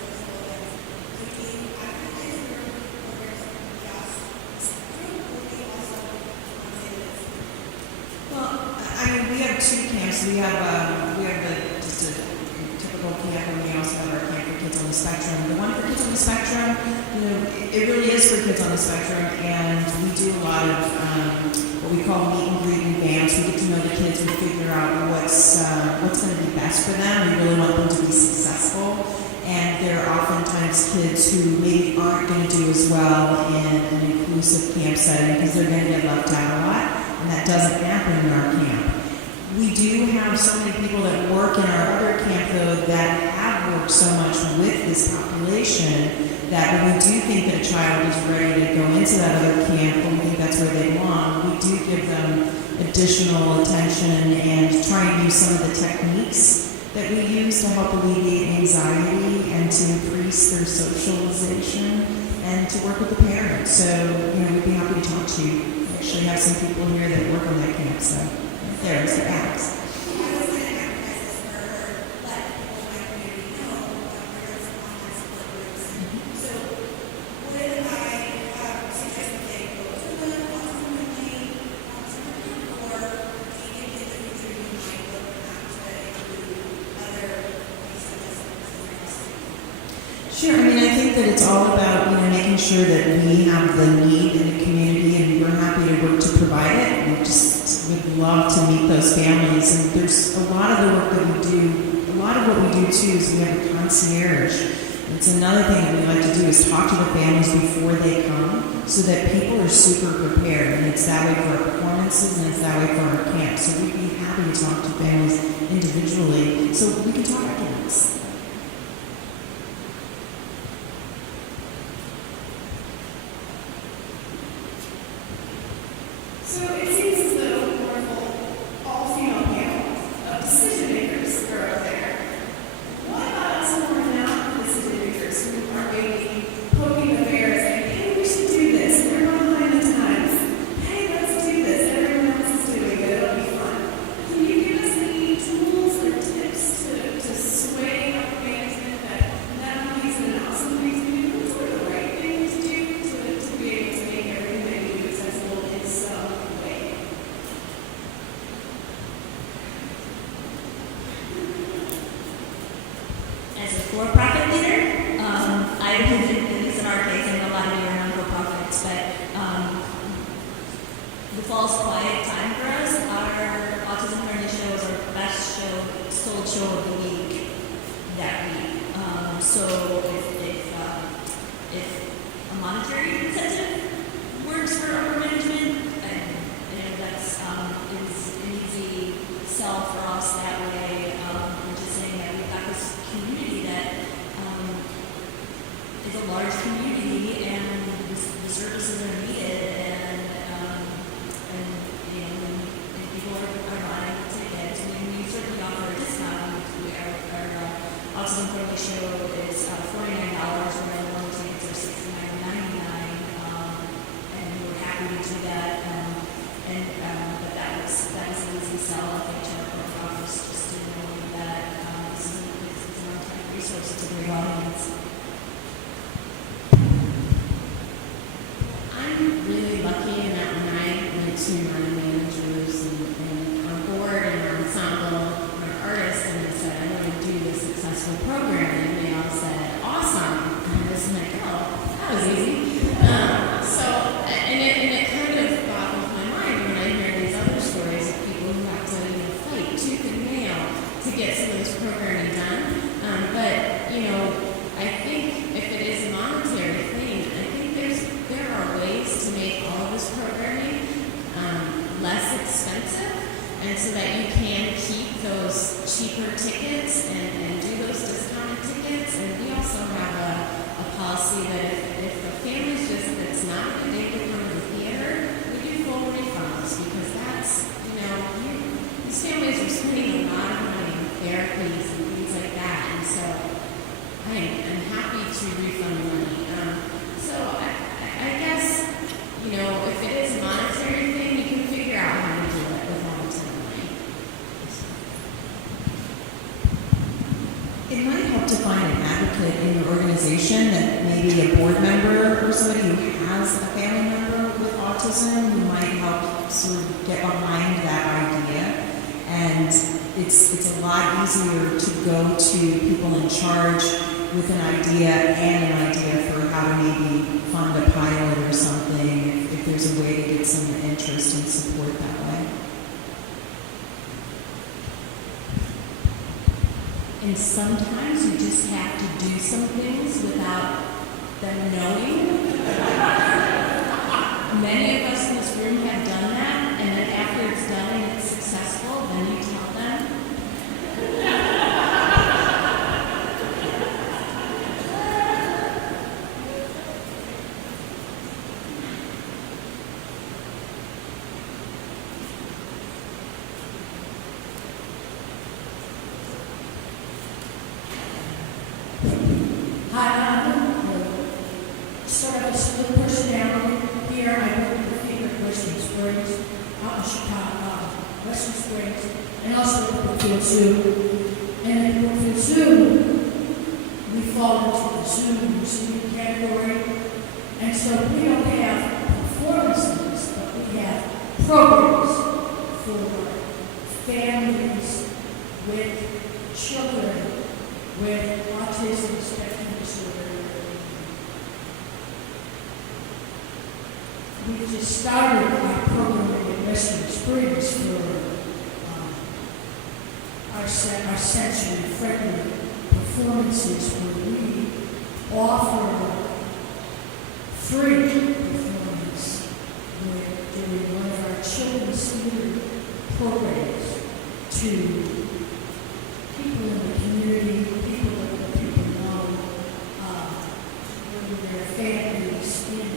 to read, he struggles to Well, I mean, we have two camps. We have just a typical camp, and we also have our camp for kids on the spectrum. The one for kids on the spectrum, it really is for kids on the spectrum, and we do a lot of what we call meet and greet in advance. We get to know the kids and figure out what's going to be best for them. We really want them to be successful. And there are oftentimes kids who maybe aren't going to do as well in an inclusive camp setting because they're going to get left out a lot, and that doesn't happen in our camp. We do have so many people that work in our other camp, though, that have worked so much with this population that when we do think that a child is ready to go into that other camp, and we think that's where they belong, we do give them additional attention and try and use some of the techniques that we use to help alleviate anxiety and to increase their socialization and to work with the parents. So, we'd be happy to talk to you. We actually have some people here that work on that camp, so there's the ads. I was going to advertise this for let people in my community know about programs Sure. I mean, I think that it's all about, making sure that we have the need in the community and we're happy to work to provide it. We just would love to meet those families. And there's a lot of the work that we do, a lot of what we do too is we have a concierge. It's another thing that we like to do is talk to the families before they come so that people are super prepared. And it's that way for our performances and it's that way for our camp. So we'd be happy to talk to families individually so we can talk afterwards. So it seems as though a wonderful all-female panel of decision makers are up there. What about some more non-decision makers who are maybe poking the bear and saying, hey, we should do this, we're not behind the times. Hey, let's do this, everyone else is doing it, it'll be fun. Can you give us any tools or tips to sway our management that not only is it an awesome thing to do, but it's sort of the right thing to do to be able to make everything that you do accessible in some way? As a for-profit leader, I at least in our case, I know a lot of you are non-for-profits, but the fall's quiet time for us. Our Autism Theatre Initiative was our best show, sold show of the week that week. So if a monetary incentive works for our management, and that's is an easy sell for us that way. We're just saying that we've got this community that is a large community, and the services are needed, and when people are buying tickets, we certainly offer a discount. Our Autism Theatre show is $49, where the loan tickets are $69.99, and we're happy to do that. But that was an easy sell, I think, to our corporate office, just to know that this is an on-time resource. It's a great audience. I'm really lucky in that when I went to my managers and on board and ensemble or artists and they said, I want to do this successful program, and they all said, awesome. And I was like, oh, that was easy. It kind of boggles my mind when I hear these other stories of people who have to fight tooth and nail to get some of this programming done. But I think if it is a monetary thing, I think there are ways to make all of this programming less expensive, and so that you can keep those cheaper tickets and do those discounted tickets. And we also have a policy that if the family's that's not a good day to come to the theater, we do full refunds, because that's, these families are spending a lot of money on therapies and things like that, and so I'm happy to refund the money. So I guess, if it is a monetary thing, you can figure out how to do it without a ton of money. It might help to find an advocate in your organization, that maybe a board member or somebody who has a family member with autism who might help sort of get behind that idea. And it's a lot easier to go to people in charge with an idea and an idea for how to maybe fund a pilot or something, if there's a way to get some interest and support that way. And sometimes you just have to do some things without them knowing. Many of us in this room have done that, and then after it's done and it's successful, then you tell them. Hi, sort of a split personality. Here I work with Western Springs, out in Chicago, Western Springs, and also Brookfield Zoo. And in Brookfield Zoo, we fall into the zoo category. And so we don't have performances, but we have programs for families with children with autism spectrum disorder we just started our program in Western Springs for our sensory friendly performances where we offer free performance during one of our children's theater programs to people in the community, people that people know, whether their families in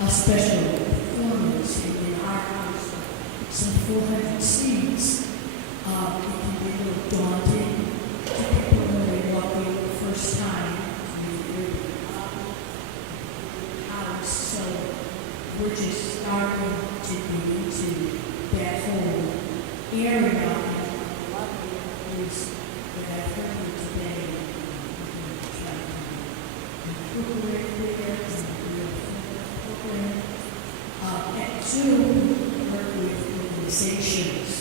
a special performance in our house, some 400 seats. It can be a little daunting to people when they walk in the first time in the house. So we're just starting to be into that whole area, and a lot of the areas that I've heard today, try to incorporate there and at Zoom, work with organizations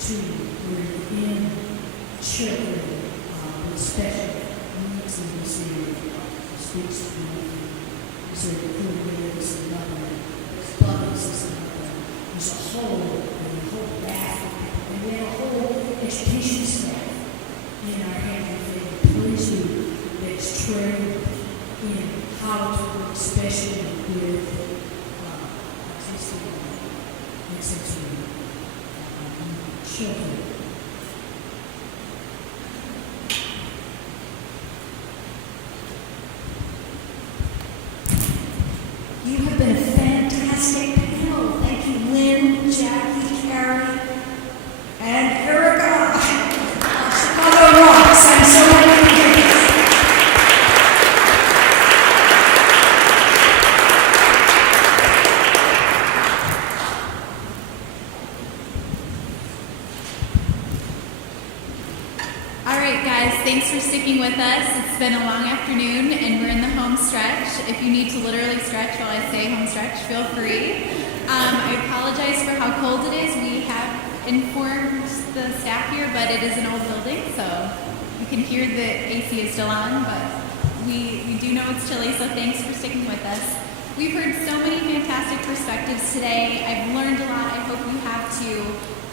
to bring in children with special needs in this area. Speaks to me. So there's another, there's buddies is another, there's a whole raft of people, and we have a whole education staff in our Hampton Police that's trained in how to work especially with autistic and sensory children. You have been a fantastic panel. Thank you, Lynn, Jackie, Carrie, and Erica. Chicago rocks. I'm so happy to hear this. All right, guys, thanks for sticking with us. It's been a long afternoon, and we're in the home stretch. If you need to literally stretch while I say home stretch, feel free. I apologize for how cold it is. We have informed the staff here, but it is an old building, so you can hear the AC is still on, but we do know it's chilly, so thanks for sticking with us. We've heard so many fantastic perspectives today. I've learned a lot. I hope you have too.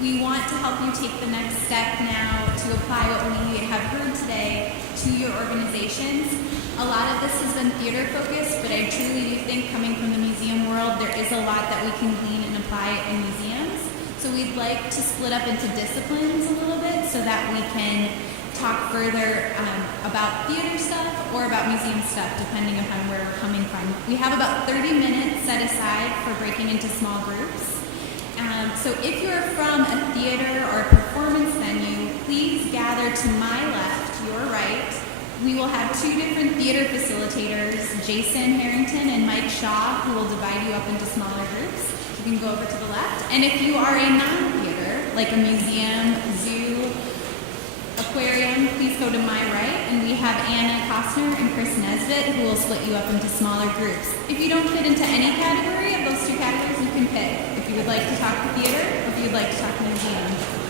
We want to help you take the next step now to apply what we have heard today to your organizations. A lot of this has been theater focused, but I truly do think coming from the museum world, there is a lot that we can glean and apply in museums. So we'd like to split up into disciplines a little bit so that we can talk further about theater stuff or about museum stuff, depending upon where we're coming from. We have about 30 minutes set aside for breaking into small groups. So if you're from a theater or a performance venue, please gather to my left, your right. We will have two different theater facilitators, Jason Harrington and Mike Shaw, who will divide you up into smaller groups. You can go over to the left. And if you are a non-theater, like a museum, zoo, aquarium, please go to my right. And we have Anna Costner and Chris Nesbitt, who will split you up into smaller groups. If you don't fit into any category of those two categories, you can pick if you would like to talk to theater or if you would like to talk to museum.